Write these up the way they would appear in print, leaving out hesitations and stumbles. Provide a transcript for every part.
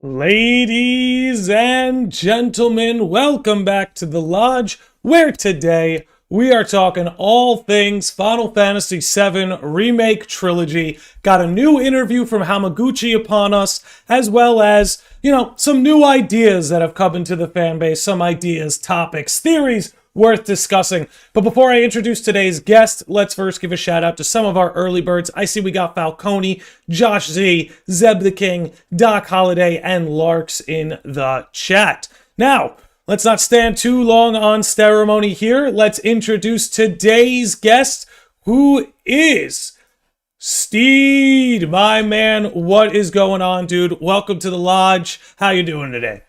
Ladies and gentlemen, welcome back to the Lodge, where today we are talking all things Final Fantasy VII Remake Trilogy. Got a new interview from Hamaguchi upon us, as well as, some new ideas that have come into the fan base, some ideas, topics, theories worth discussing. But before I introduce today's guest, let's first give a shout out to some of our early birds. I see we got Falcone, Josh Z, Zeb the King, Doc Holiday, and Larks in the chat. Now, let's not stand too long on ceremony here. Let's introduce today's guest, who is Steed. My man, what is going on, dude? Welcome to the Lodge. How you doing today?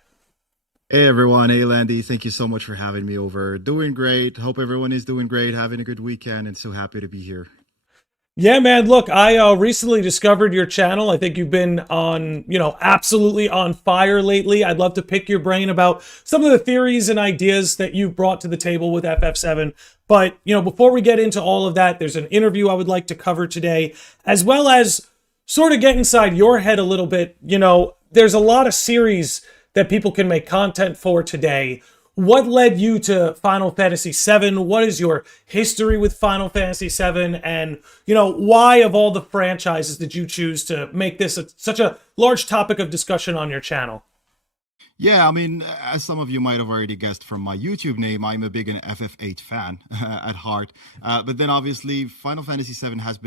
Hey everyone, hey Landy, thank you so much for having me over. Doing great, hope everyone is doing great, having a good weekend, and so happy to be here. Yeah, man, look, I recently discovered your channel. I think you've been on, absolutely on fire lately. I'd love to pick your brain about some of the theories and ideas that you've brought to the table with FF7. But, before we get into all of that, there's an interview I would like to cover today, as well as sort of get inside your head a little bit. There's a lot of series that people can make content for today. What led you to Final Fantasy VII? What is your history with Final Fantasy VII? And, why of all the franchises did you choose to make this such a large topic of discussion on your channel? Yeah, I mean, as some of you might have already guessed from my YouTube name, I'm a big an FF8 fan at heart. But then obviously Final Fantasy VII has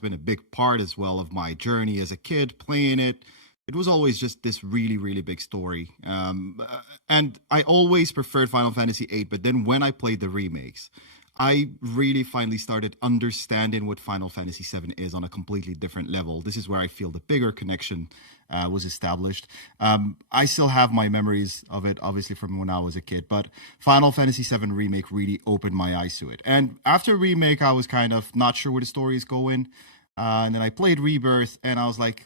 been a big part as well of my journey as a kid playing it. It was always just this really, really big story. And I always preferred Final Fantasy VIII, but then when I played the remakes, I really finally started understanding what Final Fantasy VII is on a completely different level. This is where I feel the bigger connection was established. I still have my memories of it, obviously, from when I was a kid, but Final Fantasy VII Remake really opened my eyes to it. And after Remake, I was kind of not sure where the story is going. And then I played Rebirth, and I was like,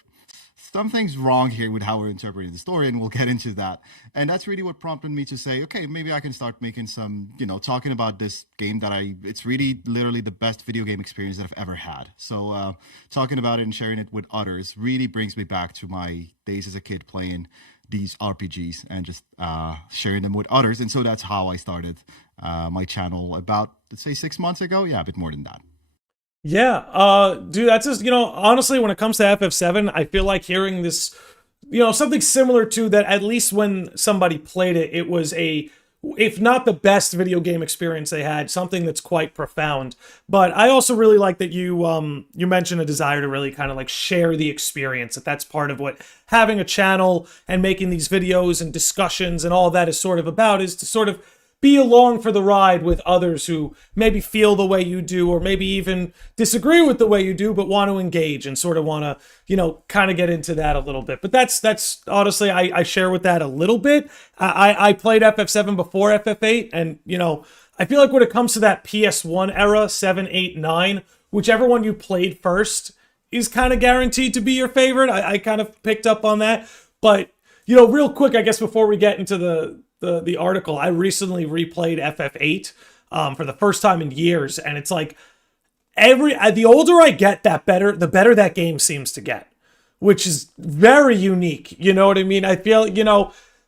something's wrong here with how we're interpreting the story, and we'll get into that. And that's really what prompted me to say, okay, maybe I can start making some, talking about this game that it's really literally the best video game experience that I've ever had. So talking about it and sharing it with others really brings me back to my days as a kid playing these RPGs and just sharing them with others. And so that's how I started my channel about, let's say, 6 months ago. Yeah, a bit more than that. Yeah, dude, that's just, honestly, when it comes to FF7, I feel like hearing this, something similar to that, at least when somebody played it, it was if not the best video game experience they had, something that's quite profound. But I also really like that you mentioned a desire to really kind of like share the experience, that's part of what having a channel and making these videos and discussions and all that is sort of about, is to sort of be along for the ride with others who maybe feel the way you do, or maybe even disagree with the way you do, but want to engage and sort of want to, kind of get into that a little bit. But that's honestly, I share with that a little bit. I played FF7 before FF8, and, I feel like when it comes to that PS1 era, 7, 8, 9, whichever one you played first is kind of guaranteed to be your favorite. I kind of picked up on that. But, real quick, I guess before we get into the article, I recently replayed FF8 for the first time in years, and it's like the older I get, the better that game seems to get, which is very unique. You know what I mean? I feel,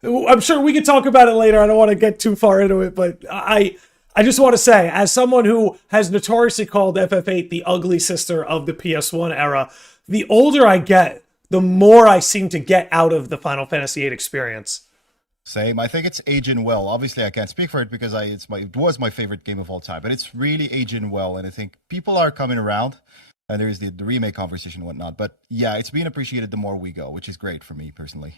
I'm sure we could talk about it later. I don't want to get too far into it, but I just want to say, as someone who has notoriously called FF8 the ugly sister of the PS1 era, the older I get, the more I seem to get out of the Final Fantasy VIII experience. Same. I think it's aging well. Obviously, I can't speak for it because it was my favorite game of all time, but it's really aging well, and I think people are coming around, and there's the remake conversation and whatnot. But yeah, it's being appreciated the more we go, which is great for me personally.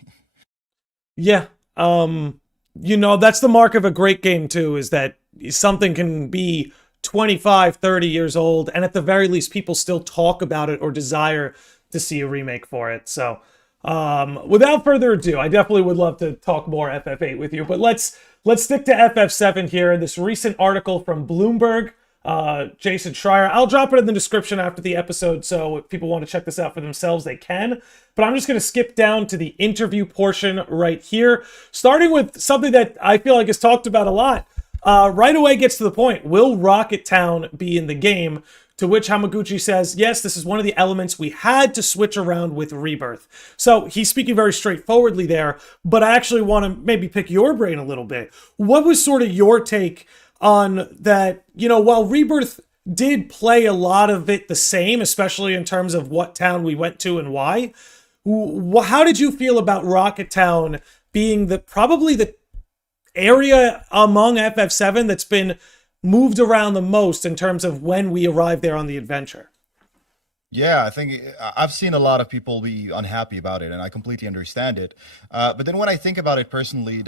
Yeah. That's the mark of a great game too, is that something can be 25, 30 years old, and at the very least, people still talk about it or desire to see a remake for it. So without further ado, I definitely would love to talk more FF8 with you, but let's stick to FF7 here. This recent article from Bloomberg, Jason Schreier. I'll drop it in the description after the episode, so if people want to check this out for themselves, they can. But I'm just going to skip down to the interview portion right here, starting with something that I feel like is talked about a lot. Right away gets to the point. Will Rocket Town be in the game? To which Hamaguchi says, yes, this is one of the elements we had to switch around with Rebirth. So he's speaking very straightforwardly there, but I actually want to maybe pick your brain a little bit. What was sort of your take on that? You know, while Rebirth did play a lot of it the same, especially in terms of what town we went to and why, how did you feel about Rocket Town being probably the area among FF7 that's been moved around the most in terms of when we arrived there on the adventure? Yeah, I think I've seen a lot of people be unhappy about it, and I completely understand it. But then when I think about it personally,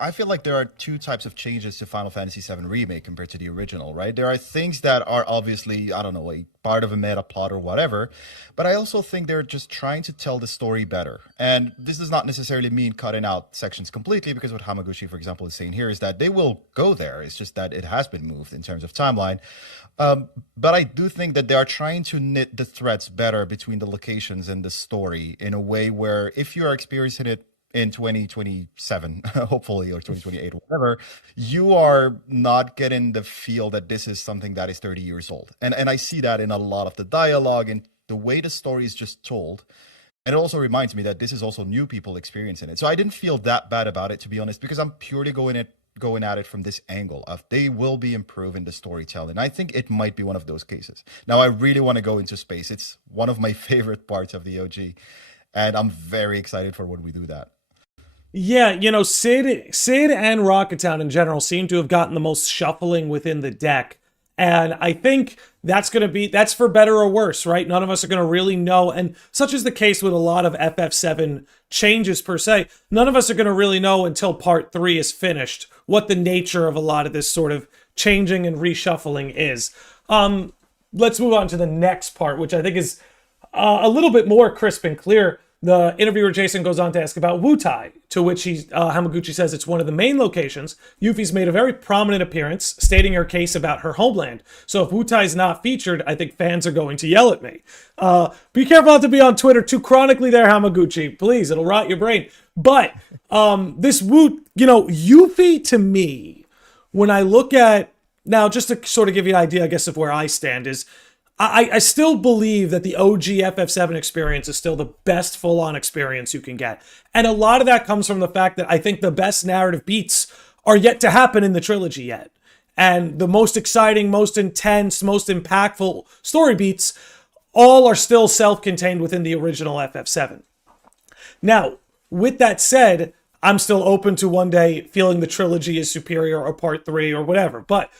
I feel like there are two types of changes to Final Fantasy VII Remake compared to the original, right? There are things that are obviously, I don't know, a part of a meta plot or whatever, but I also think they're just trying to tell the story better. And this does not necessarily mean cutting out sections completely, because what Hamaguchi, for example, is saying here is that they will go there. It's just that it has been moved in terms of timeline. But I do think that they are trying to knit the threads better between the locations and the story in a way where if you are experiencing it in 2027, hopefully, or 2028, or whatever, you are not getting the feel that this is something that is 30 years old. And I see that in a lot of the dialogue and the way the story is just told. And it also reminds me that this is also new people experiencing it. So I didn't feel that bad about it, to be honest, because I'm purely going at it from this angle of they will be improving the storytelling. I think it might be one of those cases. Now, I really want to go into space. It's one of my favorite parts of the OG, and I'm very excited for when we do that. Yeah, you know, Sid and Rocket Town in general seem to have gotten the most shuffling within the deck. And I think that's for better or worse, right? None of us are going to really know. And such is the case with a lot of FF7 changes per se. None of us are going to really know until part 3 is finished what the nature of a lot of this sort of changing and reshuffling is. Let's move on to the next part, which I think is a little bit more crisp and clear. The interviewer Jason goes on to ask about Wutai, to which Hamaguchi says it's one of the main locations. Yuffie's made a very prominent appearance, stating her case about her homeland. So if Wutai's not featured, I think fans are going to yell at me. Be careful not to be on Twitter too chronically there, Hamaguchi. Please, it'll rot your brain. But Yuffie to me, when I look at, now just to sort of give you an idea, I guess, of where I stand is, I still believe that the OG FF7 experience is still the best full-on experience you can get. And a lot of that comes from the fact that I think the best narrative beats are yet to happen in the trilogy yet. And the most exciting, most intense, most impactful story beats all are still self-contained within the original FF7. Now, with that said, I'm still open to one day feeling the trilogy is superior or part 3 or whatever. But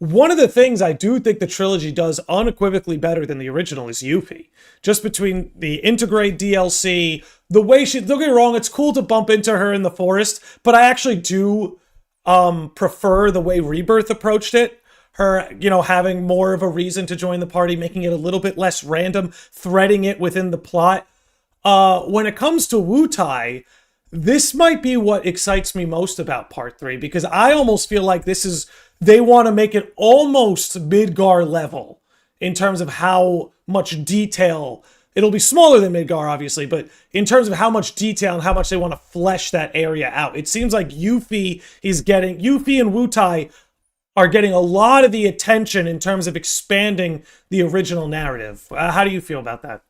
one of the things I do think the trilogy does unequivocally better than the original is Yuffie. Just between the Integrate DLC, the way don't get me wrong, it's cool to bump into her in the forest, but I actually do prefer the way Rebirth approached it. Her, having more of a reason to join the party, making it a little bit less random, threading it within the plot. When it comes to Wutai, this might be what excites me most about part 3, because I almost feel like they want to make it almost Midgar level in terms of how much detail. It'll be smaller than Midgar, obviously, but in terms of how much detail and how much they want to flesh that area out. It seems like Yuffie and Wutai are getting a lot of the attention in terms of expanding the original narrative. How do you feel about that?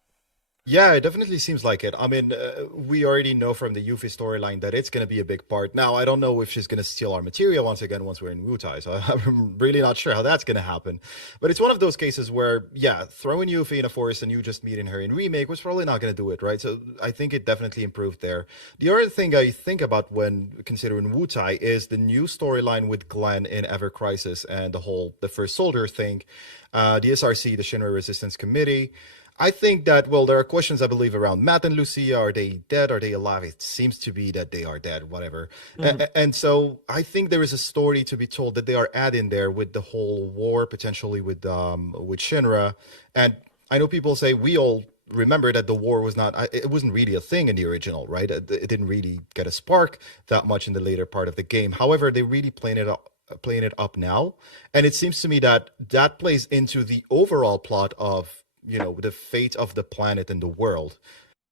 Yeah, it definitely seems like it. I mean, we already know from the Yuffie storyline that it's going to be a big part. Now, I don't know if she's going to steal our material once we're in Wutai, so I'm really not sure how that's going to happen. But it's one of those cases where, yeah, throwing Yuffie in a forest and you just meeting her in Remake was probably not going to do it, right? So I think it definitely improved there. The other thing I think about when considering Wutai is the new storyline with Glenn in Ever Crisis and the First Soldier thing, the SRC, the Shinra Resistance Committee. I think that, well, there are questions, I believe, around Matt and Lucia. Are they dead? Are they alive? It seems to be that they are dead, whatever. Mm-hmm. And so I think there is a story to be told that they are adding there with the whole war, potentially with Shinra. And I know people say we all remember that the war it wasn't really a thing in the original, right? It didn't really get a spark that much in the later part of the game. However, they really playing it up now. And it seems to me that plays into the overall plot of the fate of the planet and the world.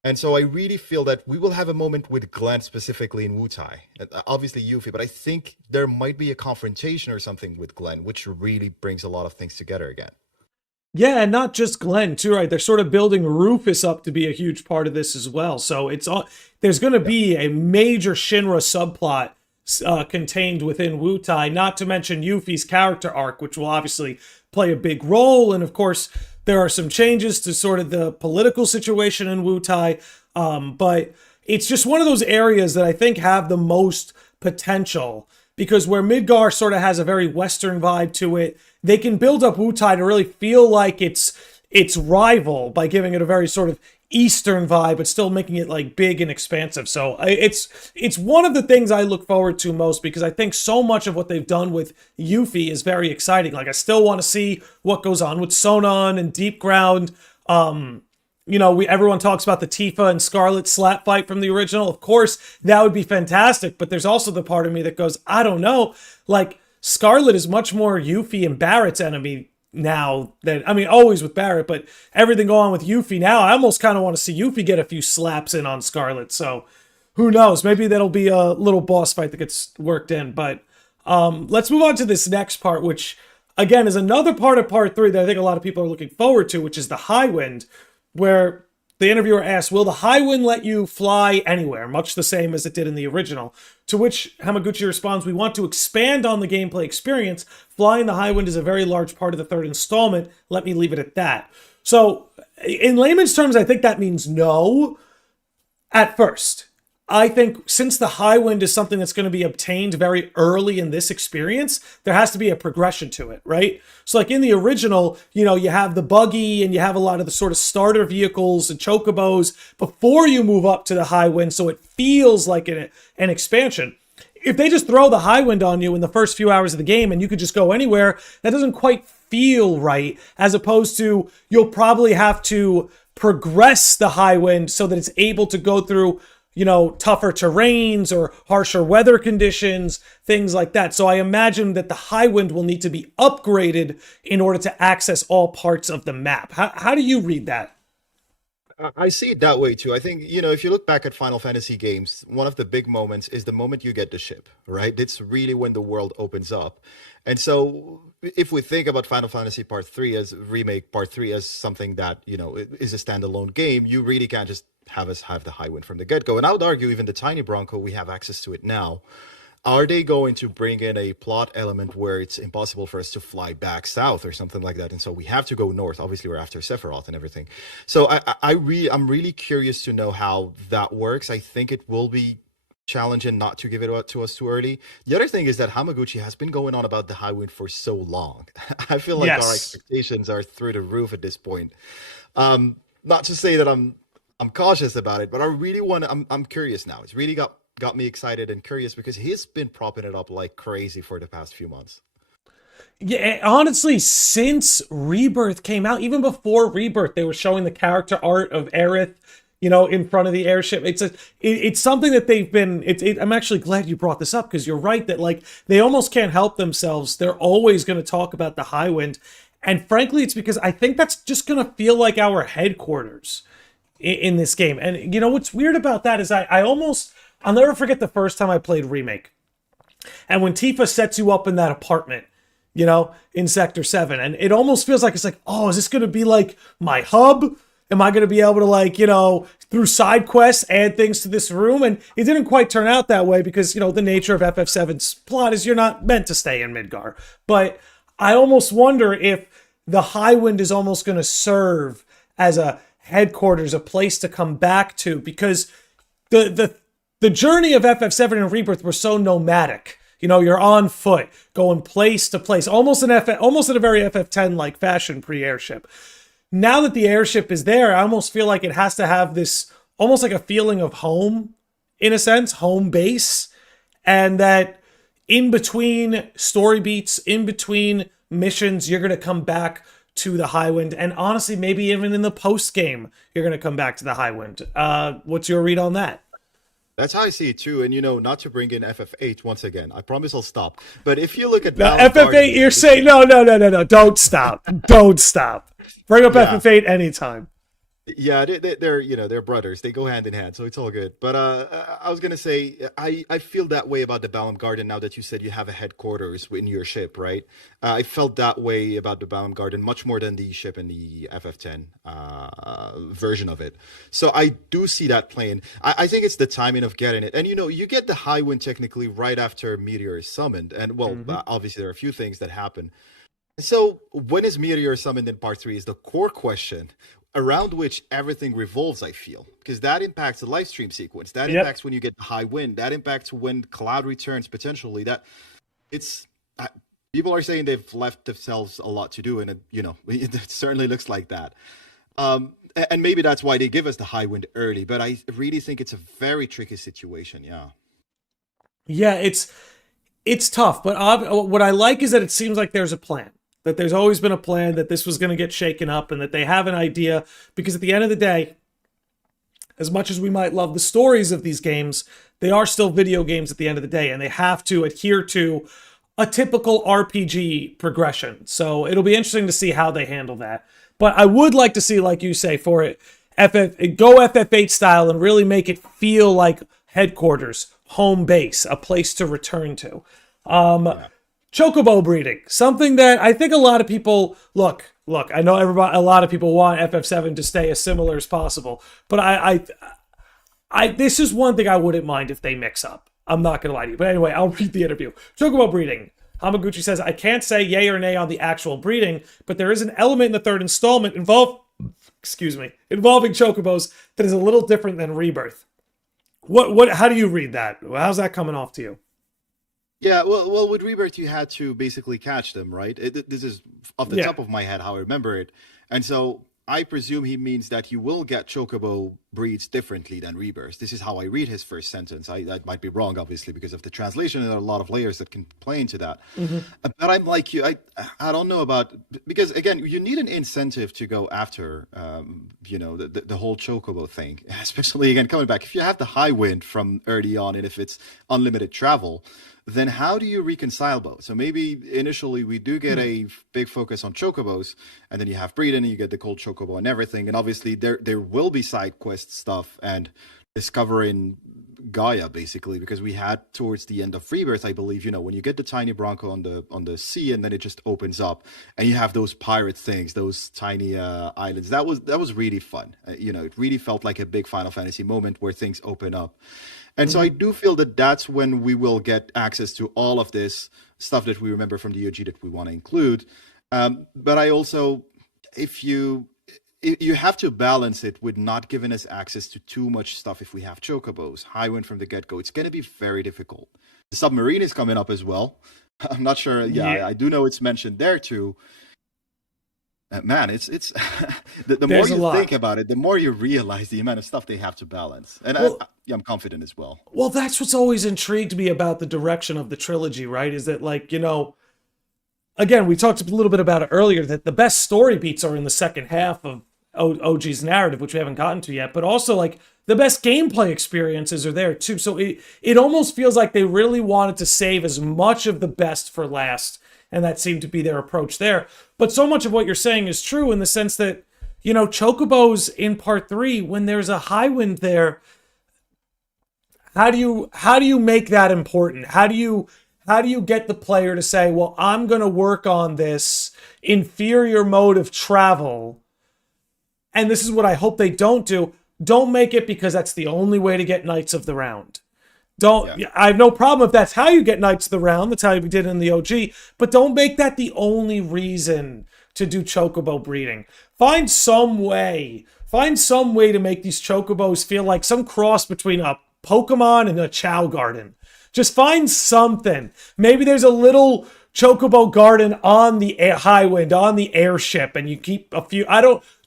And so I really feel that we will have a moment with Glenn specifically in Wutai. Obviously Yuffie, but I think there might be a confrontation or something with Glenn, which really brings a lot of things together again. Yeah, and not just Glenn too, right? They're sort of building Rufus up to be a huge part of this as well. So it's all there's going to be a major Shinra subplot contained within Wutai. Not to mention Yuffie's character arc, which will obviously play a big role. And of course, there are some changes to sort of the political situation in Wutai. But it's just one of those areas that I think have the most potential, because where Midgar sort of has a very Western vibe to it, they can build up Wutai to really feel like its rival by giving it a very sort of Eastern vibe, but still making it like big and expansive. So it's one of the things I look forward to most, because I think so much of what they've done with Yuffie is very exciting. Like I still want to see what goes on with Sonon and Deep Ground. Everyone talks about the Tifa and Scarlet slap fight from the original. Of course, that would be fantastic, but there's also the part of me that goes, I don't know. Like, Scarlet is much more Yuffie and Barrett's enemy now than, I mean, always with Barrett, but everything going on with Yuffie now, I almost kind of want to see Yuffie get a few slaps in on Scarlet. So, who knows? Maybe that'll be a little boss fight that gets worked in. But let's move on to this next part, which, again, is another part of Part 3 that I think a lot of people are looking forward to, which is the Highwind, where the interviewer asked, will the Highwind let you fly anywhere, much the same as it did in the original? To which Hamaguchi responds, we want to expand on the gameplay experience. Flying the Highwind is a very large part of the third installment. Let me leave it at that. So, in layman's terms, I think that means no at first. I think since the Highwind is something that's going to be obtained very early in this experience, there has to be a progression to it, right? So like in the original, you have the buggy and you have a lot of the sort of starter vehicles and chocobos before you move up to the Highwind, so it feels like an expansion. If they just throw the Highwind on you in the first few hours of the game and you could just go anywhere, that doesn't quite feel right, as opposed to you'll probably have to progress the Highwind so that it's able to go through tougher terrains or harsher weather conditions, things like that. So I imagine that the Highwind will need to be upgraded in order to access all parts of the map. How do you read that? I see it that way too. I think, if you look back at Final Fantasy games, one of the big moments is the moment you get the ship, right? It's really when the world opens up. And so if we think about Final Fantasy Part 3 as Remake Part 3 as something that, is a standalone game, you really can't just have us have the Highwind from the get-go. And I would argue even the Tiny Bronco, we have access to it now. Are they going to bring in a plot element where it's impossible for us to fly back south or something like that, and so we have to go north? Obviously, we're after Sephiroth and everything. So I'm really curious to know how that works. I think it will be challenging not to give it out to us too early. The other thing is that Hamaguchi has been going on about the Highwind for so long. I feel like our expectations are through the roof at this point. Not to say that I'm cautious about it, but I really I'm curious now. It's really got me excited and curious because he's been propping it up like crazy for the past few months. Yeah, honestly, since Rebirth came out, even before Rebirth, they were showing the character art of Aerith, in front of the airship. It's something that they've been. I'm actually glad you brought this up, because you're right that like they almost can't help themselves. They're always going to talk about the Highwind, and frankly, it's because I think that's just going to feel like our headquarters in this game. And what's weird about that is I'll never forget the first time I played Remake, and when Tifa sets you up in that apartment, in Sector 7, and it almost feels like it's like, oh, is this going to be like my hub? Am I going to be able to, like, through side quests, add things to this room? And it didn't quite turn out that way because, the nature of FF7's plot is you're not meant to stay in Midgar. But I almost wonder if the Highwind is almost going to serve as a headquarters, a place to come back to, because the journey of FF7 and Rebirth were so nomadic. You're on foot, going place to place, almost in a very FF10-like fashion pre-airship. Now that the airship is there, I almost feel like it has to have this, almost like a feeling of home, in a sense, home base. And that in between story beats, in between missions, you're going to come back to the Highwind. And honestly, maybe even in the post-game, you're going to come back to the Highwind. What's your read on that? That's how I see it too. And not to bring in FF8 once again. I promise I'll stop. But if you look at FF8, you're saying no. Don't stop. Don't stop. Bring up FF8 anytime. Yeah, they're they're brothers. They go hand in hand, so it's all good. But I was gonna say I feel that way about the Balam Garden now that you said you have a headquarters in your ship, right? I felt that way about the Balam Garden much more than the ship in the FF10 version of it. So I do see that playing. I think it's the timing of getting it, and you get the Highwind technically right after Meteor is summoned, and well, Hmm. obviously there are a few things that happen. So, when is Meteor summoned in part three is the core question around which everything revolves, I feel. Because that impacts the live stream sequence. That Yep. impacts when you get the high wind. That impacts when Cloud returns potentially. That it's people are saying they've left themselves a lot to do, and it certainly looks like that. And maybe that's why they give us the high wind early. But I really think it's a very tricky situation. Yeah. Yeah, it's tough, but what I like is that it seems like there's a plan. That there's always been a plan, that this was going to get shaken up, and that they have an idea. Because at the end of the day, as much as we might love the stories of these games, they are still video games at the end of the day, and they have to adhere to a typical RPG progression. So it'll be interesting to see how they handle that. But I would like to see, like you say, for it, go FF8 style and really make it feel like headquarters, home base, a place to return to. Yeah. Chocobo breeding, something that I think a lot of people look. I know a lot of people want FF7 to stay as similar as possible, but this is one thing I wouldn't mind if they mix up. I'm not gonna lie to you, but anyway, I'll read the interview. Chocobo breeding. Hamaguchi says, I can't say yay or nay on the actual breeding, but there is an element in the third installment involving chocobos that is a little different than Rebirth. How do you read that? How's that coming off to you? Yeah, well, with Rebirth, you had to basically catch them, right? This is off the Yeah. top of my head how I remember it, and so I presume he means that you will get Chocobo breeds differently than Rebirth. This is how I read his first sentence. That might be wrong, obviously, because of the translation, and there are a lot of layers that can play into that. Mm-hmm. But I'm like you. I don't know about because again, you need an incentive to go after, the whole Chocobo thing, especially again coming back. If you have the high wind from early on, and if it's unlimited travel then how do you reconcile both? So maybe initially we do get a big focus on chocobos, and then you have breeding, and you get the cold chocobo and everything. And obviously there will be side quest stuff and discovering Gaia basically, because we had towards the end of Rebirth, I believe, when you get the tiny Bronco on the sea, and then it just opens up, and you have those pirate things, those tiny islands. That was really fun. It really felt like a big Final Fantasy moment where things open up. And so I do feel that that's when we will get access to all of this stuff that we remember from the OG that we want to include. But I also, if you have to balance it with not giving us access to too much stuff. If we have chocobos, Highwind from the get-go, it's going to be very difficult. The submarine is coming up as well. I'm not sure. Yeah, I do know it's mentioned there too. Man, it's the more There's a you lot. think about it, the more you realize the amount of stuff they have to balance. And Well, I'm confident as well. well, that's what's always intrigued me about the direction of the trilogy, right? Is that again, we talked a little bit about it earlier, that the best story beats are in the second half of OG's narrative, which we haven't gotten to yet, but also like the best gameplay experiences are there too. So it almost feels like they really wanted to save as much of the best for last, and that seemed to be their approach there. But so much of what you're saying is true in the sense that, Chocobos in part 3, when there's a Highwind there, how do you make that important? How do you get the player to say, well, I'm going to work on this inferior mode of travel, and this is what I hope they don't do. Don't make it because that's the only way to get Knights of the Round. Yeah. I have no problem if that's how you get Knights of the Round. That's how we did in the OG. But don't make that the only reason to do Chocobo breeding. Find some way. Find some way to make these Chocobos feel like some cross between a Pokemon and a Chow Garden. Just find something. Maybe there's a little Chocobo garden on the Highwind, on the airship, and you keep a few.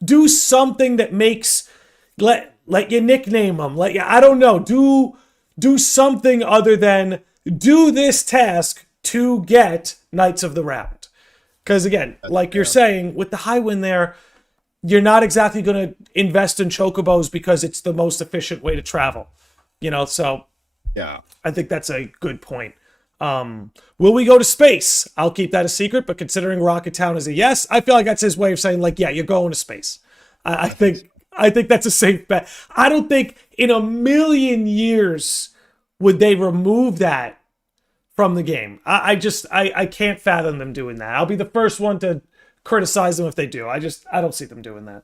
Do something that makes, let you nickname them. I don't know. Do something other than do this task to get Knights of the Round. Because again, like you're saying, with the Highwind there, you're not exactly going to invest in Chocobos because it's the most efficient way to travel. So Yeah. I think that's a good point. Will we go to space? I'll keep that a secret, but considering Rocket Town is a yes, I feel like that's his way of saying, like, yeah, you're going to space. I think I think that's a safe bet. I don't think in a million years would they remove that from the game. I can't fathom them doing that. I'll be the first one to criticize them if they do. I don't see them doing that.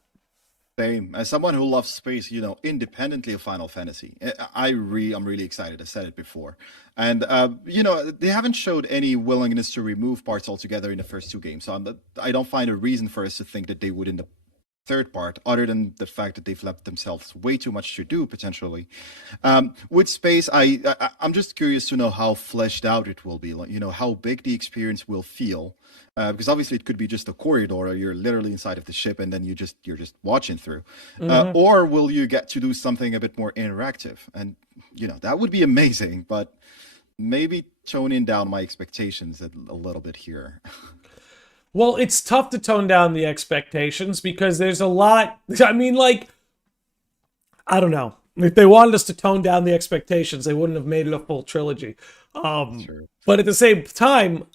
Same. As someone who loves space, independently of Final Fantasy, I'm really excited. I said it before. And, they haven't showed any willingness to remove parts altogether in the first two games. So I don't find a reason for us to think that they would in the third part, other than the fact that they've left themselves way too much to do potentially. With space, I'm just curious to know how fleshed out it will be. Like, how big the experience will feel, because obviously it could be just a corridor, or you're literally inside of the ship and then you're just watching through, or will you get to do something a bit more interactive? And that would be amazing, but maybe toning down my expectations a little bit here. Well, it's tough to tone down the expectations because there's a lot. I mean, like, I don't know. If they wanted us to tone down the expectations, they wouldn't have made it a full trilogy. Sure. But at the same time,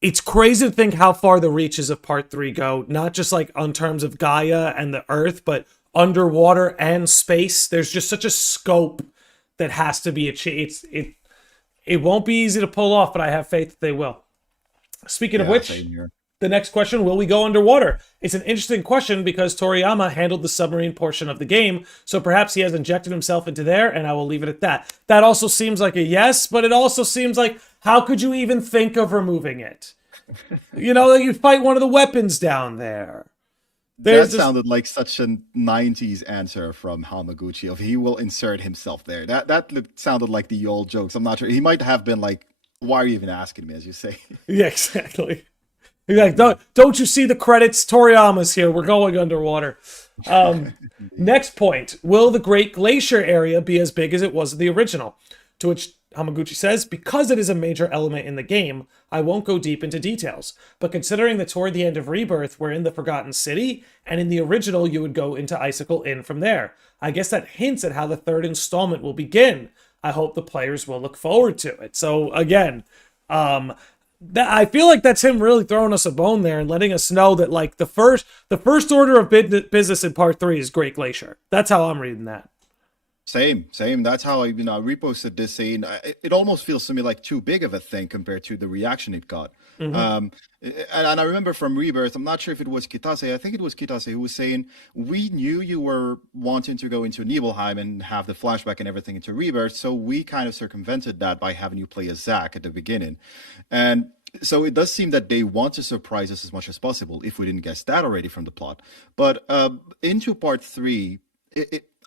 it's crazy to think how far the reaches of Part 3 go, not just like on terms of Gaia and the Earth, but underwater and space. There's just such a scope that has to be achieved. It won't be easy to pull off, but I have faith that they will. Speaking of which, the next question, will we go underwater? It's an interesting question because Toriyama handled the submarine portion of the game, so perhaps he has injected himself into there, and I will leave it at that. That also seems like a yes, but it also seems like, how could you even think of removing it? You fight one of the weapons down there. That sounded like such a 90s answer from Hamaguchi of he will insert himself there. That sounded like the old jokes. I'm not sure. He might have been like, why are you even asking me, as you say? Yeah, exactly. He's like, don't you see the credits? Toriyama's here. We're going underwater. Next point. Will the Great Glacier area be as big as it was in the original? To which Hamaguchi says, because it is a major element in the game, I won't go deep into details. But considering that toward the end of Rebirth, we're in the Forgotten City, and in the original, you would go into Icicle Inn from there. I guess that hints at how the third installment will begin. I hope the players will look forward to it. So again, I feel like that's him really throwing us a bone there and letting us know that like the first order of business in Part 3 is Great Glacier. That's how I'm reading that. Same. That's how I reposted this saying it almost feels to me like too big of a thing compared to the reaction it got. And I remember from Rebirth, I'm not sure if it was Kitase, I think it was Kitase who was saying, we knew you were wanting to go into Nibelheim and have the flashback and everything into Rebirth, so we kind of circumvented that by having you play as Zack at the beginning. And so it does seem that they want to surprise us as much as possible, if we didn't guess that already from the plot. But into Part 3,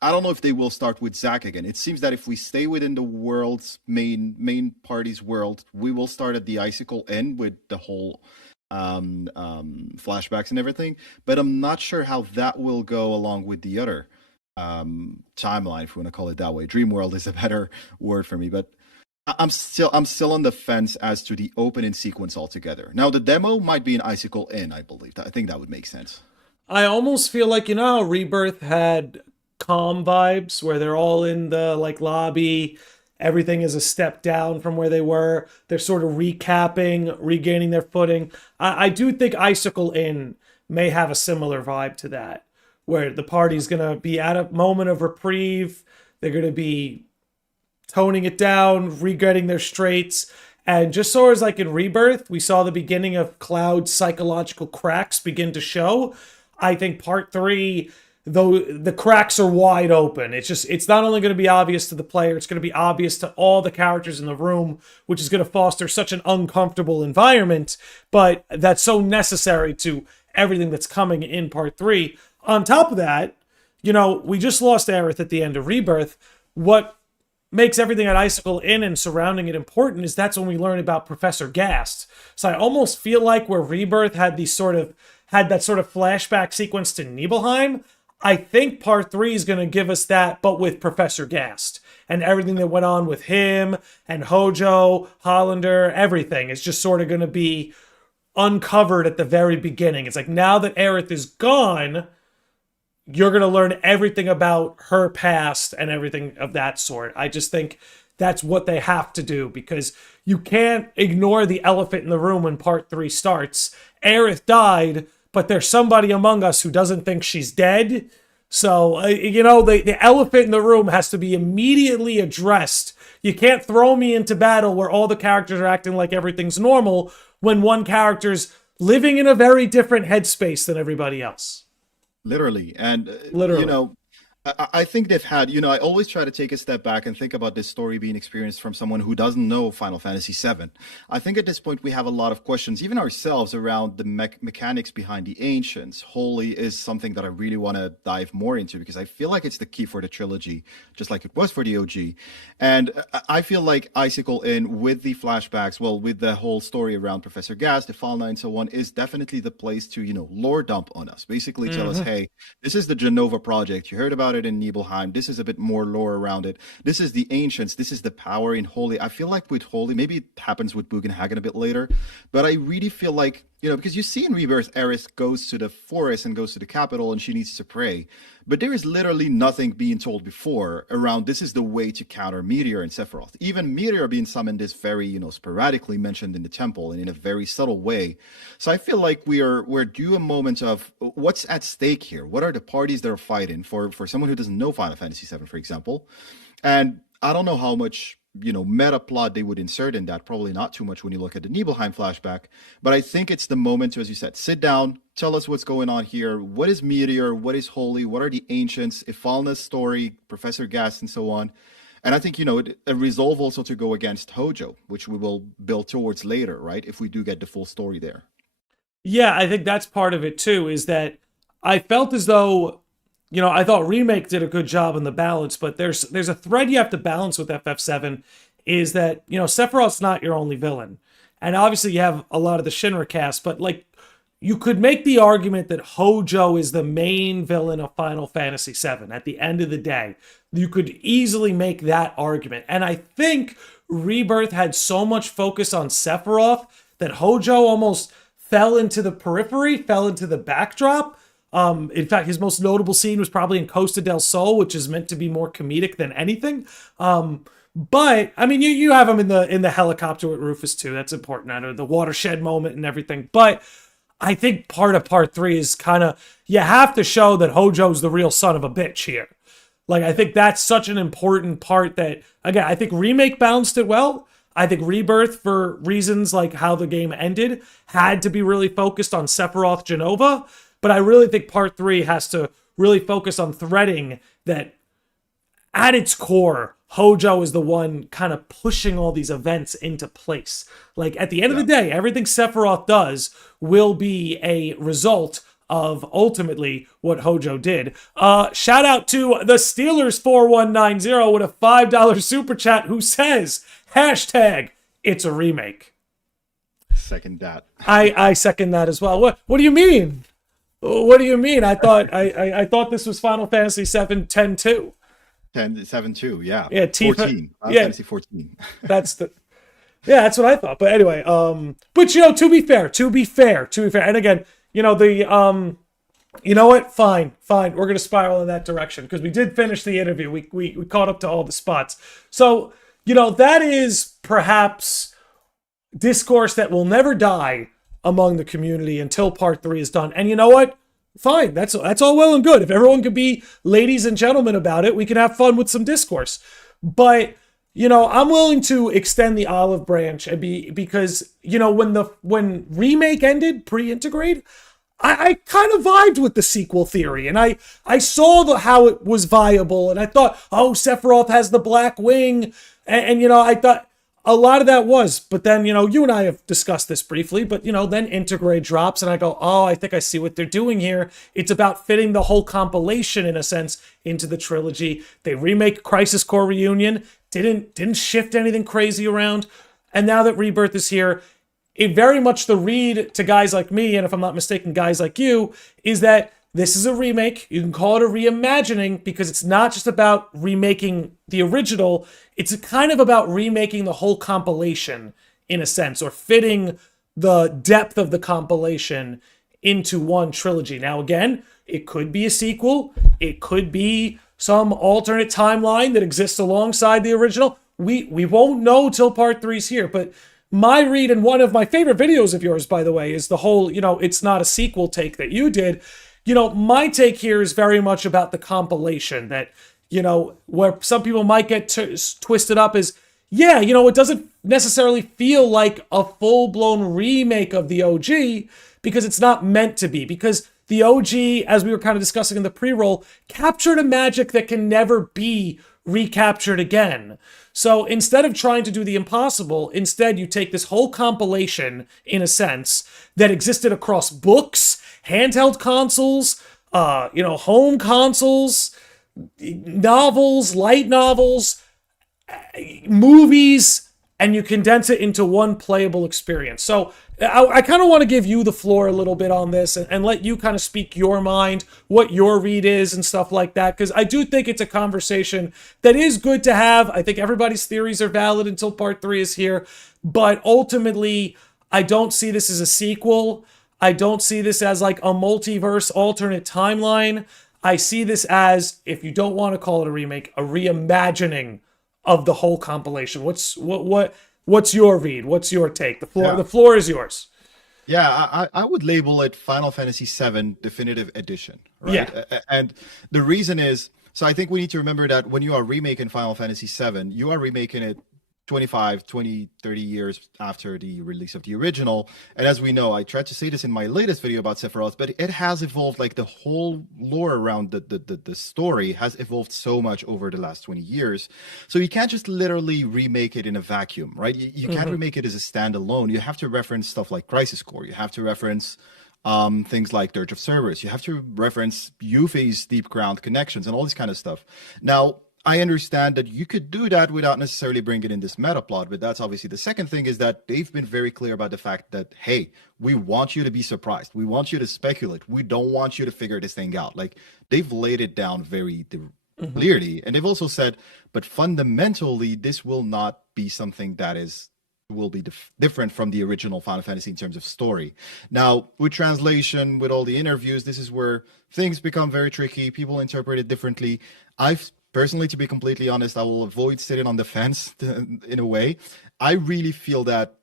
I don't know if they will start with Zack again. It seems that if we stay within the world's main party's world, we will start at the Icicle Inn with the whole flashbacks and everything. But I'm not sure how that will go along with the other timeline, if you want to call it that way. Dream World is a better word for me, but I'm still on the fence as to the opening sequence altogether. Now, the demo might be an Icicle Inn, I believe. I think that would make sense. I almost feel like, how Rebirth had calm vibes where they're all in the like lobby, everything is a step down from where they were, they're sort of recapping, regaining their footing. I do think Icicle Inn may have a similar vibe to that, where the party's gonna be at a moment of reprieve, they're gonna be toning it down, regretting their straits. And just so as like in Rebirth, we saw the beginning of Cloud's psychological cracks begin to show. I think Part 3, though the cracks are wide open, it's not only going to be obvious to the player, it's going to be obvious to all the characters in the room, which is going to foster such an uncomfortable environment, but that's so necessary to everything that's coming in Part 3. On top of that, we just lost Aerith at the end of Rebirth. What makes everything at Icicle Inn and surrounding it important is that's when we learn about Professor Gast. So I almost feel like where Rebirth had that sort of flashback sequence to Nibelheim, I think Part 3 is going to give us that, but with Professor Gast and everything that went on with him and Hojo, Hollander, everything is just sort of going to be uncovered at the very beginning. It's like, now that Aerith is gone, you're going to learn everything about her past and everything of that sort. I just think that's what they have to do, because you can't ignore the elephant in the room when part 3 starts. Aerith died, but there's somebody among us who doesn't think she's dead. So, the elephant in the room has to be immediately addressed. You can't throw me into battle where all the characters are acting like everything's normal when one character's living in a very different headspace than everybody else. Literally. And, Literally. I think they've had, I always try to take a step back and think about this story being experienced from someone who doesn't know Final Fantasy VII. I think at this point we have a lot of questions, even ourselves, around the mechanics behind the Ancients. Holy is something that I really want to dive more into, because I feel like it's the key for the trilogy, just like it was for the OG. And I feel like Icicle Inn, with the flashbacks, with the whole story around Professor Gas, the Falna, and so on, is definitely the place to, lore dump on us. Basically tell us, hey, this is the Genova project. You heard about it in Nibelheim. This is a bit more lore around it. This is the Ancients. This is the power in Holy. I feel like with Holy, maybe it happens with Bugenhagen a bit later, but I really feel like, because you see in Rebirth, Aerith goes to the forest and goes to the capital and she needs to pray. But there is literally nothing being told before around this is the way to counter Meteor and Sephiroth. Even Meteor being summoned is very, sporadically mentioned in the temple and in a very subtle way. So I feel like we're due a moment of what's at stake here. What are the parties that are fighting for someone who doesn't know Final Fantasy VII, for example? And I don't know how much meta plot they would insert in that. Probably not too much when you look at the Nibelheim flashback. But I think it's the moment to, as you said, sit down, tell us what's going on here. What is Meteor? What is Holy? What are the Ancients? Ifalna's story, Professor Gas, and so on. And I think, a resolve also to go against Hojo, which we will build towards later, right? If we do get the full story there. Yeah, I think that's part of it too, is that I felt as though, I thought Remake did a good job in the balance, but there's a thread you have to balance with FF7, is that, Sephiroth's not your only villain. And obviously you have a lot of the Shinra cast, but you could make the argument that Hojo is the main villain of Final Fantasy VII at the end of the day. You could easily make that argument. And I think Rebirth had so much focus on Sephiroth that Hojo almost fell into the periphery, fell into the backdrop. In fact, his most notable scene was probably in Costa del Sol, which is meant to be more comedic than anything. But I mean, you have him in the helicopter with Rufus too. That's important. I know the watershed moment and everything. But I think part of part 3 is kind of, you have to show that Hojo's the real son of a bitch here. I think that's such an important part that, again, I think Remake balanced it well. I think Rebirth, for reasons like how the game ended, had to be really focused on Sephiroth Genova. But I really think part 3 has to really focus on threading that at its core, Hojo is the one kind of pushing all these events into place. At the end of the day, everything Sephiroth does will be a result of ultimately what Hojo did. Shout out to the Steelers4190 with a $5 super chat who says, #it's a remake. Second that. I second that as well. What do you mean? What do you mean? I thought this was Final Fantasy VII 10-2. 7-2, yeah. Yeah, 14. Fantasy 14. That's what I thought. But anyway, but to be fair, and again, you know what? Fine. We're gonna spiral in that direction because we did finish the interview. We caught up to all the spots. So that is perhaps discourse that will never die among the community until part 3 is done. And you know what? Fine, that's all well and good. If everyone could be ladies and gentlemen about it, we can have fun with some discourse. But I'm willing to extend the olive branch and because when Remake ended pre-integrate, I kind of vibed with the sequel theory, and I saw how it was viable, and I thought, oh, Sephiroth has the Black Wing, and I thought a lot of that was, but then, you and I have discussed this briefly, but, then Integrate drops and I go, oh, I think I see what they're doing here. It's about fitting the whole compilation, in a sense, into the trilogy. They remake Crisis Core Reunion, didn't shift anything crazy around. And now that Rebirth is here, it very much the read to guys like me, and if I'm not mistaken, guys like you, is that this is a remake. You can call it a reimagining because it's not just about remaking the original. It's kind of about remaking the whole compilation, in a sense, or fitting the depth of the compilation into one trilogy. Now, again, it could be a sequel. It could be some alternate timeline that exists alongside the original. we won't know till part 3's here. But my read, and one of my favorite videos of yours, by the way, is the whole, it's not a sequel take that you did. My take here is very much about the compilation that, where some people might get twisted up is, it doesn't necessarily feel like a full-blown remake of the OG because it's not meant to be. Because the OG, as we were kind of discussing in the pre-roll, captured a magic that can never be recaptured again. So instead of trying to do the impossible, instead you take this whole compilation, in a sense, that existed across books, handheld consoles, home consoles, novels, light novels, movies, and you condense it into one playable experience. So I kind of want to give you the floor a little bit on this and let you kind of speak your mind, what your read is and stuff like that, because I do think it's a conversation that is good to have. I think everybody's theories are valid until part 3 is here, but ultimately, I don't see this as a sequel. I don't see this as like a multiverse alternate timeline. I see this as, if you don't want to call it a remake, a reimagining of the whole compilation. What's your read? What's your take? The floor is yours. Yeah, I would label it Final Fantasy VII Definitive Edition, right? Yeah. And the reason is, so I think we need to remember that when you are remaking Final Fantasy VII, you are remaking it 25, 20, 30 years after the release of the original. And as we know, I tried to say this in my latest video about Sephiroth, but it has evolved, like the whole lore around the story has evolved so much over the last 20 years. So you can't just literally remake it in a vacuum, right? You can't remake it as a standalone. You have to reference stuff like Crisis Core. You have to reference things like Dirge of Cerberus. You have to reference Yuffie's Deep Ground connections and all this kind of stuff. Now, I understand that you could do that without necessarily bringing in this meta plot, but that's obviously the second thing, is that they've been very clear about the fact that, hey, we want you to be surprised. We want you to speculate. We don't want you to figure this thing out. Like, they've laid it down very clearly. And they've also said, but fundamentally, this will not be something that will be different from the original Final Fantasy in terms of story. Now, with translation, with all the interviews, this is where things become very tricky. People interpret it differently. Personally, to be completely honest, I will avoid sitting on the fence in a way. I really feel that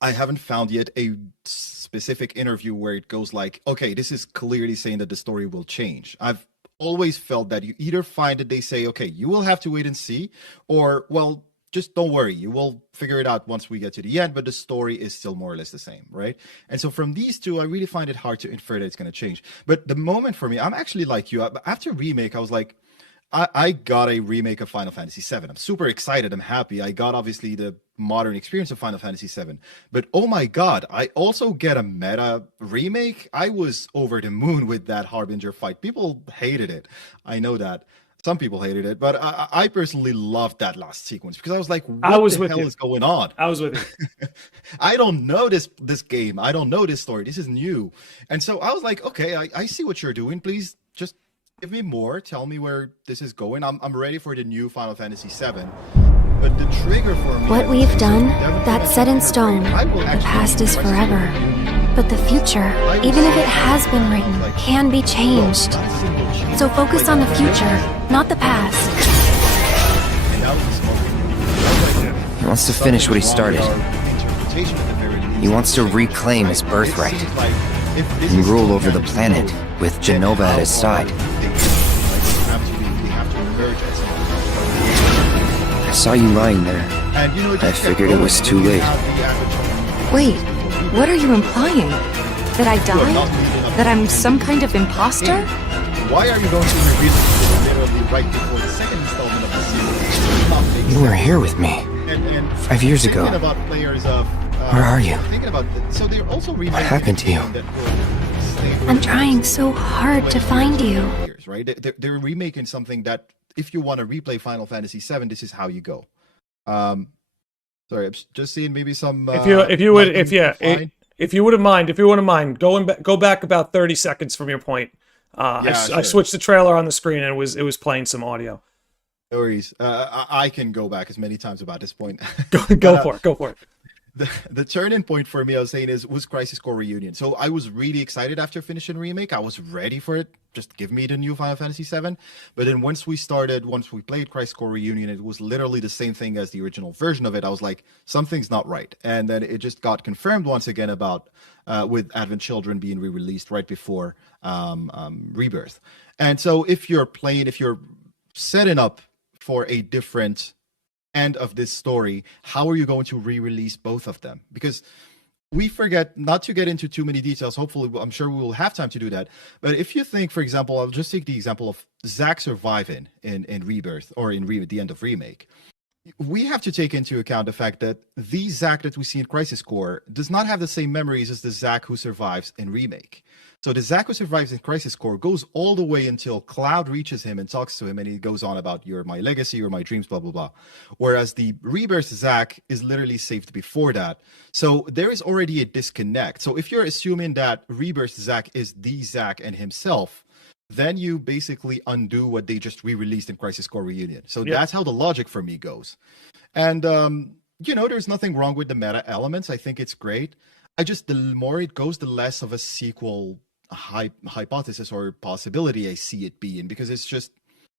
I haven't found yet a specific interview where it goes like, okay, this is clearly saying that the story will change. I've always felt that you either find that they say, okay, you will have to wait and see, or, well, just don't worry, you will figure it out once we get to the end, but the story is still more or less the same, right? And so from these two, I really find it hard to infer that it's going to change. But the moment for me, I'm actually like you. After Remake, I was like, I got a remake of Final Fantasy VII. I'm super excited. I'm happy. I got, obviously, the modern experience of Final Fantasy VII. But, oh my god, I also get a meta remake? I was over the moon with that Harbinger fight. People hated it. I know that. Some people hated it. But I personally loved that last sequence because I was like, what the hell is going on? I was with you. I don't know this game. I don't know this story. This is new. And so I was like, okay, I see what you're doing. Please just give me more. Tell me where this is going. I'm ready for the new Final Fantasy VII. But the trigger for me... What we've done, that's set in stone. The past is forever. But the future, even if it has been written, can be changed. So focus on the future, not the past. He wants to finish what he started. He wants to reclaim his birthright and rule over the planet with Jenova at his side. I saw you lying there. I figured it was too late. Wait, what are you implying? That I died? That I'm some kind of imposter? Why are you going to reveal it literally right before the second installment of the series? You were here with me. 5 years ago. Where are you? What happened to you? I'm trying so hard to find you. Right? They're remaking something that, if you want to replay Final Fantasy VII, this is how you go. Sorry, I'm just seeing maybe some. If you wouldn't mind, go back about 30 seconds from your point. I switched the trailer on the screen and it was playing some audio. No worries. I can go back as many times about this point. Go for it. the turning point for me, I was saying, was Crisis Core Reunion. So I was really excited after finishing Remake. I was ready for it. Just give me the new Final Fantasy VII. But then once we played Crisis Core Reunion, it was literally the same thing as the original version of it. I was like, something's not right. And then it just got confirmed once again about with Advent Children being re-released right before Rebirth. And so if you're setting up for a different end of this story, how are you going to re-release both of them? Because we forget, not to get into too many details, hopefully I'm sure we will have time to do that, but if you think, for example, I'll just take the example of Zack surviving in Rebirth or in the end of Remake. We have to take into account the fact that the Zack that we see in Crisis Core does not have the same memories as the Zack who survives in Remake. So the Zack who survives in Crisis Core goes all the way until Cloud reaches him and talks to him, and he goes on about, you're my legacy, you're my dreams, blah, blah, blah. Whereas the Rebirth Zack is literally saved before that. So there is already a disconnect. So if you're assuming that Rebirth Zack is the Zack and himself, then you basically undo what they just re-released in Crisis Core Reunion. So that's how the logic for me goes. And, there's nothing wrong with the meta elements. I think it's great. The more it goes, the less of a sequel hypothesis or possibility I see it being, because it's just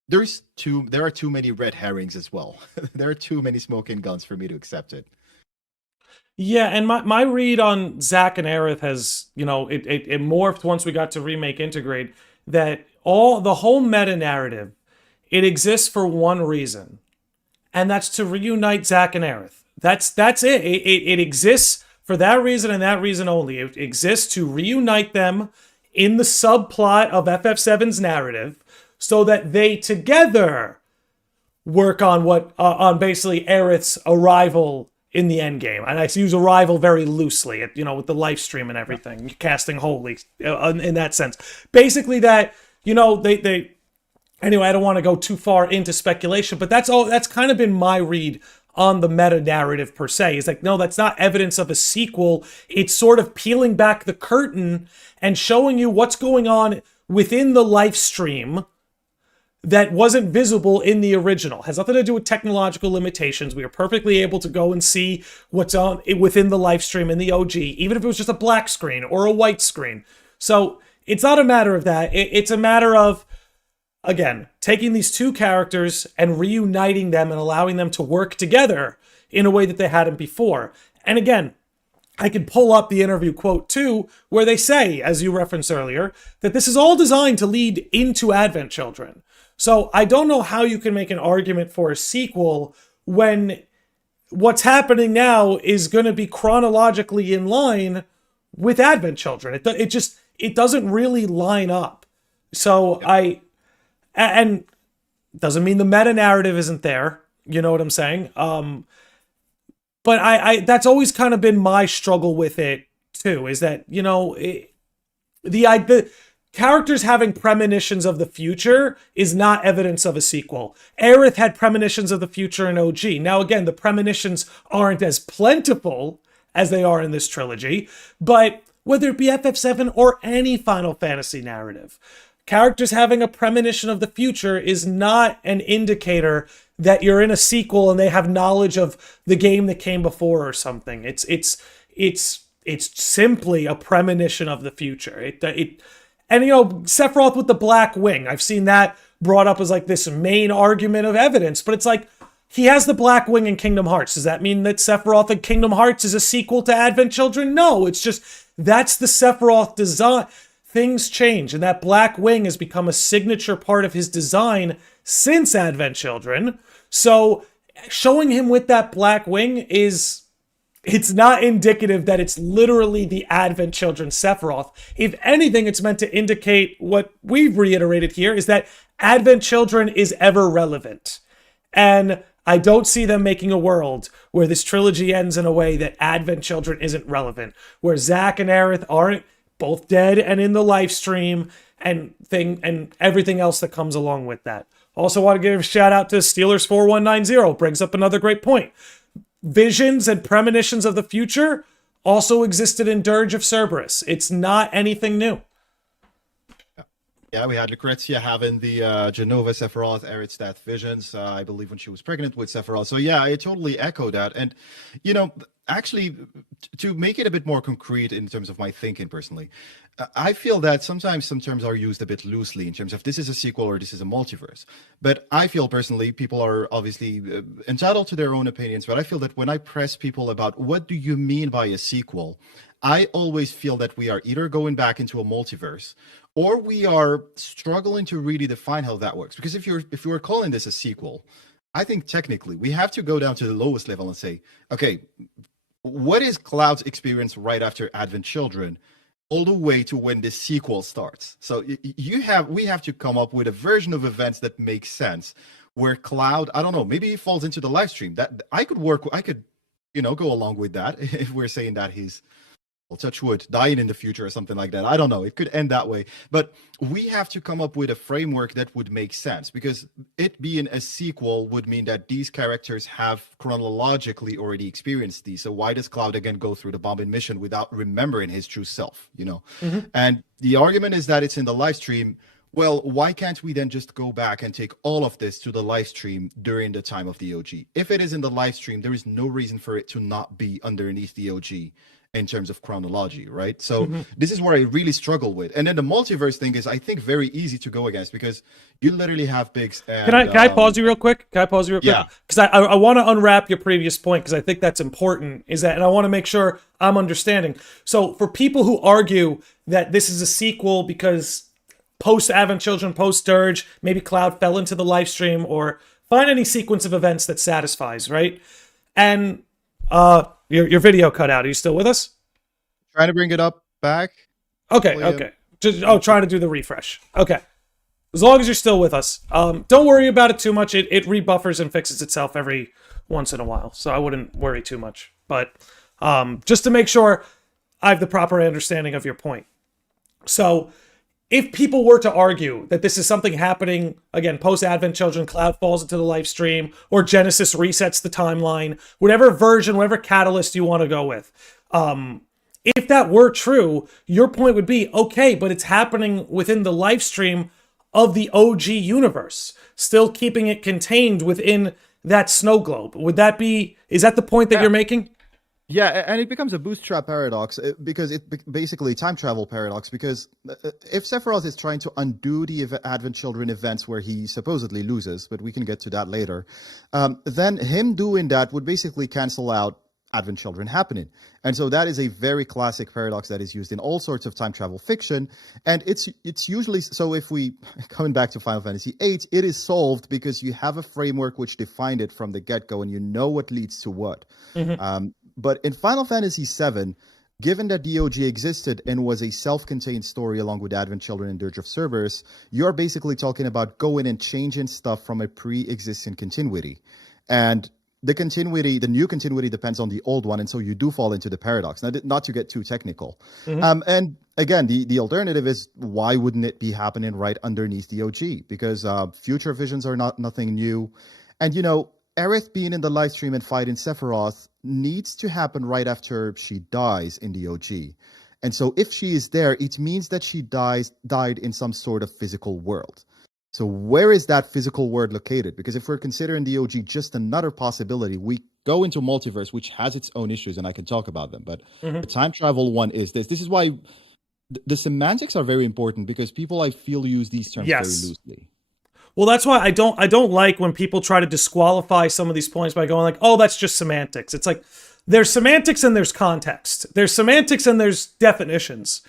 there are too many red herrings as well. There are too many smoking guns for me to accept it. Yeah, and my read on Zack and Aerith has, it morphed once we got to Remake Integrate, that the whole meta narrative, it exists for one reason, and that's to reunite Zack and Aerith. That's it. It exists for that reason and that reason only. It exists to reunite them in the subplot of FF7's narrative, so that they together work on on basically Aerith's arrival in the end game. And I use arrival very loosely, with the live stream and everything, casting holy in that sense. Basically that, they anyway, I don't want to go too far into speculation, but that's kind of been my read on the meta narrative per se. Is like, no, that's not evidence of a sequel. It's sort of peeling back the curtain and showing you what's going on within the live stream that wasn't visible in the original. It has nothing to do with technological limitations. We are perfectly able to go and see what's on within the live stream in the OG, even if it was just a black screen or a white screen. So it's not a matter of that. It's a matter of, again, taking these two characters and reuniting them and allowing them to work together in a way that they hadn't before. And again, I could pull up the interview quote too, where they say, as you referenced earlier, that this is all designed to lead into Advent Children. So I don't know how you can make an argument for a sequel when what's happening now is going to be chronologically in line with Advent Children. It doesn't really line up. So and doesn't mean the meta narrative isn't there. You know what I'm saying? But I that's always kind of been my struggle with it too, is that, the characters having premonitions of the future is not evidence of a sequel. Aerith had premonitions of the future in OG. Now, again, the premonitions aren't as plentiful as they are in this trilogy, but whether it be FF7 or any Final Fantasy narrative, characters having a premonition of the future is not an indicator that you're in a sequel and they have knowledge of the game that came before or something. It's simply a premonition of the future. And Sephiroth with the black wing, I've seen that brought up as like this main argument of evidence, but it's like, he has the black wing in Kingdom Hearts. Does that mean that Sephiroth in Kingdom Hearts is a sequel to Advent Children? No, it's just, that's the Sephiroth design. Things change, and that black wing has become a signature part of his design since Advent Children. So showing him with that black wing it's not indicative that it's literally the Advent Children Sephiroth. If anything, it's meant to indicate what we've reiterated here, is that Advent Children is ever relevant. And I don't see them making a world where this trilogy ends in a way that Advent Children isn't relevant, where Zack and Aerith aren't both dead and in the live stream and everything else that comes along with that. Also want to give a shout out to Steelers4190, brings up another great point. Visions and premonitions of the future also existed in Dirge of Cerberus. It's not anything new. Yeah, we had Lucrezia having the Genova Sephiroth Eretz visions, I believe, when she was pregnant with Sephiroth. So yeah, I totally echo that. And, actually, to make it a bit more concrete in terms of my thinking personally, I feel that sometimes some terms are used a bit loosely in terms of this is a sequel or this is a multiverse. But I feel personally, people are obviously entitled to their own opinions, but I feel that when I press people about what do you mean by a sequel, I always feel that we are either going back into a multiverse or we are struggling to really define how that works. Because if you're calling this a sequel, I think technically we have to go down to the lowest level and say, okay, what is Cloud's experience right after Advent Children, all the way to when this sequel starts? So we have to come up with a version of events that makes sense. Where Cloud, I don't know, maybe he falls into the live stream. That I could go along with that if we're saying that he's, well, touch wood, dying in the future or something like that. I don't know. It could end that way. But we have to come up with a framework that would make sense, because it being a sequel would mean that these characters have chronologically already experienced these. So why does Cloud again go through the bombing mission without remembering his true self, And the argument is that it's in the live stream. Well, why can't we then just go back and take all of this to the live stream during the time of the OG? If it is in the live stream, there is no reason for it to not be underneath the OG in terms of chronology, right? So this is where I really struggle with. And then the multiverse thing is, I think, very easy to go against, because you literally have Biggs and... Can I pause you real quick? Yeah. Because I want to unwrap your previous point, because I think that's important, and I want to make sure I'm understanding. So for people who argue that this is a sequel because post-Advent Children, post-Dirge, maybe Cloud fell into the live stream, or find any sequence of events that satisfies, right? And... Your video cut out. Are you still with us? Trying to bring it up back. Okay. Trying to do the refresh. Okay. As long as you're still with us. Don't worry about it too much. It rebuffers and fixes itself every once in a while, so I wouldn't worry too much. But just to make sure I have the proper understanding of your point. So if people were to argue that this is something happening, again, post-Advent Children, Cloud falls into the live stream, or Genesis resets the timeline, whatever version, whatever catalyst you want to go with. If that were true, your point would be, okay, but it's happening within the live stream of the OG universe, still keeping it contained within that snow globe. Is that the point that you're making? Yeah, and it becomes a bootstrap paradox, because basically time travel paradox, because if Sephiroth is trying to undo the Advent Children events where he supposedly loses, but we can get to that later, then him doing that would basically cancel out Advent Children happening. And so that is a very classic paradox that is used in all sorts of time travel fiction. And it's usually, so if we, coming back to Final Fantasy VIII, it is solved because you have a framework which defined it from the get-go, and you know what leads to what. But in Final Fantasy VII, given that DOG existed and was a self-contained story along with Advent Children and Dirge of Cerberus, you're basically talking about going and changing stuff from a pre-existing continuity. And the new continuity depends on the old one, and so you do fall into the paradox. Now, not to get too technical. And again, the alternative is, why wouldn't it be happening right underneath the OG? Because future visions are nothing new. And, Aerith being in the live stream and fighting Sephiroth needs to happen right after she dies in the OG. And so if she is there, it means that she died in some sort of physical world. So where is that physical world located? Because if we're considering the OG just another possibility, we go into multiverse, which has its own issues, and I can talk about them. But the time travel one is this. This is why the semantics are very important, because people, I feel, use these terms very loosely. Well, that's why I don't like when people try to disqualify some of these points by going like, oh, that's just semantics. It's like, there's semantics and there's context. There's semantics and there's definitions.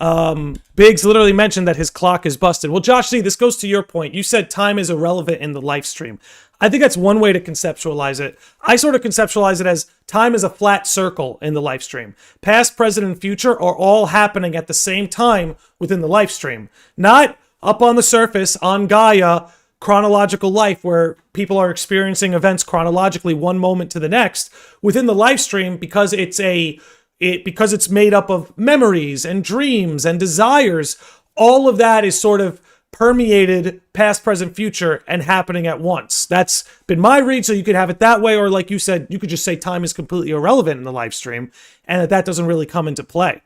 Biggs literally mentioned that his clock is busted. Well, Josh Z, this goes to your point. You said time is irrelevant in the live stream. I think that's one way to conceptualize it. I sort of conceptualize it as time is a flat circle in the live stream. Past, present, and future are all happening at the same time within the live stream. Not up on the surface, on Gaia, chronological life, where people are experiencing events chronologically one moment to the next. Within the live stream, because it's made up of memories and dreams and desires, all of that is sort of permeated past, present, future, and happening at once. That's been my read, so you could have it that way, or like you said, you could just say time is completely irrelevant in the live stream, and that doesn't really come into play.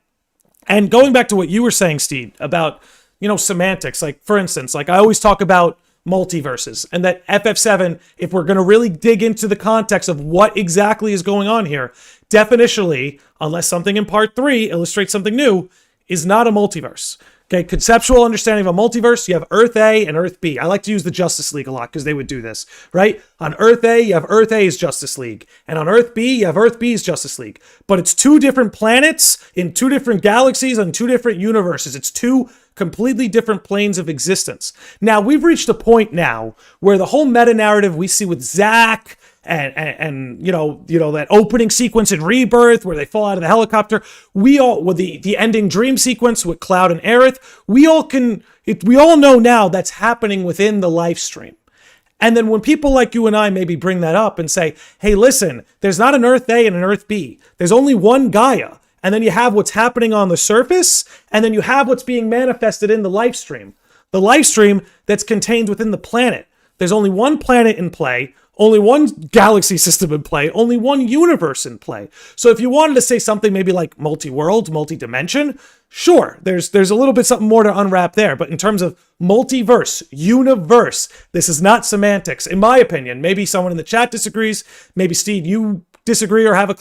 And going back to what you were saying, Steve, about semantics. Like, for instance, like I always talk about multiverses, and that FF7, if we're going to really dig into the context of what exactly is going on here, definitionally, unless something in part 3 illustrates something new, is not a multiverse. Okay, conceptual understanding of a multiverse, you have Earth A and Earth B. I like to use the Justice League a lot because they would do this, right? On Earth A, you have Earth A's Justice League. And on Earth B, you have Earth B's Justice League. But it's 2 different planets in 2 different galaxies and 2 different universes. It's 2 completely different planes of existence. Now, we've reached a point now where the whole meta-narrative we see with Zack and that opening sequence in Rebirth where they fall out of the helicopter, with the ending dream sequence with Cloud and Aerith, we all know now that's happening within the live stream. And then when people like you and I maybe bring that up and say, hey, listen, there's not an Earth A and an Earth B. There's only one Gaia. And then you have what's happening on the surface, and then you have what's being manifested in the live stream. The live stream that's contained within the planet. There's only one planet in play, only one galaxy system in play, only one universe in play. So if you wanted to say something maybe like multi-world, multi-dimension, sure, there's a little bit something more to unwrap there. But in terms of multiverse, universe, this is not semantics, in my opinion. Maybe someone in the chat disagrees. Maybe, Steve, you disagree or have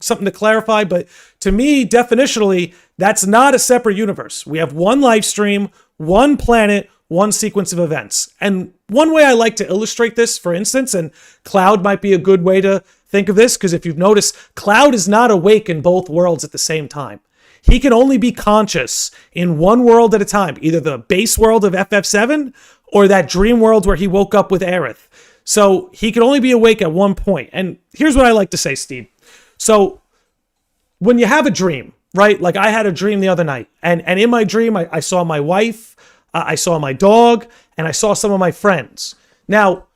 something to clarify. But to me, definitionally, that's not a separate universe. We have one live stream, one planet, one sequence of events. And one way I like to illustrate this, for instance, and Cloud might be a good way to think of this, because if you've noticed, Cloud is not awake in both worlds at the same time. He can only be conscious in one world at a time, either the base world of FF7 or that dream world where he woke up with Aerith. So he can only be awake at one point. And here's what I like to say, Steve. So when you have a dream, right? Like I had a dream the other night, and in my dream, I saw my wife, I saw my dog, and I saw some of my friends. Now,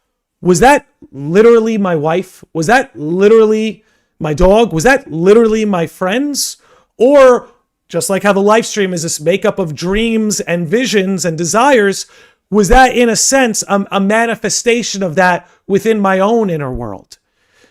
was that literally my wife? Was that literally my dog? Was that literally my friends? Or just like how the live stream is this makeup of dreams and visions and desires, was that in a sense a manifestation of that within my own inner world?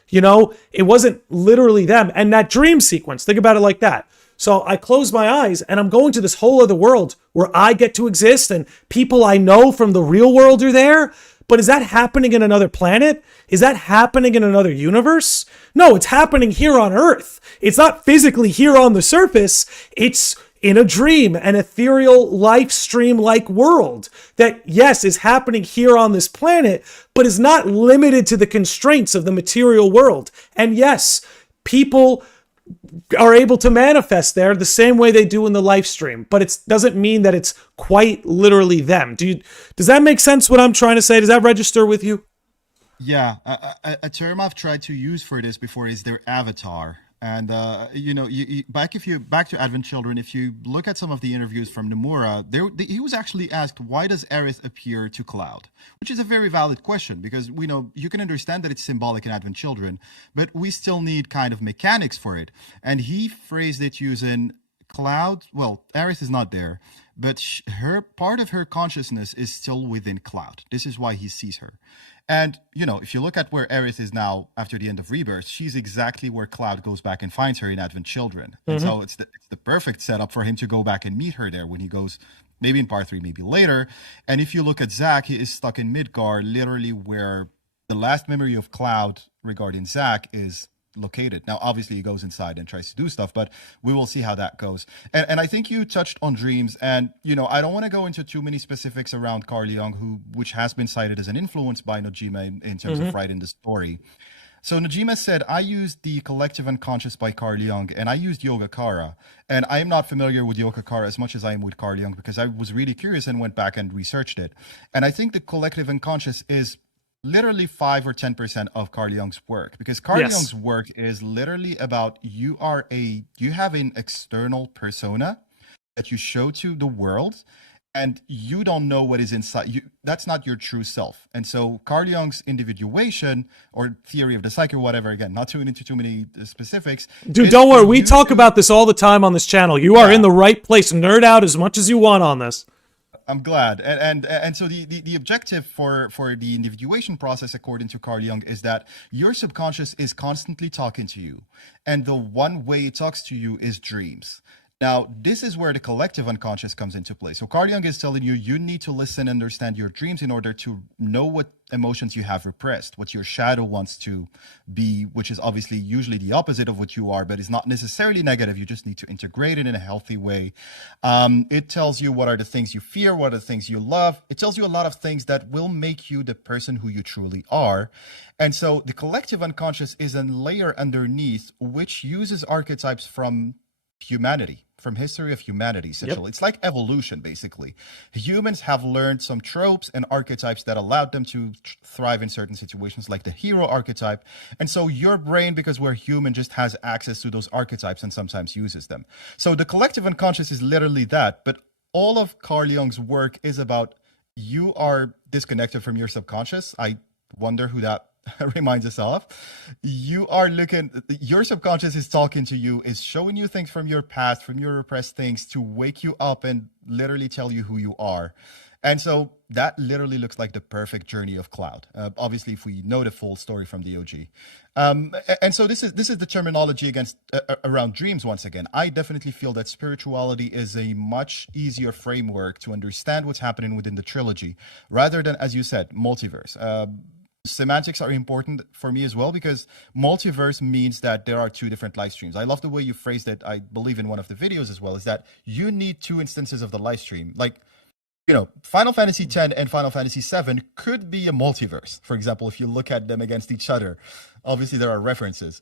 It wasn't literally them. And that dream sequence, think about it like that. So I close my eyes and I'm going to this whole other world where I get to exist and people I know from the real world are there. But is that happening in another planet? Is that happening in another universe? No, it's happening here on Earth. It's not physically here on the surface. It's in a dream, an ethereal life stream-like world that, yes, is happening here on this planet, but is not limited to the constraints of the material world. And yes, people are able to manifest there the same way they do in the live stream, but it doesn't mean that it's quite literally them. Does that make sense what I'm trying to say? Does that register with you? Yeah, a term I've tried to use for this before is their avatar. And back to Advent Children, if you look at some of the interviews from Nomura, he was actually asked, why does Aerith appear to Cloud? Which is a very valid question, because you can understand that it's symbolic in Advent Children, but we still need kind of mechanics for it. And he phrased it using Cloud. Well, Aerith is not there, but her part of her consciousness is still within Cloud. This is why he sees her. And, if you look at where Aerith is now after the end of Rebirth, she's exactly where Cloud goes back and finds her in Advent Children. And so it's the perfect setup for him to go back and meet her there when he goes, maybe in part 3, maybe later. And if you look at Zack, he is stuck in Midgar, literally where the last memory of Cloud regarding Zack is located. Now, obviously, he goes inside and tries to do stuff, but we will see how that goes. And I think you touched on dreams, and I don't want to go into too many specifics around Carl Jung, which has been cited as an influence by Nojima in terms of writing the story. So Nojima said, I used the collective unconscious by Carl Jung, and I used Yogacara. And I am not familiar with Yogacara as much as I am with Carl Jung, because I was really curious and went back and researched it. And I think the collective unconscious is literally 5 or 10% of Carl Jung's work, because Carl Jung's work is literally about you have an external persona that you show to the world, and you don't know what is inside you. That's not your true self. And so Carl Jung's individuation or theory of the psyche or whatever, again, not too into too many specifics. Dude, don't worry. We talk about this all the time on this channel. You are in the right place. Nerd out as much as you want on this. I'm glad. And so the objective for the individuation process, according to Carl Jung, is that your subconscious is constantly talking to you. And the one way it talks to you is dreams. Now, this is where the collective unconscious comes into play. So Carl Jung is telling you, you need to listen and understand your dreams in order to know what emotions you have repressed, what your shadow wants to be, which is obviously usually the opposite of what you are, but is not necessarily negative. You just need to integrate it in a healthy way. It tells you what are the things you fear, what are the things you love. It tells you a lot of things that will make you the person who you truly are. And so the collective unconscious is a layer underneath which uses archetypes from humanity, from history of humanity, essentially. Yep. It's like evolution, basically. Humans have learned some tropes and archetypes that allowed them to thrive in certain situations, like the hero archetype. And so your brain, because we're human, just has access to those archetypes and sometimes uses them. So the collective unconscious is literally that. But all of Carl Jung's work is about you are disconnected from your subconscious. I wonder who that reminds us of. You are looking, your subconscious is talking to you, is showing you things from your past, from your repressed things, to wake you up and literally tell you who you are. And so that literally looks like the perfect journey of Cloud. Obviously, if we know the full story from the OG. And so this is the terminology around dreams. Once again, I definitely feel that spirituality is a much easier framework to understand what's happening within the trilogy, rather than, as you said, multiverse. Semantics are important for me as well, because multiverse means that there are two different live streams. I love the way you phrased it. I believe in one of the videos as well, is that you need two instances of the live stream. Like, you know, Final Fantasy X and Final Fantasy VII could be a multiverse. For example, if you look at them against each other, obviously there are references.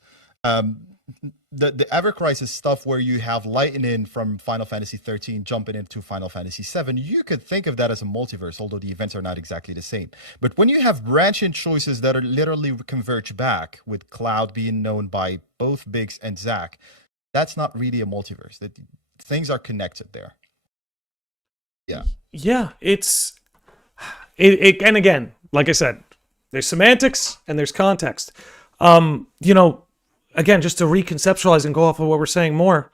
The Ever Crisis stuff where you have Lightning from Final Fantasy 13 jumping into Final Fantasy 7, you could think of that as a multiverse, although the events are not exactly the same. But when you have branching choices that are literally converge back, with Cloud being known by both Biggs and Zack, that's not really a multiverse. That things are connected there. Yeah. Yeah, it and again, like I said, there's semantics and there's context. You know, again, just to reconceptualize and go off of what we're saying more,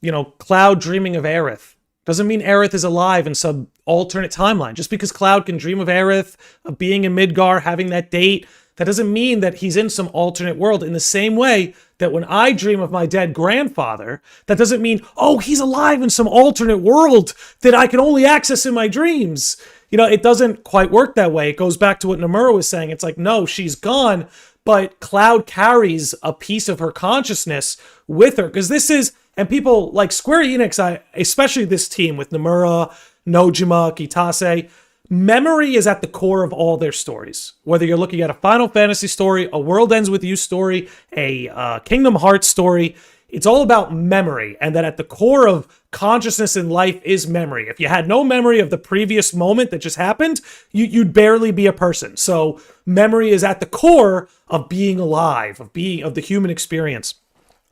you know, Cloud dreaming of Aerith doesn't mean Aerith is alive in some alternate timeline. Just because Cloud can dream of Aerith, of being in Midgar, having that date, that doesn't mean that he's in some alternate world. In the same way that when I dream of my dead grandfather, that doesn't mean, oh, he's alive in some alternate world that I can only access in my dreams. You know, it doesn't quite work that way. It goes back to what Nomura was saying. It's like, no, she's gone, but Cloud carries a piece of her consciousness with her. Because this is, and people like Square Enix, especially this team with Nomura, Nojima, Kitase, memory is at the core of all their stories. Whether you're looking at a Final Fantasy story, a World Ends With You story, a Kingdom Hearts story, it's all about memory, and that at the core of consciousness in life is memory. If you had no memory of the previous moment that just happened, you'd barely be a person. So memory is at the core of being alive, of the human experience.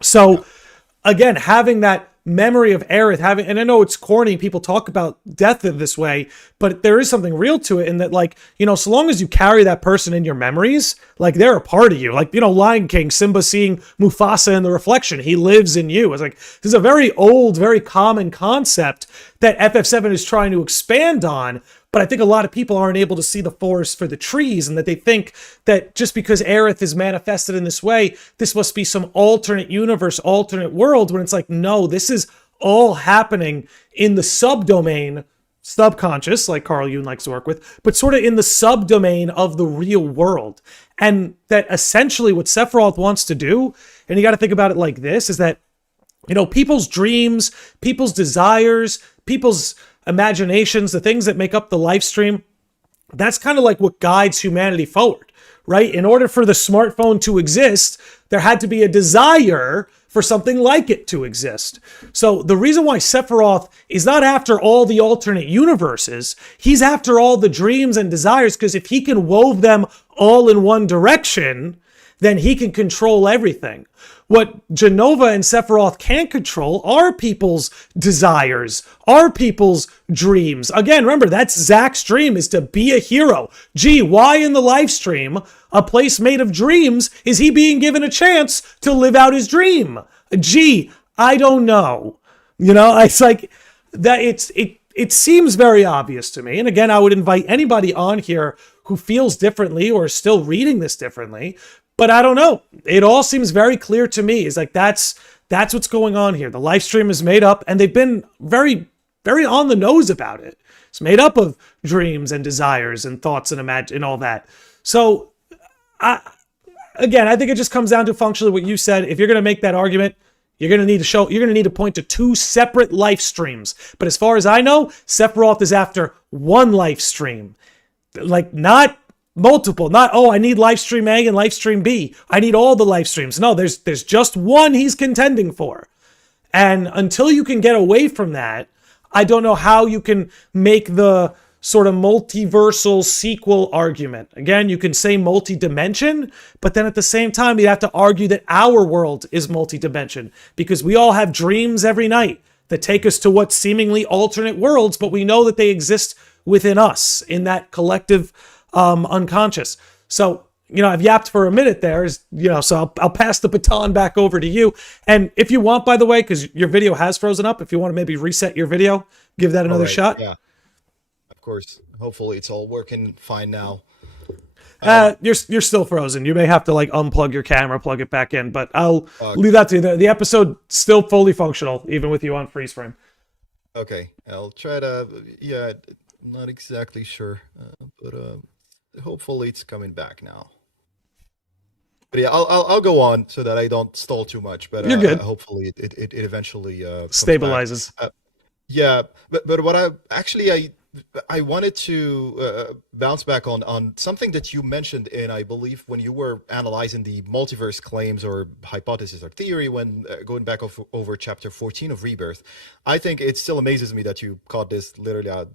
So again, having that memory of Aerith, and I know it's corny, people talk about death in this way, but there is something real to it in that, like, you know, so long as you carry that person in your memories, like, they're a part of you. Like, you know, Lion King, Simba seeing Mufasa in the reflection, he lives in you. It's like, this is a very old, very common concept that FF7 is trying to expand on, but I think a lot of people aren't able to see the forest for the trees, and that they think that just because Aerith is manifested in this way, this must be some alternate universe, alternate world, when it's like, no, this is all happening in the subdomain, subconscious, like Carl Jung likes to work with, but sort of in the subdomain of the real world. And that essentially what Sephiroth wants to do, and you got to think about it like this, is that, you know, people's dreams, people's desires, people's imaginations, the things that make up the life stream, that's kind of like what guides humanity forward, right? In order for the smartphone to exist, there had to be a desire for something like it to exist. So the reason why Sephiroth is not after all the alternate universes, he's after all the dreams and desires, because if he can wove them all in one direction, then he can control everything. What Jenova and Sephiroth can't control are people's desires, are people's dreams. Again, remember, that's Zack's dream, is to be a hero. Gee, why in the live stream, a place made of dreams, is he being given a chance to live out his dream? Gee, I don't know. You know, it's like that. It seems very obvious to me. And again, I would invite anybody on here who feels differently or is still reading this differently. But I don't know. It all seems very clear to me. It's like that's what's going on here. The live stream is made up, and they've been very, very on the nose about it. It's made up of dreams and desires and thoughts and all that. So, I think it just comes down to functionally what you said. If you're going to make that argument, you're going to need to point to 2 separate live streams. But as far as I know, Sephiroth is after one live stream. Like, not multiple, not, oh, I need live stream A and live stream B. I need all the live streams. No, there's just one he's contending for. And until you can get away from that, I don't know how you can make the sort of multiversal sequel argument. Again, you can say multi-dimension, but then at the same time, you have to argue that our world is multi-dimension because we all have dreams every night that take us to what seemingly alternate worlds, but we know that they exist within us in that collective unconscious. So, I've yapped for a minute there, so I'll pass the baton back over to you. And if you want, by the way, because your video has frozen up, if you want to maybe reset your video, give that another shot. Yeah, of course. Hopefully it's all working fine now. You're still frozen. You may have to unplug your camera, plug it back in, but I'll leave that to you. The episode still fully functional, even with you on freeze frame. Okay, I'll try to. Yeah, not exactly sure, but hopefully it's coming back now. But yeah, I'll go on so that I don't stall too much. But you're good. Hopefully it eventually stabilizes. Yeah, but what I wanted to bounce back on something that you mentioned in, I believe, when you were analyzing the multiverse claims or hypothesis or theory when going back over chapter 14 of Rebirth. I think it still amazes me that you caught this literally,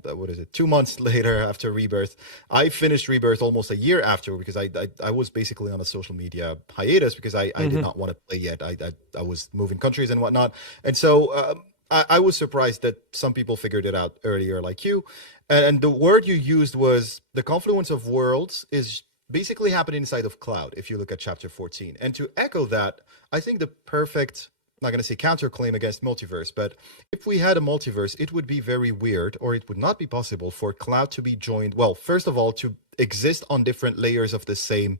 2 months later after Rebirth. I finished Rebirth almost a year after because I was basically on a social media hiatus because I did not want to play yet. I was moving countries and whatnot. And so I was surprised that some people figured it out earlier like you. And the word you used was the confluence of worlds is basically happening inside of Cloud, if you look at chapter 14. And to echo that, I think the perfect, I'm not going to say counterclaim against multiverse, but if we had a multiverse, it would be very weird, or it would not be possible for Cloud to be joined, well, first of all, to exist on different layers of the same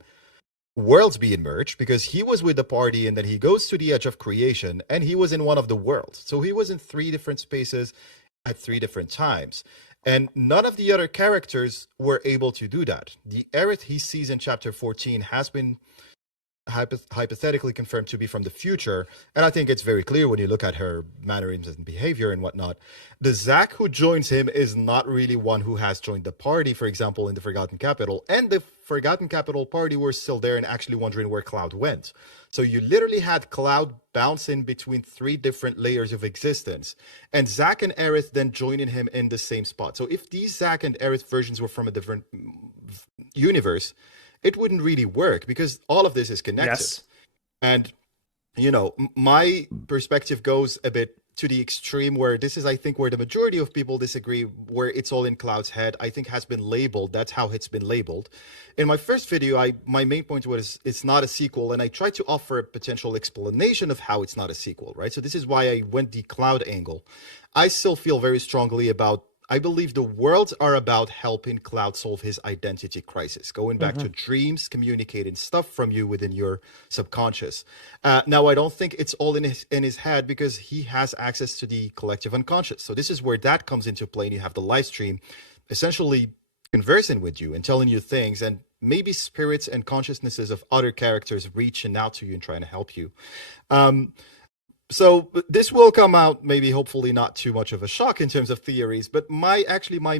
worlds being merged, because he was with the party and then he goes to the edge of creation and he was in one of the worlds. So he was in 3 different spaces at 3 different times. And none of the other characters were able to do that. The Aerith he sees in chapter 14 has been hypothetically confirmed to be from the future. And I think it's very clear when you look at her mannerisms and behavior and whatnot. The Zack who joins him is not really one who has joined the party, for example, in the Forgotten Capital. And the Forgotten Capital party were still there and actually wondering where Cloud went. So you literally had Cloud bouncing between 3 different layers of existence. And Zack and Aerith then joining him in the same spot. So if these Zack and Aerith versions were from a different universe, it wouldn't really work because all of this is connected. Yes. And, my perspective goes a bit to the extreme where this is, I think, where the majority of people disagree, where it's all in Cloud's head, I think has been labeled. That's how it's been labeled. In my first video, my main point was it's not a sequel, and I tried to offer a potential explanation of how it's not a sequel, right? So this is why I went the Cloud angle. I still feel very strongly about, I believe the worlds are about helping Cloud solve his identity crisis, going back to dreams, communicating stuff from you within your subconscious. Now, I don't think it's all in his head because he has access to the collective unconscious. So this is where that comes into play, and you have the live stream essentially conversing with you and telling you things, and maybe spirits and consciousnesses of other characters reaching out to you and trying to help you. So this will come out, maybe hopefully not too much of a shock in terms of theories, but my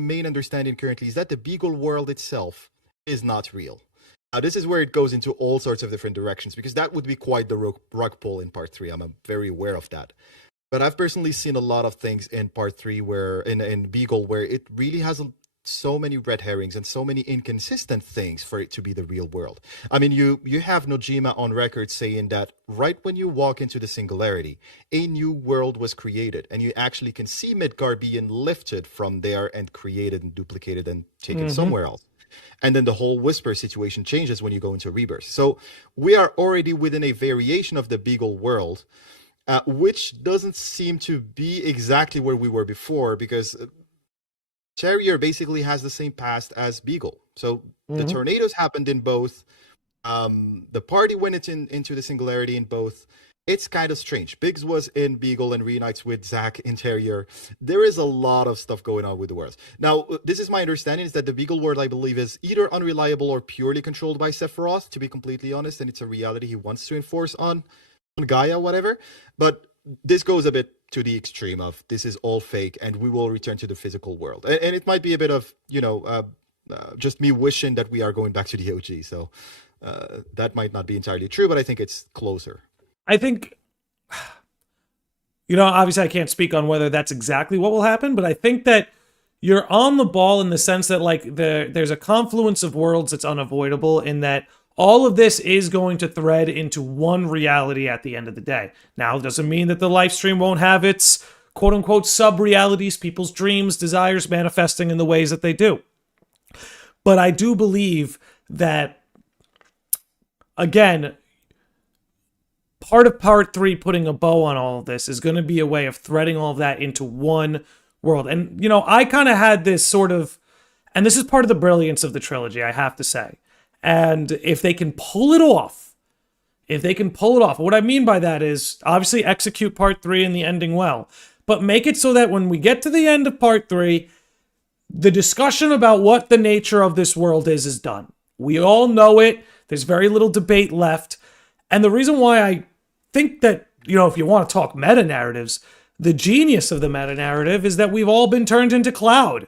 main understanding currently is that the Beagle world itself is not real. Now, this is where it goes into all sorts of different directions, because that would be quite the rug pull in part 3. I'm very aware of that. But I've personally seen a lot of things in part 3 where in Beagle where it really has so many red herrings and so many inconsistent things for it to be the real world. I mean, you have Nojima on record saying that right when you walk into the Singularity, a new world was created, and you actually can see Midgar being lifted from there and created and duplicated and taken somewhere else. And then the whole Whisper situation changes when you go into Rebirth. So we are already within a variation of the Beagle world, which doesn't seem to be exactly where we were before, because Terrier basically has the same past as Beagle. So the tornadoes happened in both. The party when it's into the singularity in both, it's kind of strange. Biggs was in Beagle and reunites with Zack Interior. There is a lot of stuff going on with the worlds. Now, this is my understanding, is that the Beagle world, I believe, is either unreliable or purely controlled by Sephiroth, to be completely honest, and it's a reality he wants to enforce on Gaia, whatever. But this goes a bit to the extreme of this is all fake and we will return to the physical world. And it might be a bit of, just me wishing that we are going back to the OG. So that might not be entirely true, but I think it's closer. I think, obviously I can't speak on whether that's exactly what will happen, but I think that you're on the ball in the sense that like there's a confluence of worlds that's unavoidable, in that all of this is going to thread into one reality at the end of the day. Now, it doesn't mean that the live stream won't have its quote-unquote sub-realities, people's dreams, desires manifesting in the ways that they do. But I do believe that, again, part of part 3 putting a bow on all of this is going to be a way of threading all of that into one world. And, I kind of had this sort of, and this is part of the brilliance of the trilogy, I have to say. And if they can pull it off, what I mean by that is obviously execute part 3 and the ending well, but make it so that when we get to the end of part 3, the discussion about what the nature of this world is done. We all know it. There's very little debate left. And the reason why I think that, if you want to talk meta-narratives, the genius of the meta-narrative is that we've all been turned into Cloud.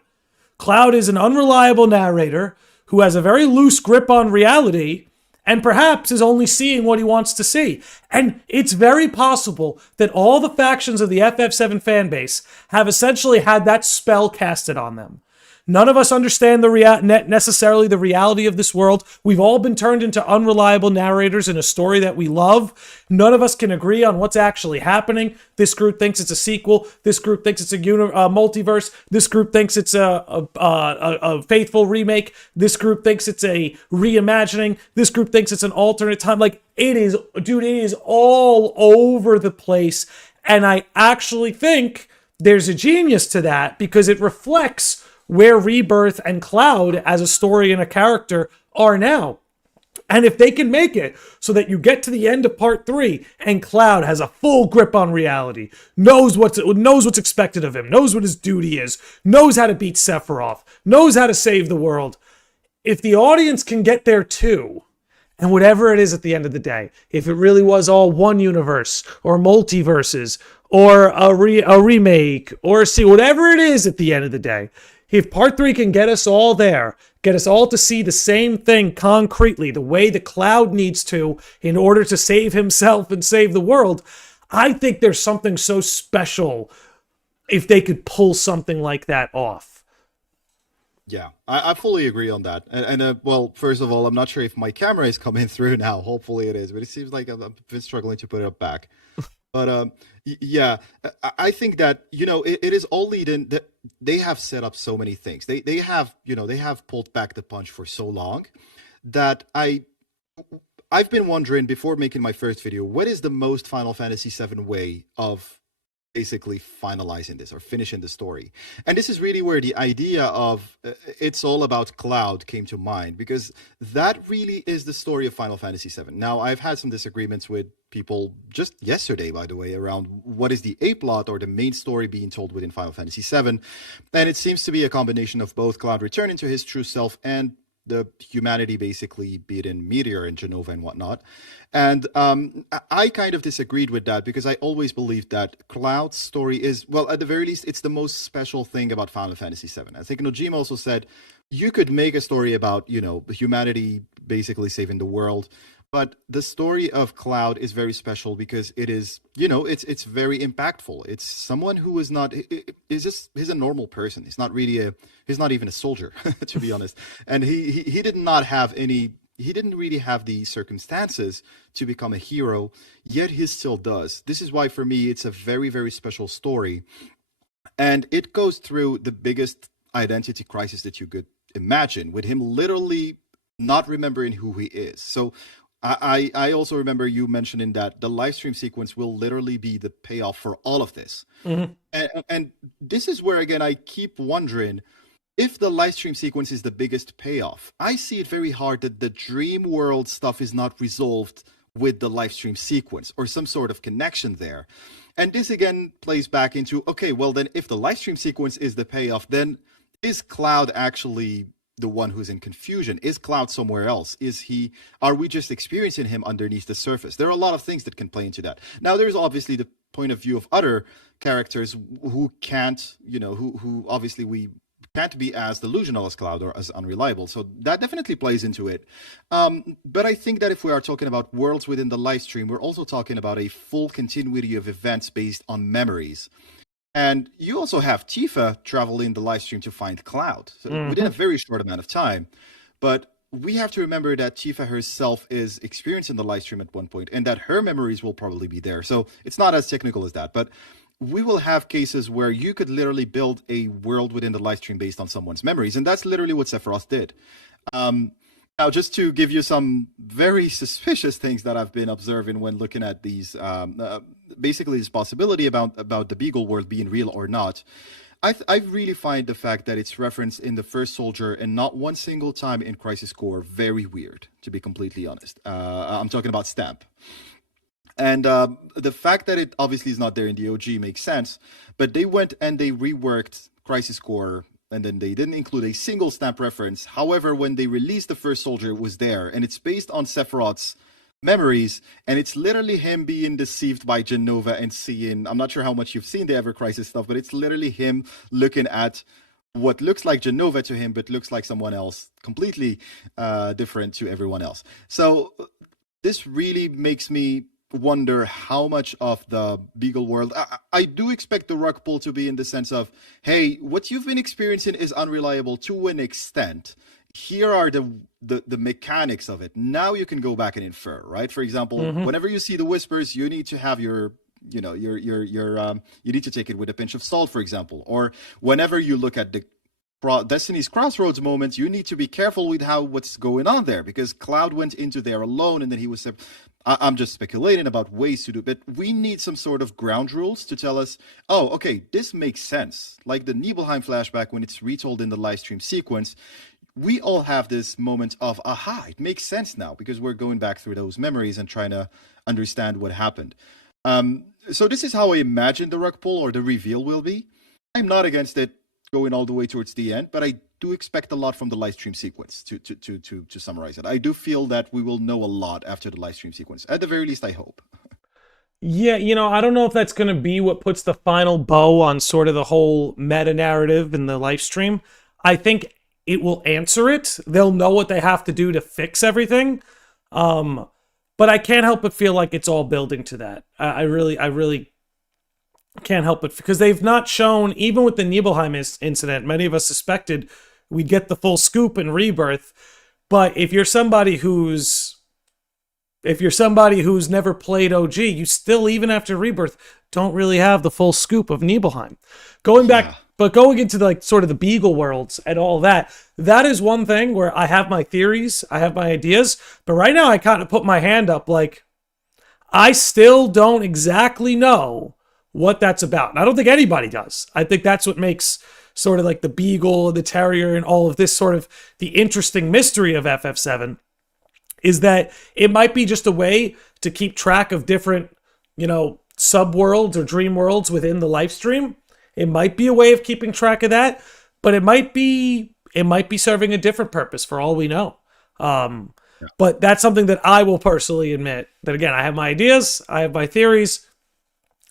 Cloud is an unreliable narrator who has a very loose grip on reality and perhaps is only seeing what he wants to see. And it's very possible that all the factions of the FF7 fanbase have essentially had that spell casted on them. None of us understand necessarily the reality of this world. We've all been turned into unreliable narrators in a story that we love. None of us can agree on what's actually happening. This group thinks it's a sequel. This group thinks it's a multiverse. This group thinks it's a faithful remake. This group thinks it's a reimagining. This group thinks it's an alternate time. Like, it is all over the place. And I actually think there's a genius to that, because it reflects where Rebirth and Cloud as a story and a character are now. And if they can make it so that you get to the end of part 3 and Cloud has a full grip on reality, knows what's expected of him, knows what his duty is, knows how to beat Sephiroth, knows how to save the world. If the audience can get there too, and whatever it is at the end of the day, if it really was all one universe or multiverses or a remake or whatever it is at the end of the day, if part 3 can get us all there, get us all to see the same thing concretely, the way the Cloud needs to in order to save himself and save the world, I think there's something so special if they could pull something like that off. Yeah, I fully agree on that. And well, first of all, I'm not sure if my camera is coming through now. Hopefully it is, but it seems like I've been struggling to put it up back. But yeah, I think that, it is all leading that they have set up so many things. They have pulled back the punch for so long that I've been wondering before making my first video, what is the most Final Fantasy VII way of basically finalizing this or finishing the story? And this is really where the idea of it's all about Cloud came to mind, because that really is the story of Final Fantasy VII. Now, I've had some disagreements with people just yesterday, by the way, around what is the A-plot or the main story being told within Final Fantasy VII. And it seems to be a combination of both Cloud returning to his true self and the humanity basically beating Meteor and Genova and whatnot. And I kind of disagreed with that, because I always believed that Cloud's story is, well, at the very least, it's the most special thing about Final Fantasy VII. I think Nojima also said you could make a story about, humanity basically saving the world, but the story of Cloud is very special because it is, it's very impactful. It's someone who is not, he's a normal person. He's not even a soldier, to be honest. And he didn't really have the circumstances to become a hero, yet he still does. This is why, for me, it's a very, very special story. And it goes through the biggest identity crisis that you could imagine, with him literally not remembering who he is. So I also remember you mentioning that the live stream sequence will literally be the payoff for all of this. Mm-hmm. And this is where, again, I keep wondering, if the live stream sequence is the biggest payoff, I see it very hard that the dream world stuff is not resolved with the live stream sequence or some sort of connection there. And this again plays back into, okay, well then if the live stream sequence is the payoff, then is Cloud actually the one who's in confusion? Is Cloud somewhere else? Are we just experiencing him underneath the surface? There are a lot of things that can play into that. Now, there's obviously the point of view of other characters who can't, who obviously we can't be as delusional as Cloud or as unreliable. So that definitely plays into it. But I think that if we are talking about worlds within the live stream, we're also talking about a full continuity of events based on memories. And you also have Tifa traveling the live stream to find Cloud within a very short amount of time. But we have to remember that Tifa herself is experiencing the live stream at one point and that her memories will probably be there. So it's not as technical as that. But we will have cases where you could literally build a world within the live stream based on someone's memories. And that's literally what Sephiroth did. Now, just to give you some very suspicious things that I've been observing when looking at these, basically this possibility about the Beagle world being real or not, I really find the fact that it's referenced in the first Soldier and not one single time in Crisis Core very weird, to be completely honest. I'm talking about Stamp. And the fact that it obviously is not there in the OG makes sense, but they went and they reworked Crisis Core, and then they didn't include a single Stamp reference. However, when they released the first Soldier, it was there, and it's based on Sephiroth's memories, and it's literally him being deceived by Jenova and seeing, I'm not sure how much you've seen the Ever Crisis stuff, but it's literally him looking at what looks like Jenova to him, but looks like someone else, completely different to everyone else. So this really makes me wonder how much of the Beagle world I do expect the rug pull to be in the sense of, hey, what you've been experiencing is unreliable to an extent. Here are the mechanics of it. Now you can go back and infer, right? For example, whenever you see the whispers, you need to have you need to take it with a pinch of salt, for example. Or whenever you look at the Destiny's Crossroads moments, you need to be careful with what's going on there, because Cloud went into there alone and then he was... I'm just speculating about ways to do it, but we need some sort of ground rules to tell us, oh, okay, this makes sense. Like the Nibelheim flashback when it's retold in the live stream sequence, we all have this moment of, aha, it makes sense now, because we're going back through those memories and trying to understand what happened. So this is how I imagine the rug pull or the reveal will be. I'm not against it going all the way towards the end, but I do expect a lot from the live stream sequence to summarize it. I do feel that we will know a lot after the live stream sequence. At the very least, I hope. Yeah, I don't know if that's going to be what puts the final bow on sort of the whole meta-narrative in the live stream. I think it will answer it. They'll know what they have to do to fix everything. But I can't help but feel like it's all building to that. I really can't help it, because they've not shown, even with the Nibelheim incident, many of us suspected we'd get the full scoop in Rebirth. But if you're somebody who's never played OG, you still, even after Rebirth, don't really have the full scoop of Nibelheim. Going into the, sort of the Beagle worlds and all that is one thing where I have my theories, I have my ideas, but right now I kind of put my hand up, like, I still don't exactly know what that's about. And I don't think anybody does. I think that's what makes sort of like the Beagle, the Terrier, and all of this sort of the interesting mystery of FF7, is that it might be just a way to keep track of different, sub-worlds or dream worlds within the live stream. It might be a way of keeping track of that, but it might be serving a different purpose for all we know. But that's something that I will personally admit that, again, I have my ideas, I have my theories,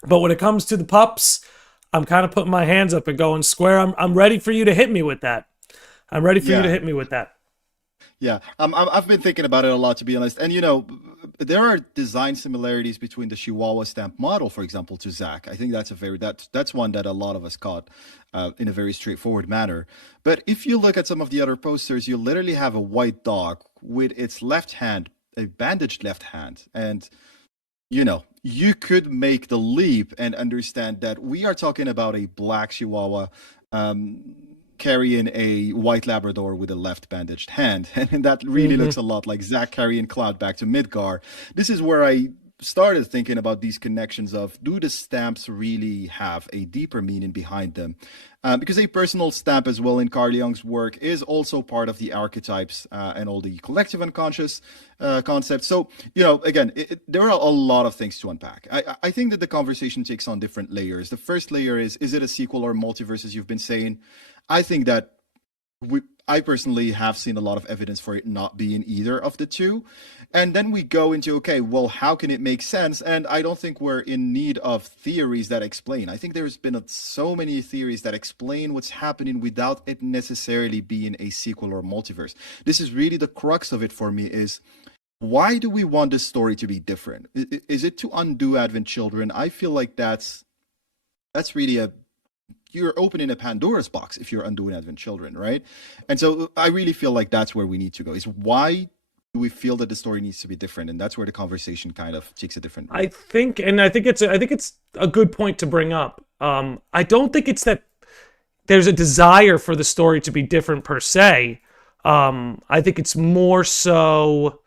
but when it comes to the pups, I'm kind of putting my hands up and going square. I'm ready for you to hit me with that. I'm ready for you to hit me with that. Yeah, I've been thinking about it a lot, to be honest. And, there are design similarities between the Chihuahua Stamp model, for example, to Zack. I think that's one that a lot of us caught in a very straightforward manner. But if you look at some of the other posters, you literally have a white dog with its left hand, a bandaged left hand. And, you could make the leap and understand that we are talking about a black Chihuahua carrying a white Labrador with a left bandaged hand. And that really looks a lot like Zack carrying Cloud back to Midgar. This is where I started thinking about these connections of, do the stamps really have a deeper meaning behind them? Because a personal stamp as well in Carl Jung's work is also part of the archetypes and all the collective unconscious concepts. So, again, there are a lot of things to unpack. I think that the conversation takes on different layers. The first layer is it a sequel or multiverse, as you've been saying? I think that I personally have seen a lot of evidence for it not being either of the two. And then we go into, okay, well, how can it make sense? And I don't think we're in need of theories that explain. I think there's been so many theories that explain what's happening without it necessarily being a sequel or multiverse. This is really the crux of it for me, is why do we want this story to be different? Is it to undo Advent Children? I feel like that's really you're opening a Pandora's box if you're undoing Advent Children, right? And so I really feel like that's where we need to go, is why do we feel that the story needs to be different? And that's where the conversation kind of takes a different route. I think it's a good point to bring up. I don't think it's that there's a desire for the story to be different per se. I think it's more so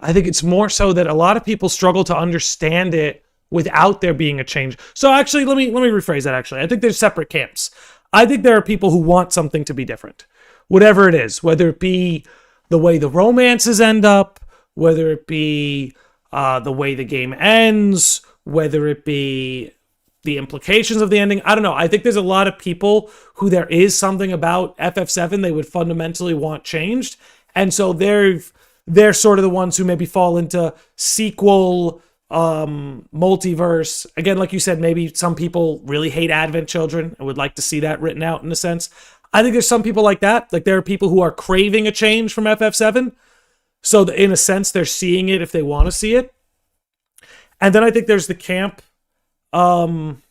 that a lot of people struggle to understand it without there being a change. So actually, let me rephrase that. Actually, I think there's separate camps. I think there are people who want something to be different, whatever it is, whether it be the way the romances end up, whether it be the way the game ends, whether it be the implications of the ending. I don't know. I think there's a lot of people who there is something about FF7 they would fundamentally want changed, and so they're sort of the ones who maybe fall into sequel, multiverse. Again, like you said, maybe some people really hate Advent Children and would like to see that written out in a sense. I think there's some people like that. Like, there are people who are craving a change from FF7. So in a sense, they're seeing it if they want to see it. And then I think there's the camp. And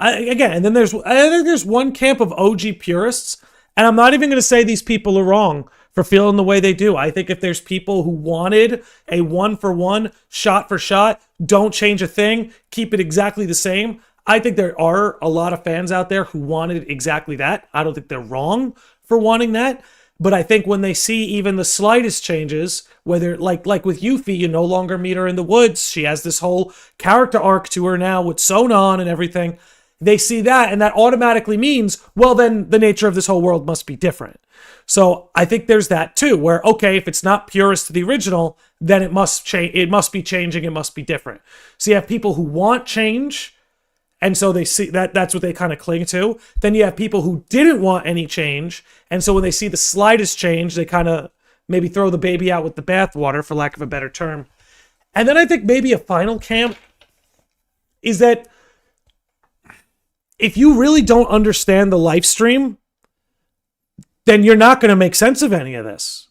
then there's one camp of OG purists. And I'm not even going to say these people are wrong for feeling the way they do. I think if there's people who wanted a 1-for-1, shot-for-shot, don't change a thing, keep it exactly the same, I think there are a lot of fans out there who wanted exactly that. I don't think they're wrong for wanting that. But I think when they see even the slightest changes, whether like with Yuffie, you no longer meet her in the woods. She has this whole character arc to her now with Sonon and everything. They see that, and that automatically means, well, then the nature of this whole world must be different. So I think there's that too, where, okay, if it's not purist to the original, then it must change. It must be changing. It must be different. So you have people who want change, and so they see that's what they kind of cling to. Then you have people who didn't want any change, and so when they see the slightest change, they kind of maybe throw the baby out with the bathwater, for lack of a better term. And then I think maybe a final camp is that if you really don't understand the live stream, then you're not going to make sense of any of this.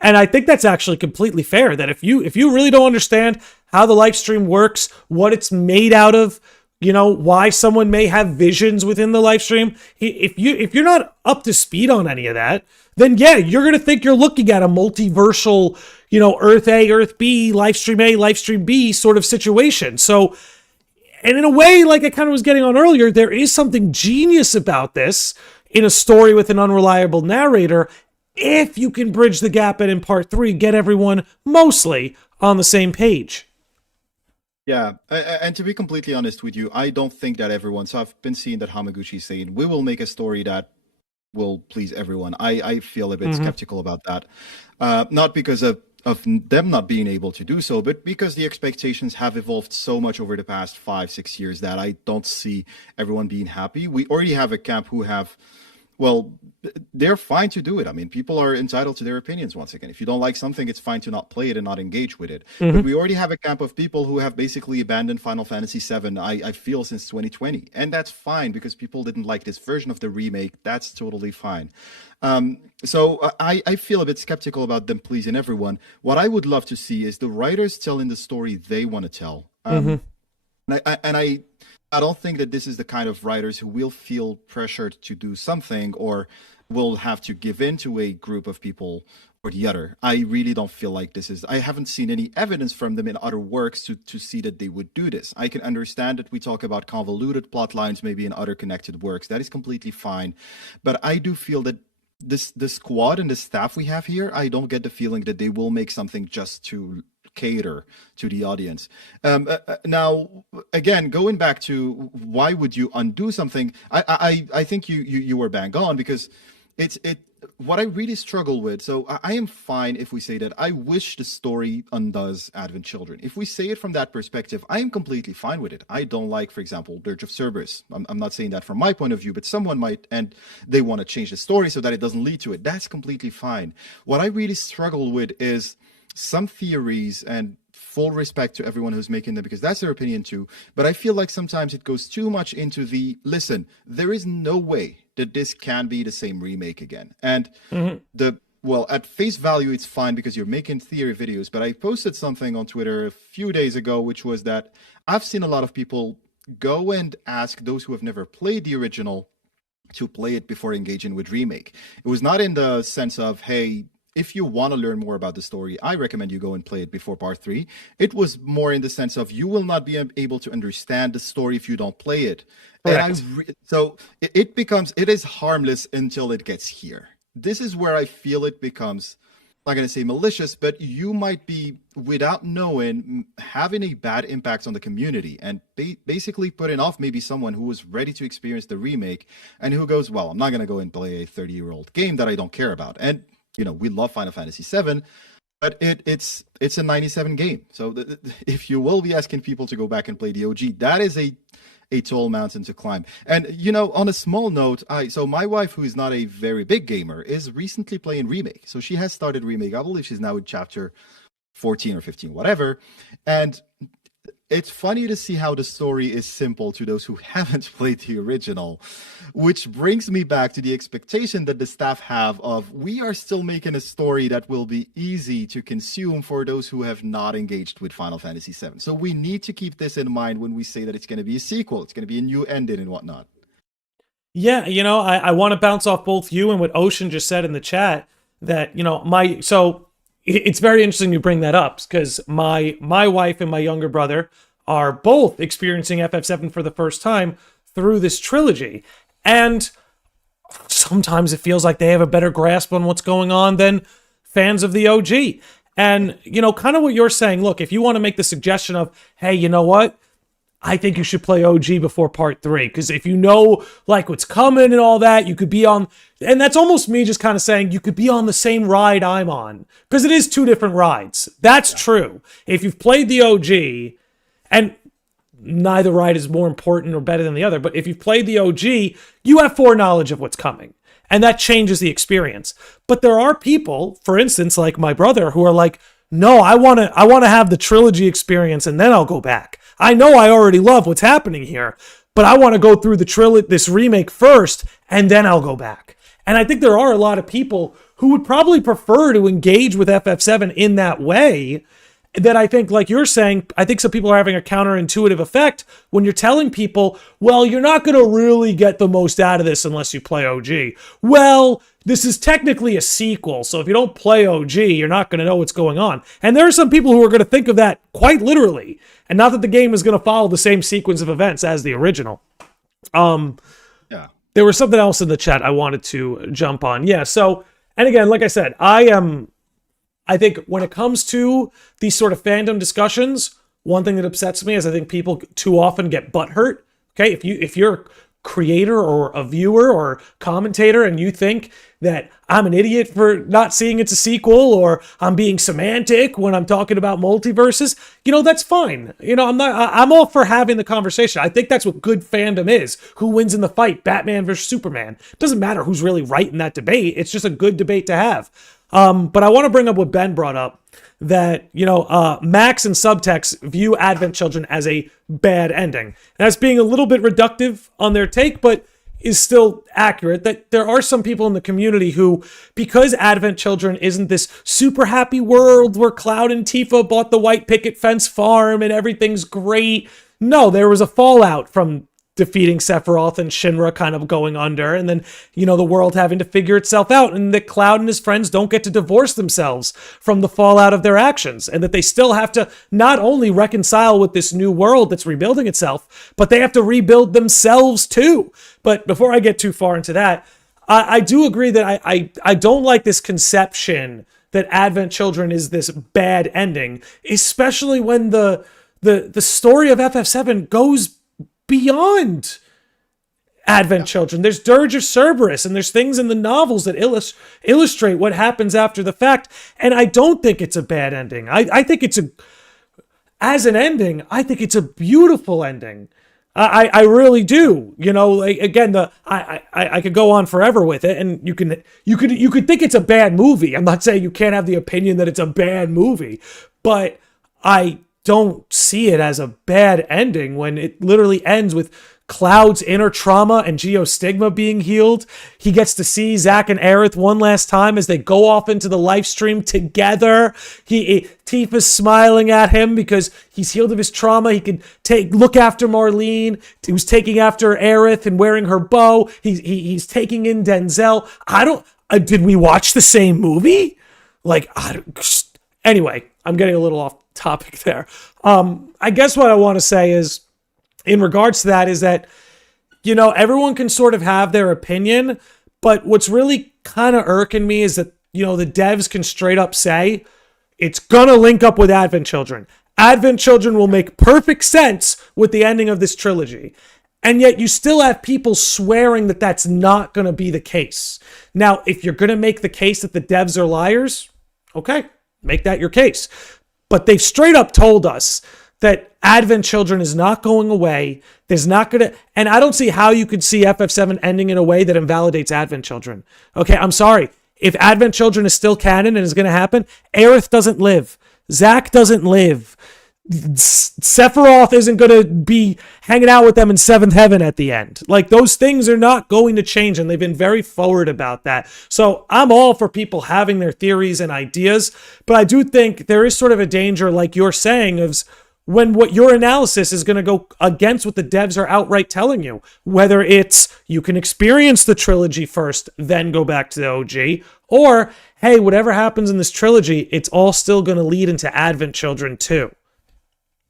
And I think that's actually completely fair, that if you really don't understand how the live stream works, what it's made out of, why someone may have visions within the live stream, if you're not up to speed on any of that, then yeah, you're going to think you're looking at a multiversal, Earth A, Earth B, live stream A, live stream B sort of situation. So, and in a way, like I kind of was getting on earlier, there is something genius about this in a story with an unreliable narrator, if you can bridge the gap and in part 3 get everyone mostly on the same page. Yeah, and to be completely honest with you, I don't think that everyone, so I've been seeing that Hamaguchi saying, we will make a story that will please everyone. I feel a bit skeptical about that. Not because of them not being able to do so, but because the expectations have evolved so much over the past 5-6 years that I don't see everyone being happy. We already have a camp who have, well, they're fine to do it. I mean, people are entitled to their opinions once again. If you don't like something, it's fine to not play it and not engage with it. But we already have a camp of people who have basically abandoned Final Fantasy VII, I feel, since 2020. And that's fine because people didn't like this version of the remake. That's totally fine. So I feel a bit skeptical about them pleasing everyone. What I would love to see is the writers telling the story they want to tell. And I don't think that this is the kind of writers who will feel pressured to do something or will have to give in to a group of people or the other. I really don't feel like this is... I haven't seen any evidence from them in other works to see that they would do this. I can understand that we talk about convoluted plot lines maybe in other connected works. That is completely fine. But I do feel that the squad and the staff we have here, I don't get the feeling that they will make something just to cater to the audience. Now, again, going back to why would you undo something? I think you were bang on, because it's what I really struggle with. So I am fine if we say that I wish the story undoes Advent Children. If we say it from that perspective, I am completely fine with it. I don't like, for example, Dirge of Cerberus. I'm not saying that from my point of view, but someone might, and they want to change the story so that it doesn't lead to it. That's completely fine. What I really struggle with is some theories, and full respect to everyone who's making them, because that's their opinion too. But I feel like sometimes it goes too much into the, listen, there is no way that this can be the same remake again. And well, at face value, it's fine because you're making theory videos. But I posted something on Twitter a few days ago, which was that I've seen a lot of people go and ask those who have never played the original to play it before engaging with remake. It was not in the sense of, hey, if you want to learn more about the story, I recommend you go and play it before part 3. It was more in the sense of, you will not be able to understand the story if you don't play it. Correct. And so it is harmless until it gets here. This is where I feel it becomes, I'm not going to say malicious, but you might be, without knowing, having a bad impact on the community, and basically putting off maybe someone who was ready to experience the remake and who goes, well, I'm not going to go and play a 30-year-old game that I don't care about. And we love Final Fantasy VII, but it's a 97 game. So if you will be asking people to go back and play the OG, that is a tall mountain to climb. And, on a small note, so my wife, who is not a very big gamer, is recently playing Remake. So she has started Remake. I believe she's now in chapter 14 or 15, whatever. And it's funny to see how the story is simple to those who haven't played the original, which brings me back to the expectation that the staff have of, we are still making a story that will be easy to consume for those who have not engaged with Final Fantasy VII. So we need to keep this in mind when we say that it's going to be a sequel, it's going to be a new ending and whatnot. Yeah, I want to bounce off both you and what Ocean just said in the chat, that, it's very interesting you bring that up, because my wife and my younger brother are both experiencing FF7 for the first time through this trilogy. And sometimes it feels like they have a better grasp on what's going on than fans of the OG. And, kind of what you're saying, look, if you want to make the suggestion of, hey, you know what? I think you should play OG before part 3, because if you know what's coming and all that, you could be on, and that's almost me just kind of saying you could be on the same ride I'm on, because it is 2 different rides. That's true. If you've played the OG, and neither ride is more important or better than the other, but if you've played the OG, you have foreknowledge of what's coming, and that changes the experience. But there are people, for instance, like my brother, who are like, no, I want to have the trilogy experience and then I'll go back. I know I already love what's happening here, but I want to go through this remake first and then I'll go back. And I think there are a lot of people who would probably prefer to engage with FF7 in that way. That I think, like you're saying, I think some people are having a counterintuitive effect when you're telling people, well, you're not going to really get the most out of this unless you play OG. Well, this is technically a sequel, so if you don't play OG, you're not going to know what's going on. And there are some people who are going to think of that quite literally, and not that the game is going to follow the same sequence of events as the original. Yeah. There was something else in the chat I wanted to jump on. Yeah, so, and again, like I said, I think when it comes to these sort of fandom discussions, one thing that upsets me is I think people too often get butthurt. Okay, if you're a creator or a viewer or commentator and you think that I'm an idiot for not seeing it's a sequel, or I'm being semantic when I'm talking about multiverses, that's fine. I'm all for having the conversation. I think that's what good fandom is. Who wins in the fight? Batman versus Superman. It doesn't matter who's really right in that debate. It's just a good debate to have. But I want to bring up what Ben brought up, that, Max and Subtext view Advent Children as a bad ending. And that's being a little bit reductive on their take, but is still accurate, that there are some people in the community who, because Advent Children isn't this super happy world where Cloud and Tifa bought the white picket fence farm and everything's great. No, there was a fallout from defeating Sephiroth and Shinra kind of going under, and then, the world having to figure itself out, and that Cloud and his friends don't get to divorce themselves from the fallout of their actions, and that they still have to not only reconcile with this new world that's rebuilding itself, but they have to rebuild themselves too. But before I get too far into that, I do agree that I don't like this conception that Advent Children is this bad ending, especially when the story of FF7 goes beyond Advent Children. There's Dirge of Cerberus, and there's things in the novels that illustrate what happens after the fact. And I don't think it's a bad ending. I think as an ending, I think it's a beautiful ending. I really do. You know, like, again, I could go on forever with it, and you could think it's a bad movie. I'm not saying you can't have the opinion that it's a bad movie, but I don't see it as a bad ending when it literally ends with Cloud's inner trauma and geostigma being healed. He gets to see Zack and Aerith one last time as they go off into the live stream together. Tifa's smiling at him because he's healed of his trauma. He can look after Marlene. He was taking after Aerith and wearing her bow. He's taking in Denzel. Did we watch the same movie? Anyway, I'm getting a little off topic there. I guess what I want to say is, in regards to that, is that, you know, everyone can sort of have their opinion, but what's really kind of irking me is that, you know, the devs can straight up say, it's gonna link up with Advent Children. Advent Children will make perfect sense with the ending of this trilogy. And yet you still have people swearing that that's not gonna be the case. Now, if you're gonna make the case that the devs are liars, okay, make that your case. But they've straight up told us that Advent Children is not going away. There's not going to... And I don't see how you could see FF7 ending in a way that invalidates Advent Children. Okay, I'm sorry. If Advent Children is still canon and is going to happen, Aerith doesn't live. Zack doesn't live. Sephiroth isn't going to be hanging out with them in Seventh Heaven at the end. Like, those things are not going to change, and they've been very forward about that. So I'm all for people having their theories and ideas, but I do think there is sort of a danger, like you're saying, of when what your analysis is going to go against what the devs are outright telling you. Whether it's you can experience the trilogy first, then go back to the OG, or, hey, whatever happens in this trilogy, it's all still going to lead into Advent Children too.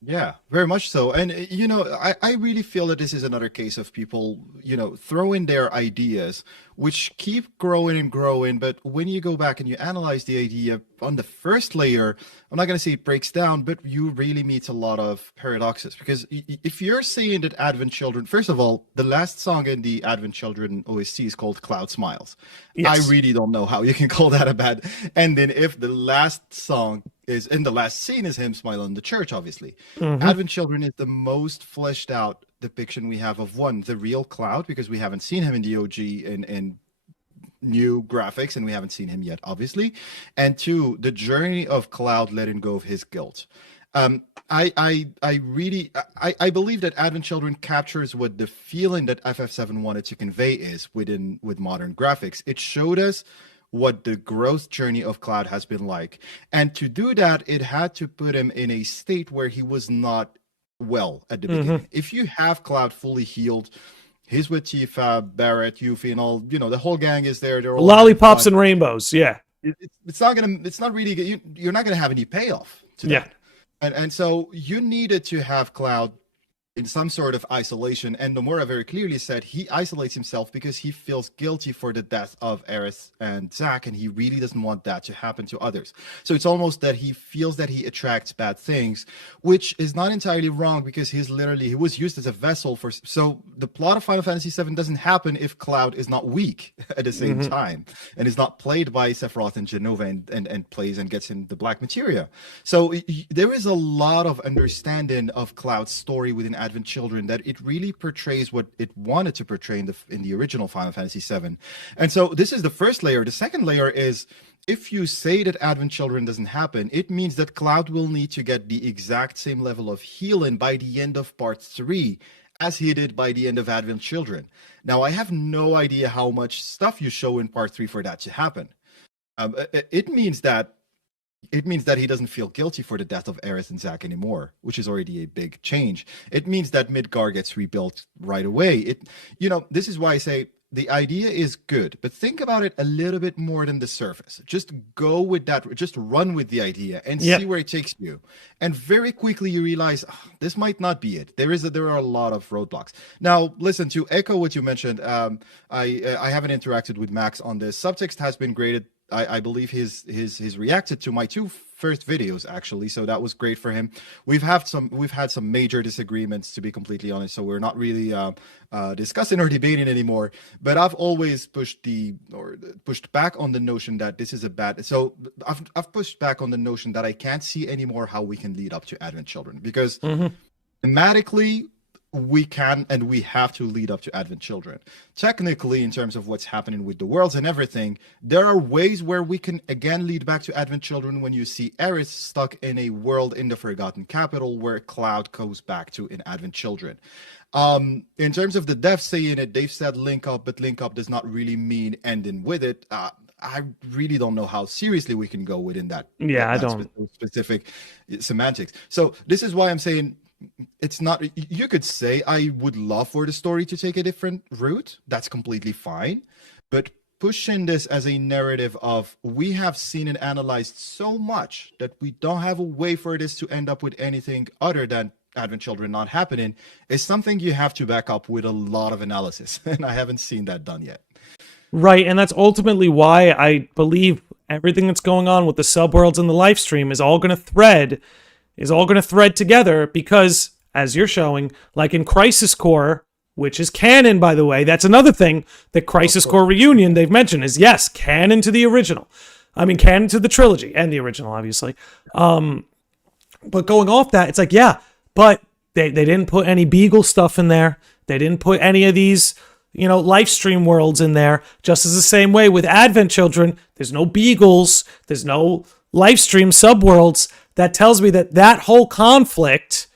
Yeah, very much so. And, you know, I really feel that this is another case of people, you know, throwing their ideas, which keep growing and growing. But when you go back and you analyze the idea on the first layer, I'm not going to say it breaks down, but you really meet a lot of paradoxes. Because if you're saying that Advent Children, first of all, the last song in the Advent Children OST is called Cloud Smiles. Yes. I really don't know how you can call that a bad. And then if the last song is, and the last scene is him smiling in the church, obviously. Advent Children is the most fleshed out depiction we have of, one, the real Cloud, because we haven't seen him in the OG in new graphics, and we haven't seen him yet, obviously. And two, the journey of Cloud letting go of his guilt. I believe that Advent Children captures what the feeling that FF7 wanted to convey is with modern graphics. It showed us what the growth journey of Cloud has been like. And to do that, it had to put him in a state where he was not well at the beginning. If you have Cloud fully healed, he's with Tifa, Barrett, Yuffie, and all, you know, the whole gang is there. They're all lollipops and rainbows. Yeah. It's not really, you're not going to have any payoff to that. And so you needed to have Cloud in some sort of isolation, and Nomura very clearly said he isolates himself because he feels guilty for the death of Aerith and Zack, and he really doesn't want that to happen to others. So it's almost that he feels that he attracts bad things, which is not entirely wrong, because he was used as a vessel for. So the plot of Final Fantasy VII doesn't happen if Cloud is not weak at the same time and is not played by Sephiroth and Jenova and plays and gets in the Black Materia. So there is a lot of understanding of Cloud's story within Advent Children that it really portrays what it wanted to portray in the original Final Fantasy VII. And so this is the first layer. The second layer is, if you say that Advent Children doesn't happen, it means that Cloud will need to get the exact same level of healing by the end of Part 3 as he did by the end of Advent Children. Now, I have no idea how much stuff you show in Part 3 for that to happen. It means that he doesn't feel guilty for the death of Aerith and Zack anymore, which is already a big change. It means that Midgar gets rebuilt right away. This is why I say the idea is good, but think about it a little bit more than the surface. Just go with that. Just run with the idea and see where it takes you. And very quickly you realize this might not be it. There are a lot of roadblocks. Now, listen, to echo what you mentioned, I haven't interacted with Max on this. Subtext has been graded I believe he's reacted to my two first videos actually, so that was great for him. We've had some major disagreements, to be completely honest, so we're not really discussing or debating anymore. But I've always pushed back on the notion that this is a bad. So I've pushed back on the notion that I can't see anymore how we can lead up to Advent Children, because thematically we can and we have to lead up to Advent Children. Technically, in terms of what's happening with the worlds and everything, there are ways where we can again lead back to Advent Children when you see Aerith stuck in a world in the Forgotten Capital where Cloud goes back to in Advent Children. In terms of the devs saying it, they've said link up, but link up does not really mean ending with it. I really don't know how seriously we can go within that. Yeah, I don't. Specific semantics. So this is why I'm saying, it's not, you could say I would love for the story to take a different route. That's completely fine. But pushing this as a narrative of we have seen and analyzed so much that we don't have a way for this to end up with anything other than Advent Children not happening is something you have to back up with a lot of analysis. And I haven't seen that done yet. Right, and that's ultimately why I believe everything that's going on with the subworlds and the live stream is all going to thread together, because as you're showing, like in Crisis Core, which is canon, by the way, that's another thing that Crisis Core Reunion they've mentioned is, yes, canon to the original. I mean, canon to the trilogy and the original, obviously. But going off that, it's like, yeah, but they didn't put any Beagle stuff in there. They didn't put any of these, live stream worlds in there. Just as the same way with Advent Children, there's no Beagles, there's no live stream subworlds. That tells me that whole conflict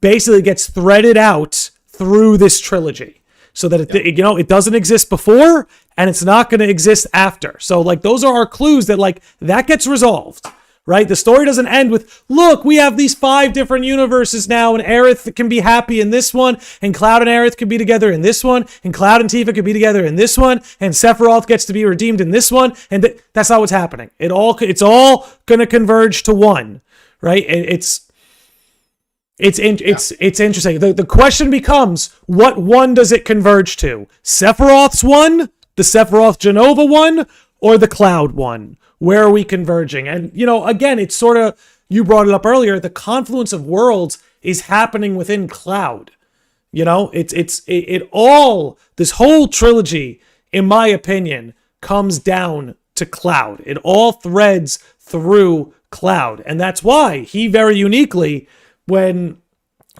basically gets threaded out through this trilogy, so that it doesn't exist before and it's not going to exist after. So like those are our clues that like that gets resolved, right? The story doesn't end with, look, we have these 5 different universes now, and Aerith can be happy in this one, and Cloud and Aerith can be together in this one, and Cloud and Tifa can be together in this one, and Sephiroth gets to be redeemed in this one, and that's not what's happening. It's all going to converge to one. Right? It's interesting. The question becomes, what one does it converge to? Sephiroth's one, the Sephiroth Jenova one, or the Cloud one? Where are we converging? And, again, it's sort of, you brought it up earlier, the confluence of worlds is happening within Cloud. This whole trilogy, in my opinion, comes down to Cloud. It all threads through Cloud, and that's why he very uniquely, when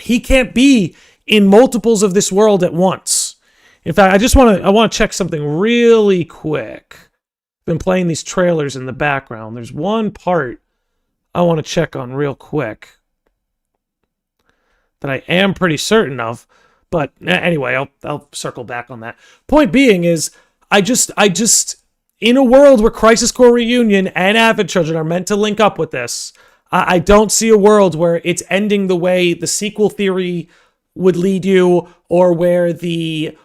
he can't be in multiples of this world at once. In fact, I want to check something really quick. Been playing these trailers in the background. There's one part I want to check on real quick that I am pretty certain of, but anyway, I'll circle back on that. Point being is, I just in a world where Crisis Core Reunion and Advent Children are meant to link up with this, I don't see a world where it's ending the way the sequel theory would lead you, or where the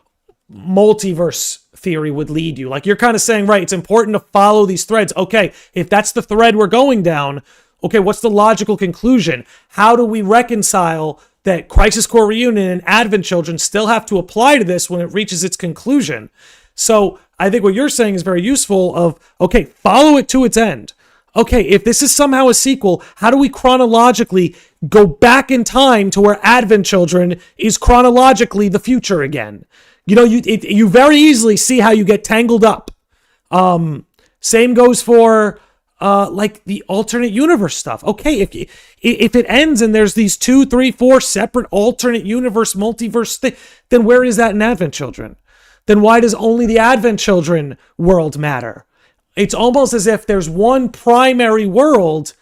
multiverse theory would lead you. Like, you're kind of saying, right, it's important to follow these threads. Okay, if that's the thread we're going down, okay, what's the logical conclusion? How do we reconcile that Crisis Core Reunion and Advent Children still have to apply to this when it reaches its conclusion? So I think what you're saying is very useful of, okay, follow it to its end. Okay, if this is somehow a sequel, how do we chronologically go back in time to where Advent Children is chronologically the future again? You very easily see how you get tangled up. Same goes for like the alternate universe stuff. Okay, if it ends and there's these 2, 3, 4 separate alternate universe, multiverse thing, then where is that in Advent Children? Then why does only the Advent Children world matter? It's almost as if there's one primary world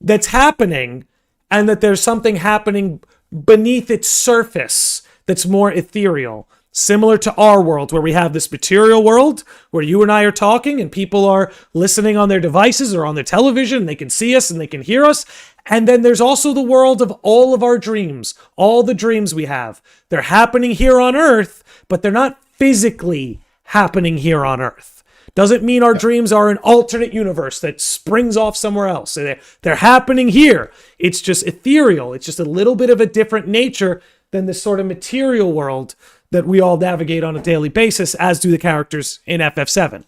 that's happening, and that there's something happening beneath its surface that's more ethereal. Similar to our world, where we have this material world where you and I are talking and people are listening on their devices or on their television, and they can see us and they can hear us. And then there's also the world of all of our dreams, all the dreams we have. They're happening here on Earth, but they're not physically happening here on Earth. Doesn't mean our dreams are an alternate universe that springs off somewhere else. They're happening here. It's just ethereal. It's just a little bit of a different nature than this sort of material world that we all navigate on a daily basis, as do the characters in FF7.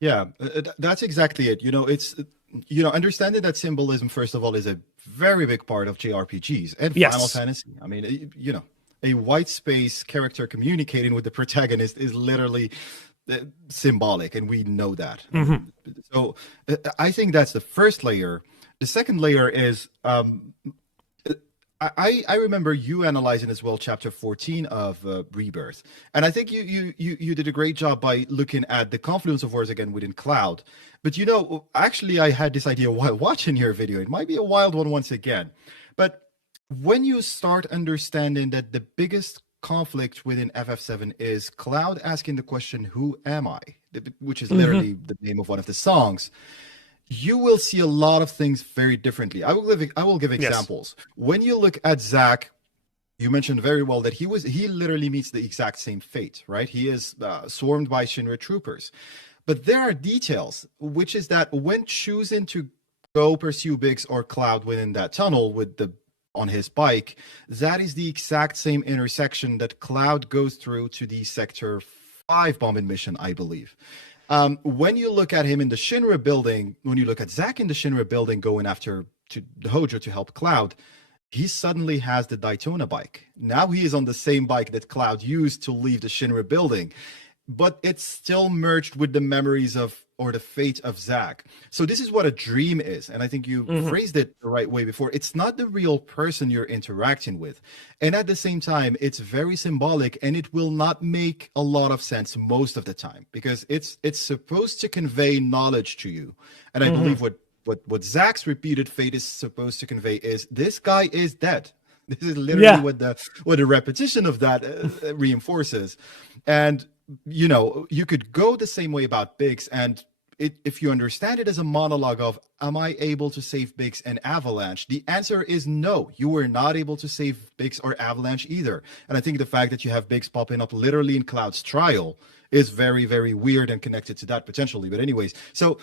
Yeah, that's exactly it. It's understanding that symbolism first of all is a very big part of JRPGs and Final Yes. Fantasy. I mean, a white space character communicating with the protagonist is literally symbolic, and we know that. So I think that's the first layer. The second layer is I remember you analyzing as well chapter 14 of Rebirth, and I think you did a great job by looking at the confluence of words again within Cloud. But actually, I had this idea while watching your video. It might be a wild one once again, but when you start understanding that the biggest conflict within FF7 is Cloud asking the question, "Who am I?" which is literally the name of one of the songs. You will see a lot of things very differently. I will give examples. Yes. When you look at Zack, you mentioned very well that he literally meets the exact same fate, right? He is swarmed by Shinra troopers. But there are details, which is that when choosing to go pursue Biggs or Cloud within that tunnel on his bike, that is the exact same intersection that Cloud goes through to the Sector 5 bombing mission, I believe. When you look at him in the Shinra building, when you look at Zack in the Shinra building going after to Hojo to help Cloud, he suddenly has the Daytona bike. Now he is on the same bike that Cloud used to leave the Shinra building, but it's still merged with the memories of, or the fate of Zack. So this is what a dream is. And I think you phrased it the right way before. It's not the real person you're interacting with. And at the same time, it's very symbolic, and it will not make a lot of sense most of the time, because it's supposed to convey knowledge to you. And I believe what Zack's repeated fate is supposed to convey is this guy is dead. This is literally what the repetition of that reinforces. And you could go the same way about Biggs, and if you understand it as a monologue of, am I able to save Biggs and Avalanche? The answer is no. You were not able to save Biggs or Avalanche either. And I think the fact that you have Biggs popping up literally in Cloud's trial is very, very weird and connected to that potentially. But anyways, so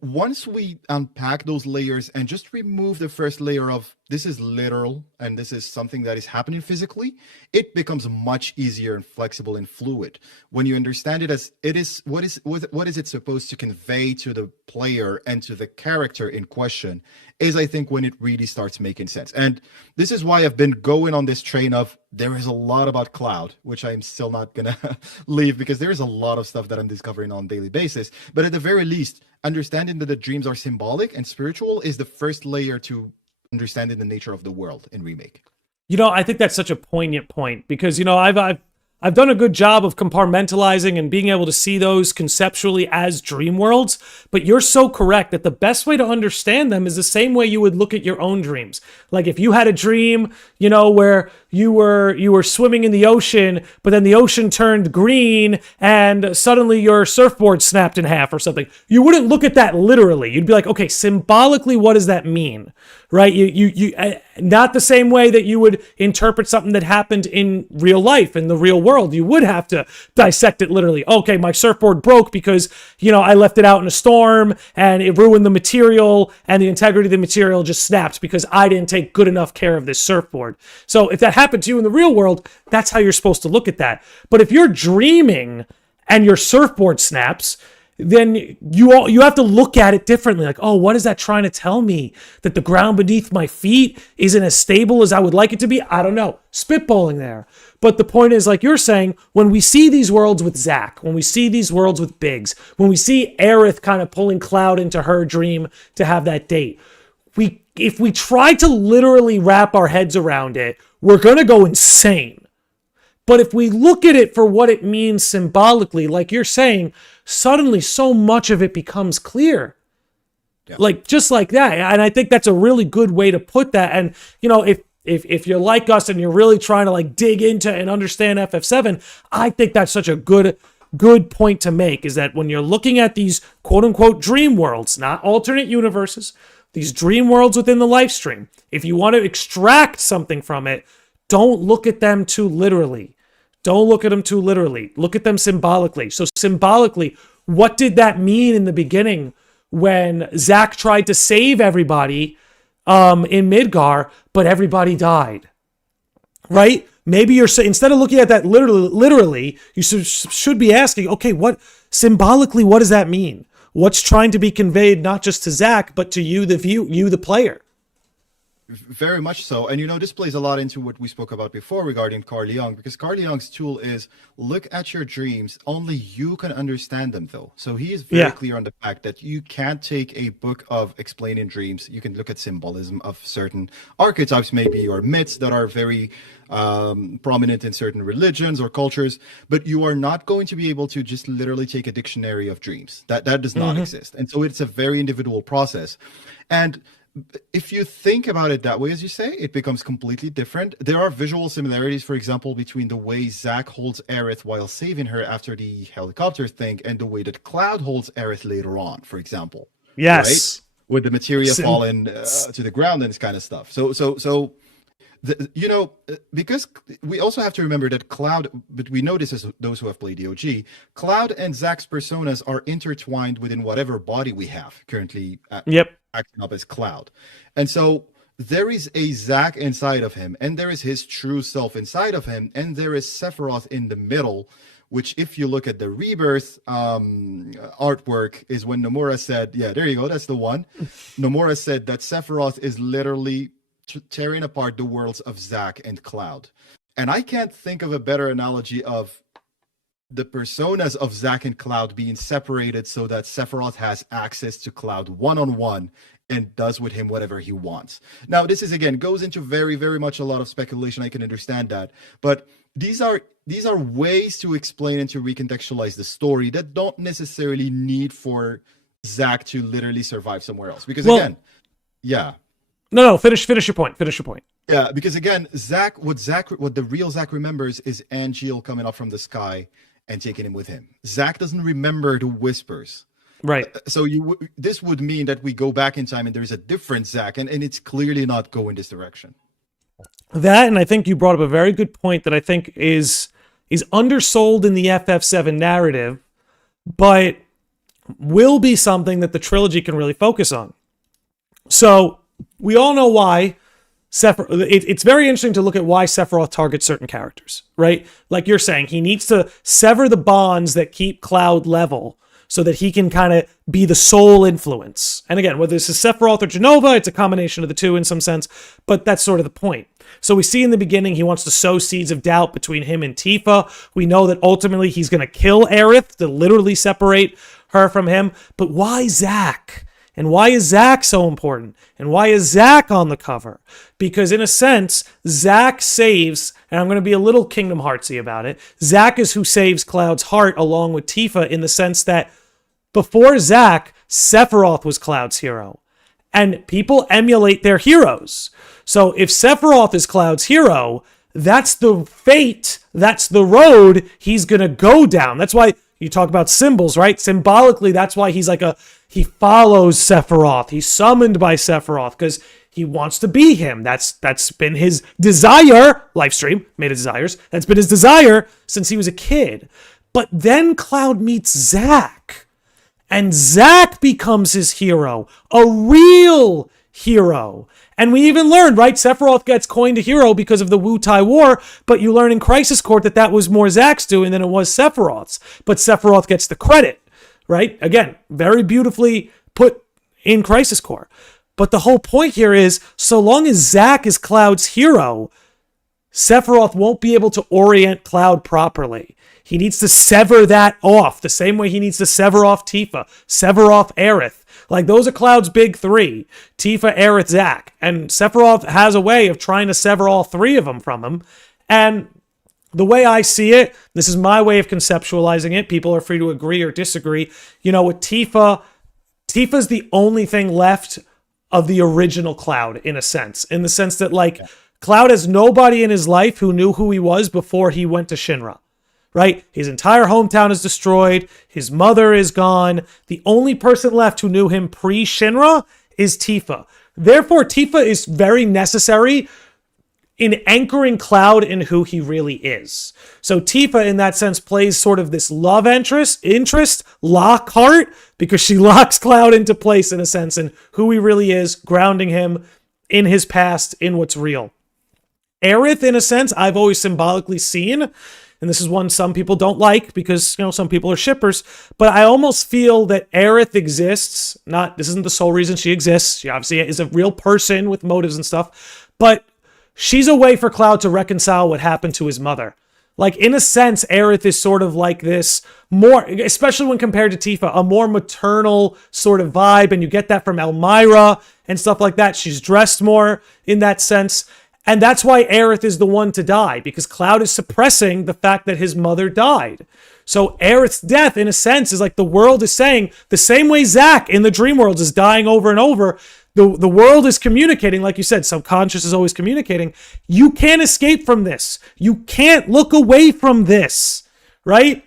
once we unpack those layers and just remove the first layer of this is literal and this is something that is happening physically, it becomes much easier and flexible and fluid. When you understand it as it is, what is it supposed to convey to the player and to the character in question is, I think, when it really starts making sense. And this is why I've been going on this train of there is a lot about Cloud, which I'm still not going to leave, because there is a lot of stuff that I'm discovering on a daily basis. But at the very least, understanding that the dreams are symbolic and spiritual is the first layer to understanding the nature of the world in Remake. I think that's such a poignant point, because, I've done a good job of compartmentalizing and being able to see those conceptually as dream worlds, but you're so correct that the best way to understand them is the same way you would look at your own dreams. Like if you had a dream, where you were swimming in the ocean, but then the ocean turned green and suddenly your surfboard snapped in half or something. You wouldn't look at that literally. You'd be like, okay, symbolically, what does that mean? Right? You not the same way that you would interpret something that happened in real life, in the real world. You would have to dissect it literally. Okay, my surfboard broke because, I left it out in a storm and it ruined the material, and the integrity of the material just snapped because I didn't take good enough care of this surfboard. So if that happened to you in the real world, that's how you're supposed to look at that. But if you're dreaming and your surfboard snaps, then you have to look at it differently. Like, oh, what is that trying to tell me? That the ground beneath my feet isn't as stable as I would like it to be? I don't know. Spitballing there. But the point is, like you're saying, when we see these worlds with Zack, when we see these worlds with Biggs, when we see Aerith kind of pulling Cloud into her dream to have that date, if we try to literally wrap our heads around it, we're going to go insane. But if we look at it for what it means symbolically, like you're saying, suddenly so much of it becomes clear. Yeah. Like, just like that. And I think that's a really good way to put that. And, if you're like us and you're really trying to like dig into and understand FF7, I think that's such a good point to make, is that when you're looking at these quote unquote dream worlds, not alternate universes, these dream worlds within the live stream, if you want to extract something from it, don't look at them too literally. Don't look at them too literally. Look at them symbolically. So symbolically, what did that mean in the beginning when Zack tried to save everybody in Midgar, but everybody died? Right? Maybe instead of looking at that literally, you should be asking, okay, what symbolically, what does that mean? what's trying to be conveyed not just to Zack, but to you, the player. Very much so. And this plays a lot into what we spoke about before regarding Carl Jung, because Carl Jung's tool is look at your dreams. Only you can understand them, though. So he is very clear on the fact that you can't take a book of explaining dreams. You can look at symbolism of certain archetypes, maybe, or myths that are very prominent in certain religions or cultures, but you are not going to be able to just literally take a dictionary of dreams. That does not exist. And so it's a very individual process. And if you think about it that way, as you say, it becomes completely different. There are visual similarities, for example, between the way Zack holds Aerith while saving her after the helicopter thing and the way that Cloud holds Aerith later on, for example. Yes. Right? With the materia falling to the ground and this kind of stuff. Because we also have to remember that Cloud, but we know this as those who have played the OG, Cloud and Zack's personas are intertwined within whatever body we have currently acting up as Cloud. And so there is a Zack inside of him, and there is his true self inside of him, and there is Sephiroth in the middle, which if you look at the Rebirth artwork is when Nomura said, there you go, that's the one. Nomura said that Sephiroth is literally tearing apart the worlds of Zack and Cloud. And I can't think of a better analogy of the personas of Zack and Cloud being separated so that Sephiroth has access to Cloud one-on-one and does with him whatever he wants. Now, this is, again, goes into very, very much a lot of speculation. I can understand that. But these are ways to explain and to recontextualize the story that don't necessarily need for Zack to literally survive somewhere else. Because, again, No, finish your point. Yeah, because again, what the real Zack remembers is Angeal coming up from the sky and taking him with him. Zack doesn't remember the whispers. Right. So this would mean that we go back in time and there's a different Zack, and it's clearly not going this direction. That, and I think you brought up a very good point that I think is undersold in the FF7 narrative, but will be something that the trilogy can really focus on. So we all know why it's very interesting to look at why Sephiroth targets certain characters, right? Like you're saying, he needs to sever the bonds that keep Cloud level so that he can kind of be the sole influence. And again, whether this is Sephiroth or Jenova, it's a combination of the two in some sense, but that's sort of the point. So we see in the beginning, he wants to sow seeds of doubt between him and Tifa. We know that ultimately he's going to kill Aerith to literally separate her from him. But why Zack? And why is Zack so important? And why is Zack on the cover? Because in a sense, Zack saves, and I'm going to be a little Kingdom Heartsy about it, Zack is who saves Cloud's heart along with Tifa in the sense that before Zack, Sephiroth was Cloud's hero. And people emulate their heroes. So if Sephiroth is Cloud's hero, that's the fate, that's the road he's going to go down. That's why you talk about symbols, right? Symbolically, that's why he's he follows Sephiroth. He's summoned by Sephiroth because he wants to be him. That's been his desire. Livestream, made of desires. That's been his desire since he was a kid. But then Cloud meets Zack. And Zack becomes his hero. A real hero. And we even learned, right? Sephiroth gets coined a hero because of the Wutai War, but you learn in Crisis Core that was more Zack's doing than it was Sephiroth's. But Sephiroth gets the credit, right? Again, very beautifully put in Crisis Core. But the whole point here is, so long as Zack is Cloud's hero, Sephiroth won't be able to orient Cloud properly. He needs to sever that off, the same way he needs to sever off Tifa, sever off Aerith. Like, those are Cloud's big three. Tifa, Aerith, Zack. And Sephiroth has a way of trying to sever all three of them from him. And the way I see it, this is my way of conceptualizing it. People are free to agree or disagree. With Tifa's the only thing left of the original Cloud, in a sense. In the sense that, Cloud has nobody in his life who knew who he was before he went to Shinra. Right? His entire hometown is destroyed. His mother is gone. The only person left who knew him pre-Shinra is Tifa. Therefore, Tifa is very necessary in anchoring Cloud in who he really is. So Tifa, in that sense, plays sort of this love interest, Lockhart, because she locks Cloud into place, in a sense, in who he really is, grounding him in his past, in what's real. Aerith, in a sense, I've always symbolically seen and this is one some people don't like because, you know, some people are shippers, but I almost feel that Aerith exists. This isn't the sole reason she exists. She obviously is a real person with motives and stuff, but she's a way for Cloud to reconcile what happened to his mother. Like, in a sense, Aerith is sort of like this more, especially when compared to Tifa, a more maternal sort of vibe, and you get that from Elmira and stuff like that. She's dressed more in that sense, and that's why Aerith is the one to die, because Cloud is suppressing the fact that his mother died. So Aerith's death, in a sense, is like the world is saying, the same way Zack in the Dream Worlds is dying over and over, the world is communicating, like you said, subconscious is always communicating. You can't escape from this. You can't look away from this, right?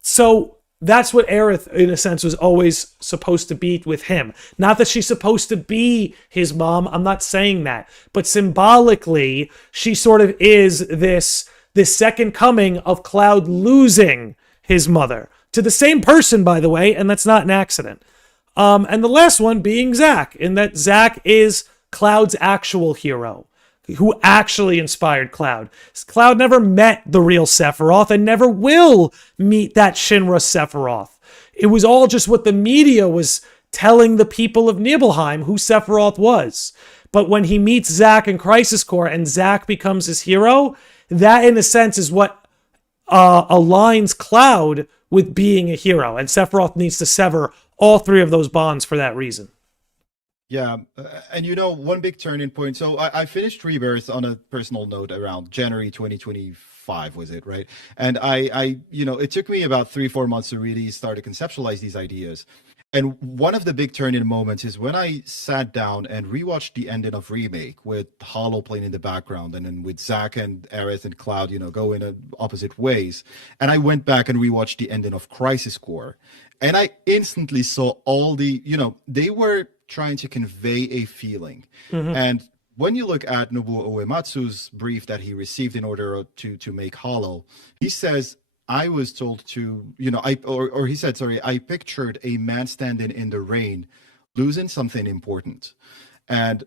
So that's what Aerith, in a sense, was always supposed to be with him. Not that she's supposed to be his mom. I'm not saying that. But symbolically, she sort of is this second coming of Cloud losing his mother. To the same person, by the way, and that's not an accident. And the last one being Zack, in that Zack is Cloud's actual hero, who actually inspired Cloud. Cloud never met the real Sephiroth and never will meet that Shinra Sephiroth. It was all just what the media was telling the people of Nibelheim who Sephiroth was. But when he meets Zack in Crisis Core and Zack becomes his hero, that in a sense is what aligns Cloud with being a hero. And Sephiroth needs to sever all three of those bonds for that reason. Yeah, and you know, one big turning point. So I finished Rebirth on a personal note around January 2025, was it, right? And I you know, it took me about 3-4 months to really start to conceptualize these ideas. And one of the big turning moments is when I sat down and rewatched the ending of Remake with Hollow playing in the background, and then with Zack and Aerith and Cloud, you know, go in opposite ways. And I went back and rewatched the ending of Crisis Core. And I instantly saw all the, you know, they were trying to convey a feeling. Mm-hmm. And when you look at Nobuo Uematsu's brief that he received in order to make Hollow, he says, I was told to, you know, he said, sorry, I pictured a man standing in the rain, losing something important. And,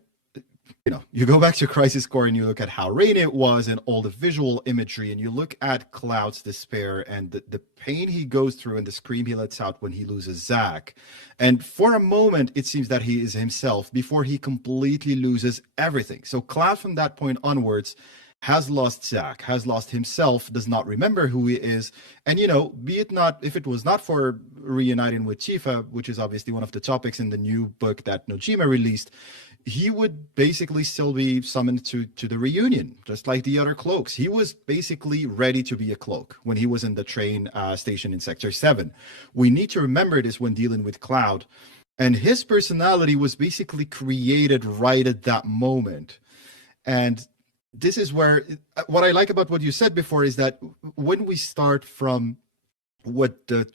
you know, you go back to Crisis Core and you look at how rainy it was and all the visual imagery, and you look at Cloud's despair and the pain he goes through and the scream he lets out when he loses Zack. And for a moment, it seems that he is himself before he completely loses everything. So Cloud, from that point onwards, has lost Zack, has lost himself, does not remember who he is. And, you know, if it was not for reuniting with Tifa, which is obviously one of the topics in the new book that Nojima released, he would basically still be summoned to the reunion, just like the other cloaks. He was basically ready to be a cloak when he was in the train station in Sector 7. We need to remember this when dealing with Cloud. And his personality was basically created right at that moment. And this is where, what I like about what you said before is that when we start from what the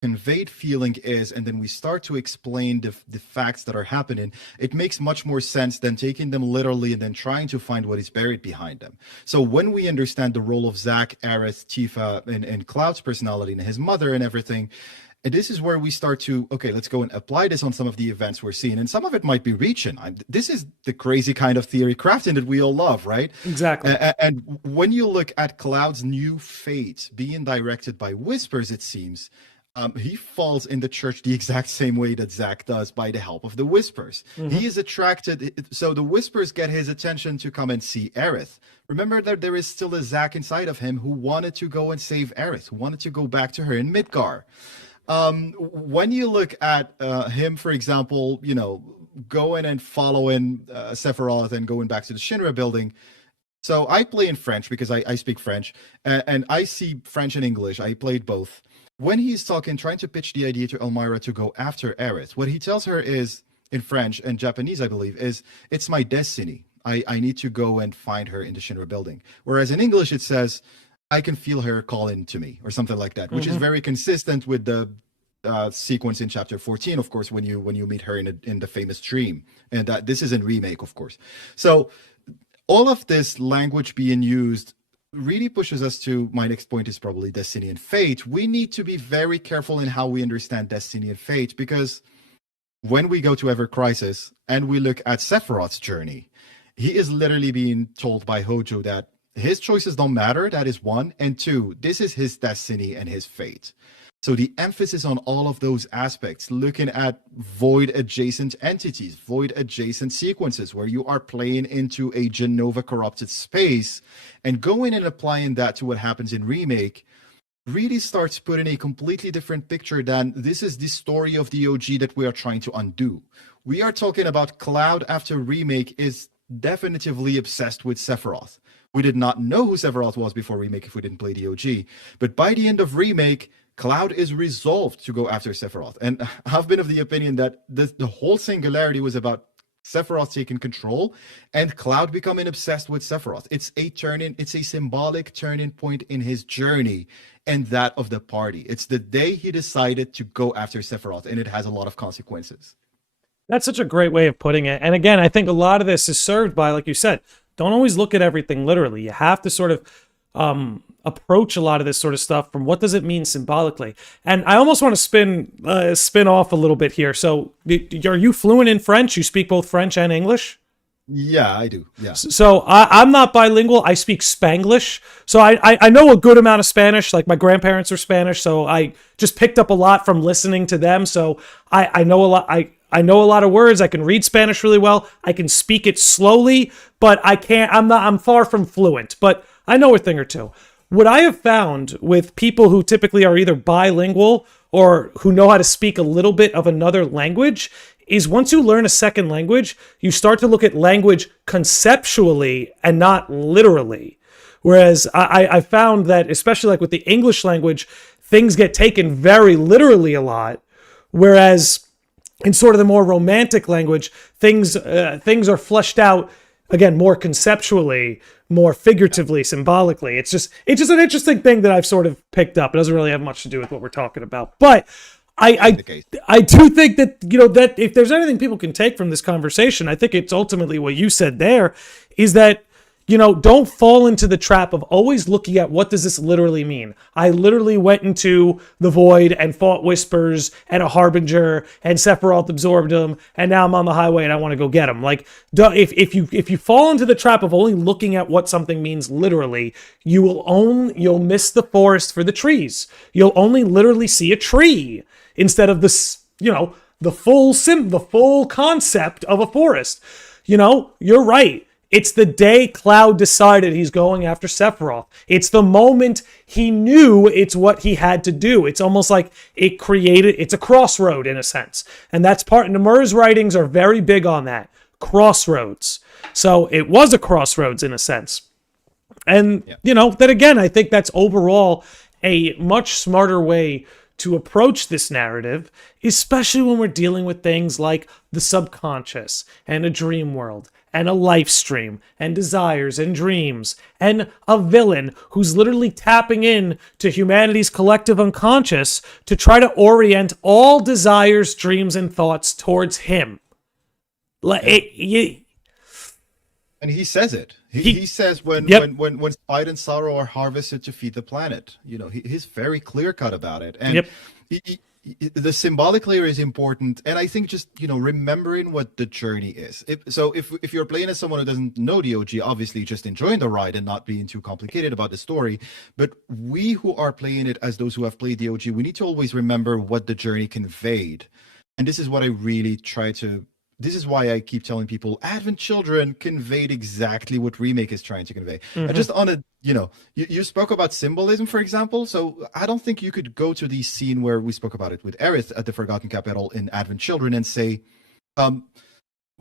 conveyed feeling is, and then we start to explain the facts that are happening, it makes much more sense than taking them literally and then trying to find what is buried behind them. So when we understand the role of Zack, Aerith, Tifa, and Cloud's personality and his mother and everything, and this is where we start to, okay, let's go and apply this on some of the events we're seeing. And some of it might be reaching. This is the crazy kind of theory crafting that we all love, right? Exactly. And when you look at Cloud's new fate being directed by Whispers, it seems, he falls in the church the exact same way that Zack does, by the help of the Whispers. Mm-hmm. He is attracted, so the Whispers get his attention to come and see Aerith. Remember that there is still a Zack inside of him who wanted to go and save Aerith, who wanted to go back to her in Midgar. When you look at him, for example, you know, going and following Sephiroth and going back to the Shinra building. So I play in French because I speak French, and I see French and English. I played both. When he's talking, trying to pitch the idea to Elmira to go after Aerith, what he tells her is, in French and Japanese, I believe, is, it's my destiny. I need to go and find her in the Shinra building. Whereas in English, it says, I can feel her calling to me, or something like that, which is very consistent with the sequence in chapter 14, of course, when you meet her in the famous dream. And that this is in Remake, of course. So all of this language being used really pushes us to, my next point is probably destiny and fate. We need to be very careful in how we understand destiny and fate, because when we go to Ever Crisis and we look at Sephiroth's journey, he is literally being told by Hojo that his choices don't matter. That is one. And two, this is his destiny and his fate. So the emphasis on all of those aspects, looking at void adjacent entities, void adjacent sequences where you are playing into a Jenova corrupted space and going and applying that to what happens in Remake really starts putting a completely different picture than this is the story of the OG that we are trying to undo. We are talking about Cloud after Remake is definitively obsessed with Sephiroth. We did not know who Sephiroth was before Remake if we didn't play the OG. But by the end of Remake, Cloud is resolved to go after Sephiroth. And I've been of the opinion that the whole singularity was about Sephiroth taking control and Cloud becoming obsessed with Sephiroth. It's a symbolic turning point in his journey and that of the party. It's the day he decided to go after Sephiroth, and it has a lot of consequences. That's such a great way of putting it. And again, I think a lot of this is served by, like you said, don't always look at everything literally. You have to sort of approach a lot of this sort of stuff from what does it mean symbolically. And I almost want to spin off a little bit here. So are you fluent in French? You speak both French and English? Yeah, I do. Yeah. So I'm not bilingual. I speak Spanglish. So I know a good amount of Spanish. Like my grandparents are Spanish, so I just picked up a lot from listening to them. So I know a lot. I know a lot of words. I can read Spanish really well. I can speak it slowly, but I'm far from fluent, but I know a thing or two. What I have found with people who typically are either bilingual or who know how to speak a little bit of another language is once you learn a second language, you start to look at language conceptually and not literally. Whereas I found that, especially like with the English language, things get taken very literally a lot. Whereas in sort of the more romantic language, things are fleshed out, again, more conceptually, more figuratively, symbolically. It's just an interesting thing that I've sort of picked up. It doesn't really have much to do with what we're talking about. But I do think that, that if there's anything people can take from this conversation, I think it's ultimately what you said there, is that, don't fall into the trap of always looking at what does this literally mean. I literally went into the void and fought Whispers and a Harbinger and Sephiroth absorbed them, and now I'm on the highway and I want to go get them. Like, if you fall into the trap of only looking at what something means literally, you'll miss the forest for the trees. You'll only literally see a tree instead of the full concept of a forest. You're right. It's the day Cloud decided he's going after Sephiroth. It's the moment he knew it's what he had to do. It's almost like it's a crossroad in a sense. And that's Nomura's writings are very big on that. Crossroads. So it was a crossroads in a sense. And, then again, I think that's overall a much smarter way to approach this narrative, especially when we're dealing with things like the subconscious and a dream world and a life stream and desires and dreams and a villain who's literally tapping in to humanity's collective unconscious to try to orient all desires, dreams, and thoughts towards him. And he says it. He says when spite and sorrow are harvested to feed the planet. He's very clear cut about it. And the symbolic layer is important. And I think just remembering what the journey is. If you're playing as someone who doesn't know the OG, obviously just enjoying the ride and not being too complicated about the story. But we who are playing it as those who have played the OG, we need to always remember what the journey conveyed. And this is what I really try to. This is why I keep telling people Advent Children conveyed exactly what Remake is trying to convey. And just on a, you spoke about symbolism, for example. So I don't think you could go to the scene where we spoke about it with Aerith at the Forgotten Capital in Advent Children and say,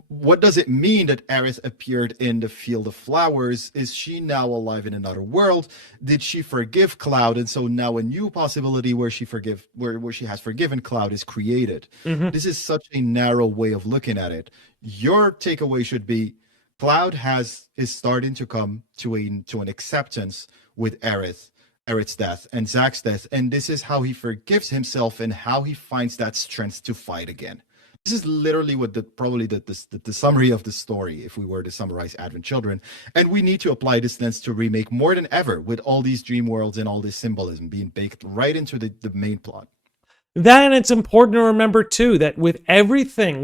what does it mean that Aerith appeared in the Field of Flowers? Is she now alive in another world? Did she forgive Cloud? And so now a new possibility where she has forgiven Cloud is created. This is such a narrow way of looking at it. Your takeaway should be Cloud is starting to come to an acceptance with Aerith's death and Zack's death. And this is how he forgives himself and how he finds that strength to fight again. This is literally what the summary of the story, if we were to summarize Advent Children. And we need to apply this lens to Remake more than ever with all these dream worlds and all this symbolism being baked right into the main plot. And it's important to remember, too, that with everything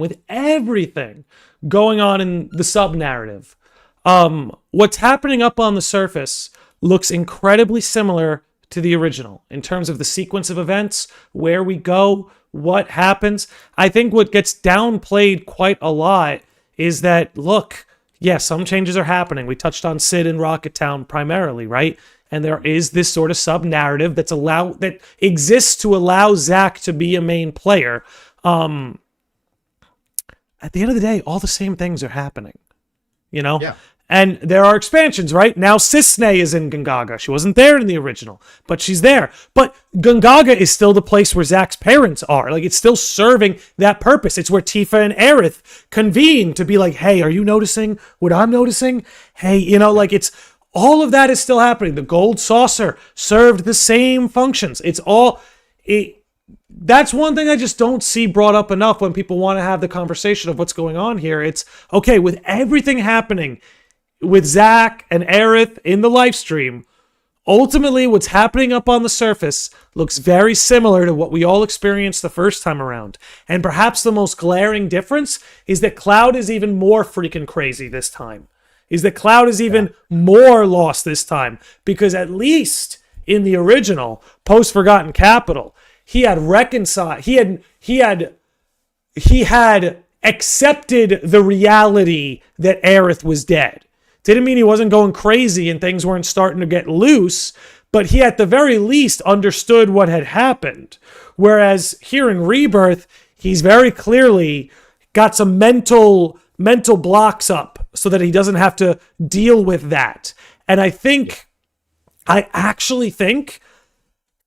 going on in the sub-narrative, What's happening up on the surface looks incredibly similar to the original in terms of the sequence of events, where we go, what happens. I think what gets downplayed quite a lot is that, look, yes, some changes are happening. We touched on Sid and Rocket Town primarily, right? And there is this sort of sub-narrative that exists to allow Zack to be a main player. At the end of the day, all the same things are happening, you know? Yeah. And there are expansions, right? Now Cisne is in Gungaga. She wasn't there in the original, but she's there. But Gungaga is still the place where Zack's parents are. Like, it's still serving that purpose. It's where Tifa and Aerith convene to be like, hey, are you noticing what I'm noticing? Hey, you know, like, it's all of that is still happening. The gold saucer served the same functions. That's one thing I just don't see brought up enough when people want to have the conversation of what's going on here. It's, okay, with everything happening with Zack and Aerith in the live stream, ultimately what's happening up on the surface looks very similar to what we all experienced the first time around. And perhaps the most glaring difference is that Cloud is even more freaking crazy this time. Is that Cloud is even more lost this time. Because at least in the original, post-Forgotten Capital, he had reconciled, he had accepted the reality that Aerith was dead. Didn't mean he wasn't going crazy and things weren't starting to get loose, but he at the very least understood what had happened. Whereas here in Rebirth, he's very clearly got some mental blocks up so that he doesn't have to deal with that. And I actually think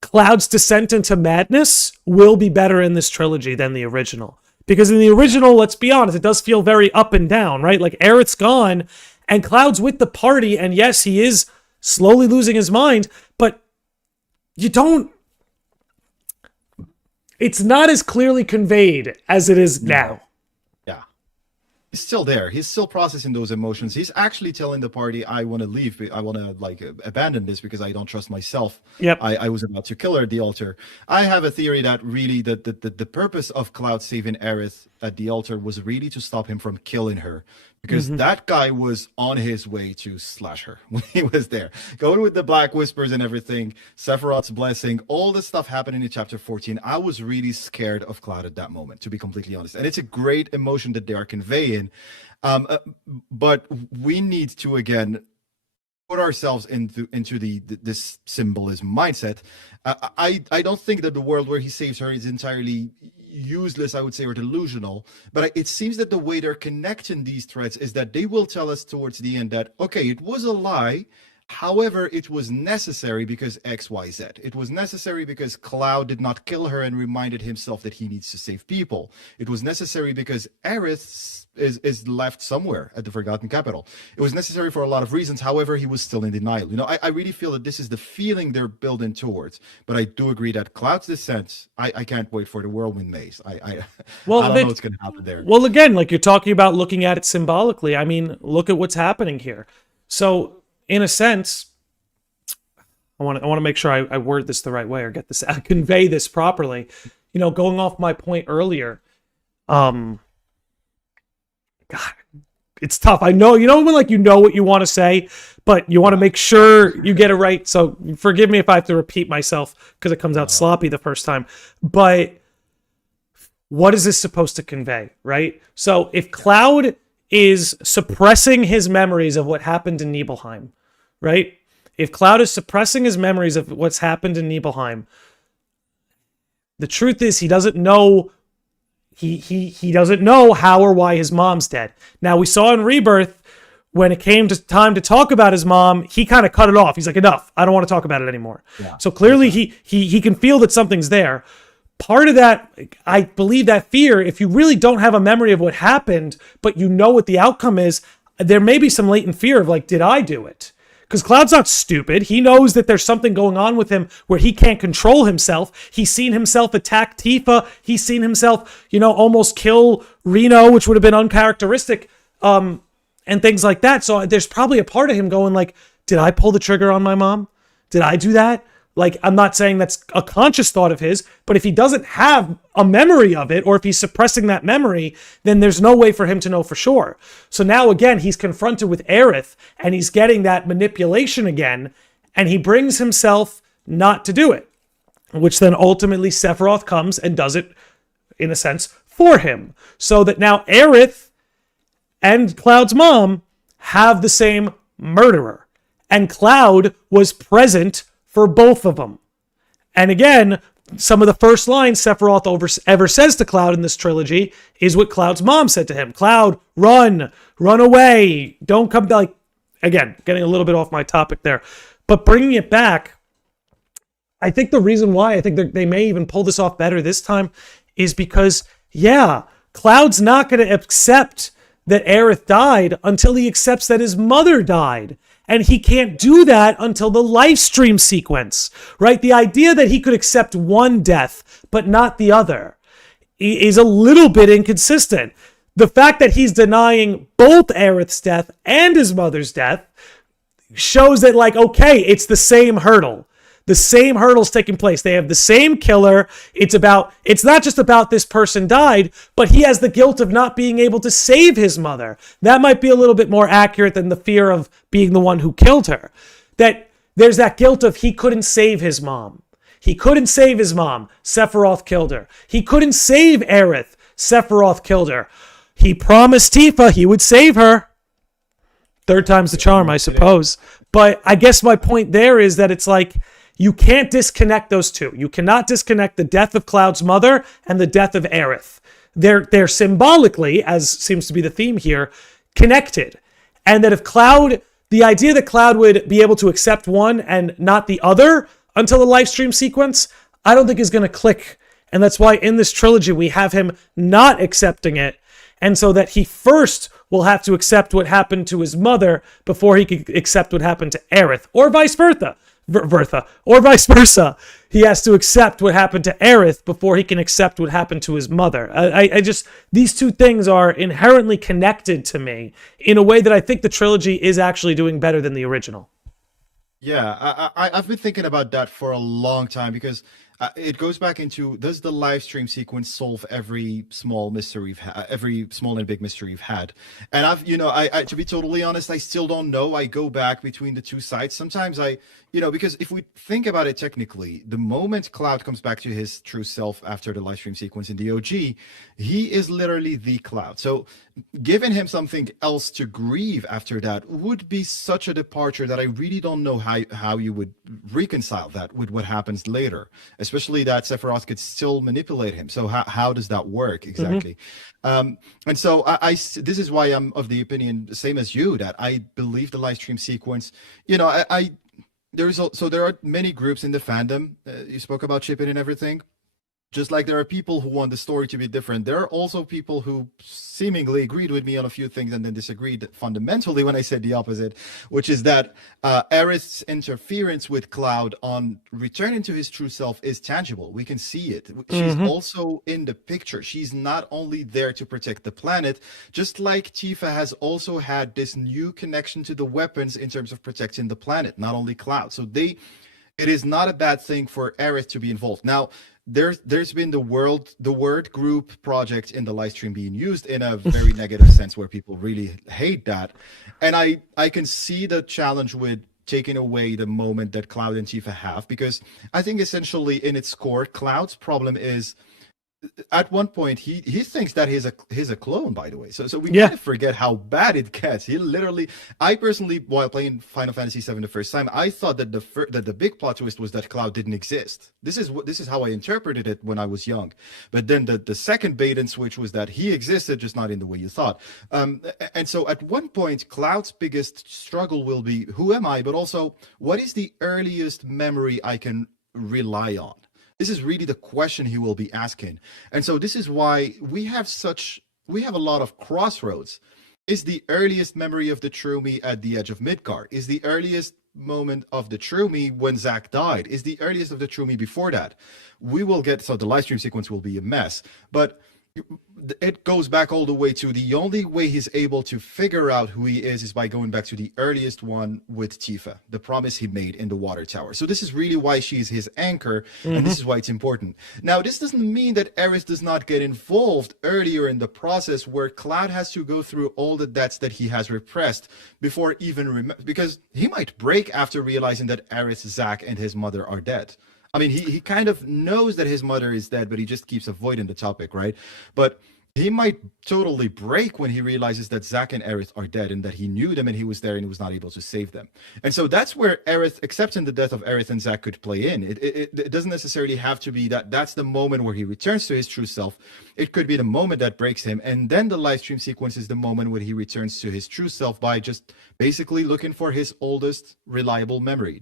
Cloud's descent into madness will be better in this trilogy than the original. Because in the original, let's be honest, it does feel very up and down, right? Like, Aerith's gone and Cloud's with the party, and yes, he is slowly losing his mind, but it's not as clearly conveyed as it is now. Yeah. He's still there. He's still processing those emotions. He's actually telling the party, I want to leave. I want to abandon this because I don't trust myself. Yep. I was about to kill her at the altar. I have a theory that really the purpose of Cloud saving Aerith at the altar was really to stop him from killing her. Because that guy was on his way to slash her when he was there. Going with the Black Whispers and everything, Sephiroth's blessing, all this stuff happening in Chapter 14. I was really scared of Cloud at that moment, to be completely honest. And it's a great emotion that they are conveying. But we need to, again, put ourselves into this symbolism mindset. I don't think that the world where he saves her is entirely useless, I would say, or delusional, but it seems that the way they're connecting these threads is that they will tell us towards the end that, okay, it was a lie, however, it was necessary because XYZ. It was necessary because Cloud did not kill her and reminded himself that he needs to save people. It was necessary because Aerith is left somewhere at the Forgotten Capital. It was necessary for a lot of reasons, however, he was still in denial. You know, I really feel that this is the feeling they're building towards, but I do agree that Cloud's descent, I can't wait for the Whirlwind Maze. I don't know what's going to happen there. Well, again, like you're talking about looking at it symbolically, I mean, look at what's happening here. So, in a sense, I want to make sure I word this the right way or get this, convey this properly. You know, going off my point earlier, God, it's tough. I know, when like you know what you want to say, but you want to make sure you get it right. So forgive me if I have to repeat myself because it comes out sloppy the first time. But what is this supposed to convey, right? So if Cloud is suppressing his memories of what happened in Nibelheim, right? If Cloud is suppressing his memories of what's happened in Nibelheim, the truth is he doesn't know. He doesn't know how or why his mom's dead. Now, we saw in Rebirth, when it came to time to talk about his mom, he kind of cut it off. He's like, enough. I don't want to talk about it anymore. Yeah, so clearly he can feel that something's there. Part of that, I believe that fear, if you really don't have a memory of what happened, but you know what the outcome is, there may be some latent fear of like, did I do it? Because Cloud's not stupid. He knows that there's something going on with him where he can't control himself. He's seen himself attack Tifa. He's seen himself, almost kill Reno, which would have been uncharacteristic, and things like that. So there's probably a part of him going like, did I pull the trigger on my mom? Did I do that? Like, I'm not saying that's a conscious thought of his, but if he doesn't have a memory of it, or if he's suppressing that memory, then there's no way for him to know for sure. So now again, he's confronted with Aerith, and he's getting that manipulation again, and he brings himself not to do it, which then ultimately Sephiroth comes and does it, in a sense, for him. So that now Aerith and Cloud's mom have the same murderer. And Cloud was present for both of them. And again, some of the first lines Sephiroth ever says to Cloud in this trilogy is what Cloud's mom said to him. Cloud, run away, don't come back. Again, getting a little bit off my topic there. But bringing it back, I think the reason why I think they may even pull this off better this time is because, yeah, Cloud's not going to accept that Aerith died until he accepts that his mother died. And he can't do that until the live stream sequence, right? The idea that he could accept one death, but not the other, is a little bit inconsistent. The fact that he's denying both Aerith's death and his mother's death shows that, like, okay, it's the same hurdle. The same hurdle's taking place. They have the same killer. It's not just about this person died, but he has the guilt of not being able to save his mother. That might be a little bit more accurate than the fear of being the one who killed her. That there's that guilt of he couldn't save his mom. He couldn't save his mom. Sephiroth killed her. He couldn't save Aerith. Sephiroth killed her. He promised Tifa he would save her. Third time's the charm, I suppose. But I guess my point there is that it's like, you can't disconnect those two. You cannot disconnect the death of Cloud's mother and the death of Aerith. They're symbolically, as seems to be the theme here, connected. And that if Cloud, the idea that Cloud would be able to accept one and not the other until the live stream sequence, I don't think is going to click. And that's why in this trilogy we have him not accepting it. And so that he first will have to accept what happened to his mother before he could accept what happened to Aerith, or vice versa. Or vice versa. He has to accept what happened to Aerith before he can accept what happened to his mother. I just, these two things are inherently connected to me in a way that I think the trilogy is actually doing better than the original. Yeah, I've been thinking about that for a long time because it goes back into, does the live stream sequence solve every small mystery every small and big mystery you've had? And I to be totally honest, I still don't know. I go back between the two sites. Sometimes because if we think about it technically, the moment Cloud comes back to his true self after the live stream sequence in the OG, he is literally the Cloud. So giving him something else to grieve after that would be such a departure that I really don't know how you would reconcile that with what happens later, especially that Sephiroth could still manipulate him. So how does that work exactly? Mm-hmm. And so this is why I'm of the opinion, same as you, that I believe the live stream sequence, there are many groups in the fandom. You spoke about shipping and everything. Just like there are people who want the story to be different, there are also people who seemingly agreed with me on a few things and then disagreed fundamentally when I said the opposite, which is that Aerith's interference with Cloud on returning to his true self is tangible. We can see it. She's also in the picture. She's not only there to protect the planet, just like Tifa has also had this new connection to the weapons in terms of protecting the planet, not only Cloud. So it is not a bad thing for Aerith to be involved. Now, there's been the word group project in the live stream being used in a very negative sense where people really hate that. And I can see the challenge with taking away the moment that Cloud and Tifa have, because I think essentially in its core, Cloud's problem is at one point he thinks that he's a clone, by the way. So we kind of forget how bad it gets. He literally, I personally, while playing Final Fantasy VII the first time, I thought that the big plot twist was that Cloud didn't exist. This is how I interpreted it when I was young. But then the second bait and switch was that he existed, just not in the way you thought. And so at one point, Cloud's biggest struggle will be, who am I? But also, what is the earliest memory I can rely on? This is really the question he will be asking. And so this is why we have a lot of crossroads. Is the earliest memory of the true me at the edge of Midgar? Is the earliest moment of the true me when Zack died? Is the earliest of the true me before that? We will get, so the live stream sequence will be a mess. But it goes back all the way to the only way he's able to figure out who he is by going back to the earliest one with Tifa, the promise he made in the water tower. So this is really why she's his anchor, and this is why it's important. Now, this doesn't mean that Aerith does not get involved earlier in the process, where Cloud has to go through all the debts that he has repressed before even because he might break after realizing that Aerith, Zack, and his mother are dead. I mean, he kind of knows that his mother is dead, but he just keeps avoiding the topic, right? But he might totally break when he realizes that Zack and Aerith are dead, and that he knew them and he was there and he was not able to save them. And so that's where Aerith, accepting the death of Aerith and Zack, could play in. It doesn't necessarily have to be that that's the moment where he returns to his true self. It could be the moment that breaks him, and then the live stream sequence is the moment when he returns to his true self by just basically looking for his oldest reliable memory.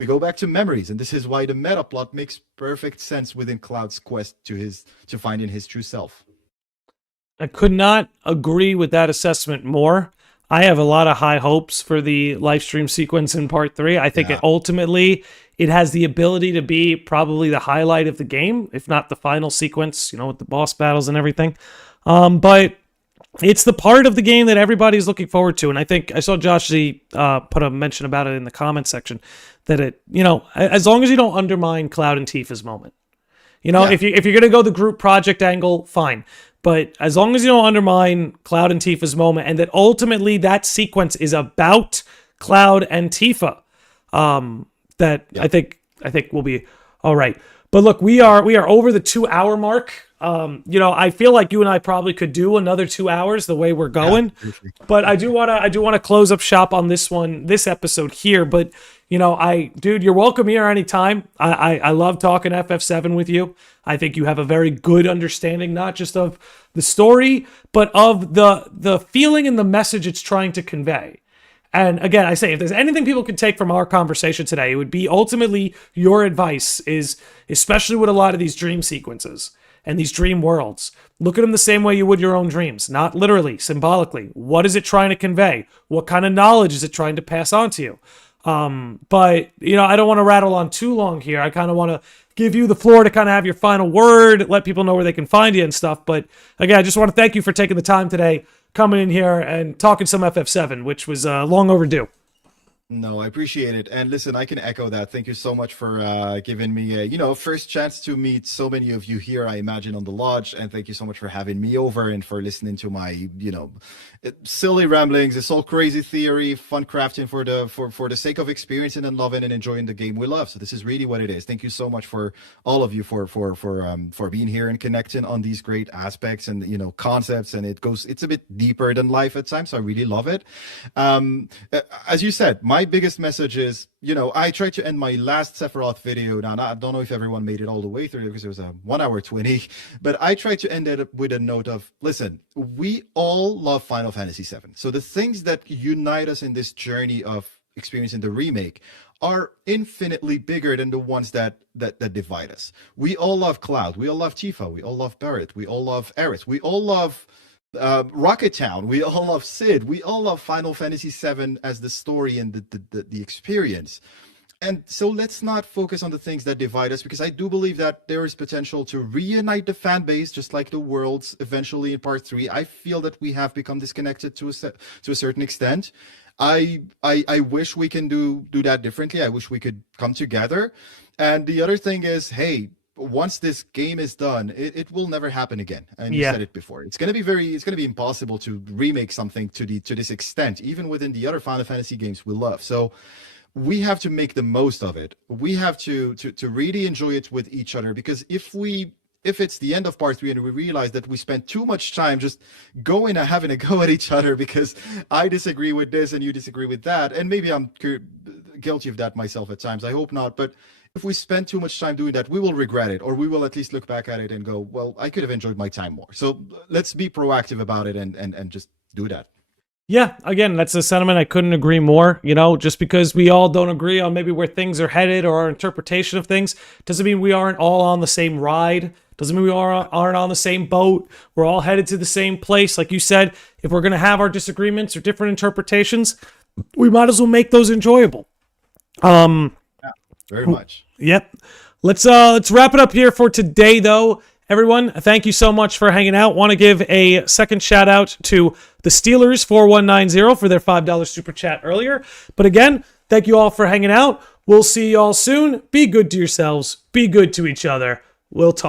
We go back to memories, and this is why the meta plot makes perfect sense within Cloud's quest to finding his true self. I could not agree with that assessment more. I have a lot of high hopes for the live stream sequence in part 3. I think it has the ability to be probably the highlight of the game, if not the final sequence, with the boss battles and everything. But it's the part of the game that everybody's looking forward to. And I think I saw Josh Z put a mention about it in the comment section, that as long as you don't undermine Cloud and Tifa's moment. If you're going to go the group project angle, fine. But as long as you don't undermine Cloud and Tifa's moment, and that ultimately that sequence is about Cloud and Tifa, I think we'll be all right. But look, we are over the 2-hour mark. I feel like you and I probably could do another 2 hours the way we're going. But I do want to close up shop on this episode here. But dude, you're welcome here anytime. I love talking FF7 with you. I think you have a very good understanding, not just of the story, but of the feeling and the message it's trying to convey. And again, I say, if there's anything people could take from our conversation today, it would be ultimately your advice is, especially with a lot of these dream sequences and these dream worlds, look at them the same way you would your own dreams, not literally, symbolically. What is it trying to convey? What kind of knowledge is it trying to pass on to you? But I don't want to rattle on too long here. I kind of want to give you the floor to kind of have your final word, let people know where they can find you and stuff. But again, I just want to thank you for taking the time today, coming in here and talking some FF7, which was long overdue. No, I appreciate it. And listen, I can echo that. Thank you so much for giving me a first chance to meet so many of you here, I imagine, on the lodge. And thank you so much for having me over and for listening to my, silly ramblings. It's all crazy theory, fun crafting for the sake of experiencing and loving and enjoying the game we love. So this is really what it is. Thank you so much for all of you for being here and connecting on these great aspects and, concepts. And it's a bit deeper than life at times. So I really love it. As you said, my biggest message is, I tried to end my last Sephiroth video. Now, I don't know if everyone made it all the way through because it was a 1 hour 20, but I tried to end it with a note of, listen, we all love Final Fantasy VII. So the things that unite us in this journey of experiencing the remake are infinitely bigger than the ones that divide us. We all love Cloud. We all love Tifa. We all love Barret. We all love Aerith. We all love Rocket Town. We all love Sid. We all love Final Fantasy VII as the story and the experience. And so let's not focus on the things that divide us, because I do believe that there is potential to reunite the fan base, just like the worlds eventually in part 3. I feel that we have become disconnected to a certain extent. I wish we can do that differently. I wish we could come together. And the other thing is, hey, once this game is done, it will never happen again. And you said it before. It's gonna be impossible to remake something to this extent, even within the other Final Fantasy games we love. So we have to make the most of it. We have to really enjoy it with each other, because if it's the end of part 3 and we realize that we spent too much time just going and having a go at each other because I disagree with this and you disagree with that, and maybe I'm guilty of that myself at times, I hope not, but if we spend too much time doing that, we will regret it, or we will at least look back at it and go, well, I could have enjoyed my time more. So let's be proactive about it and just do that. Yeah, again, that's a sentiment I couldn't agree more. Just because we all don't agree on maybe where things are headed or our interpretation of things doesn't mean we aren't all on the same ride. Doesn't mean we aren't on the same boat. We're all headed to the same place. Like you said, if we're going to have our disagreements or different interpretations, we might as well make those enjoyable. Very much. Yep. Let's wrap it up here for today, though. Everyone, thank you so much for hanging out. Want to give a second shout out to the Steelers 4190 for their $5 super chat earlier. But again, thank you all for hanging out. We'll see you all soon. Be good to yourselves. Be good to each other. We'll talk.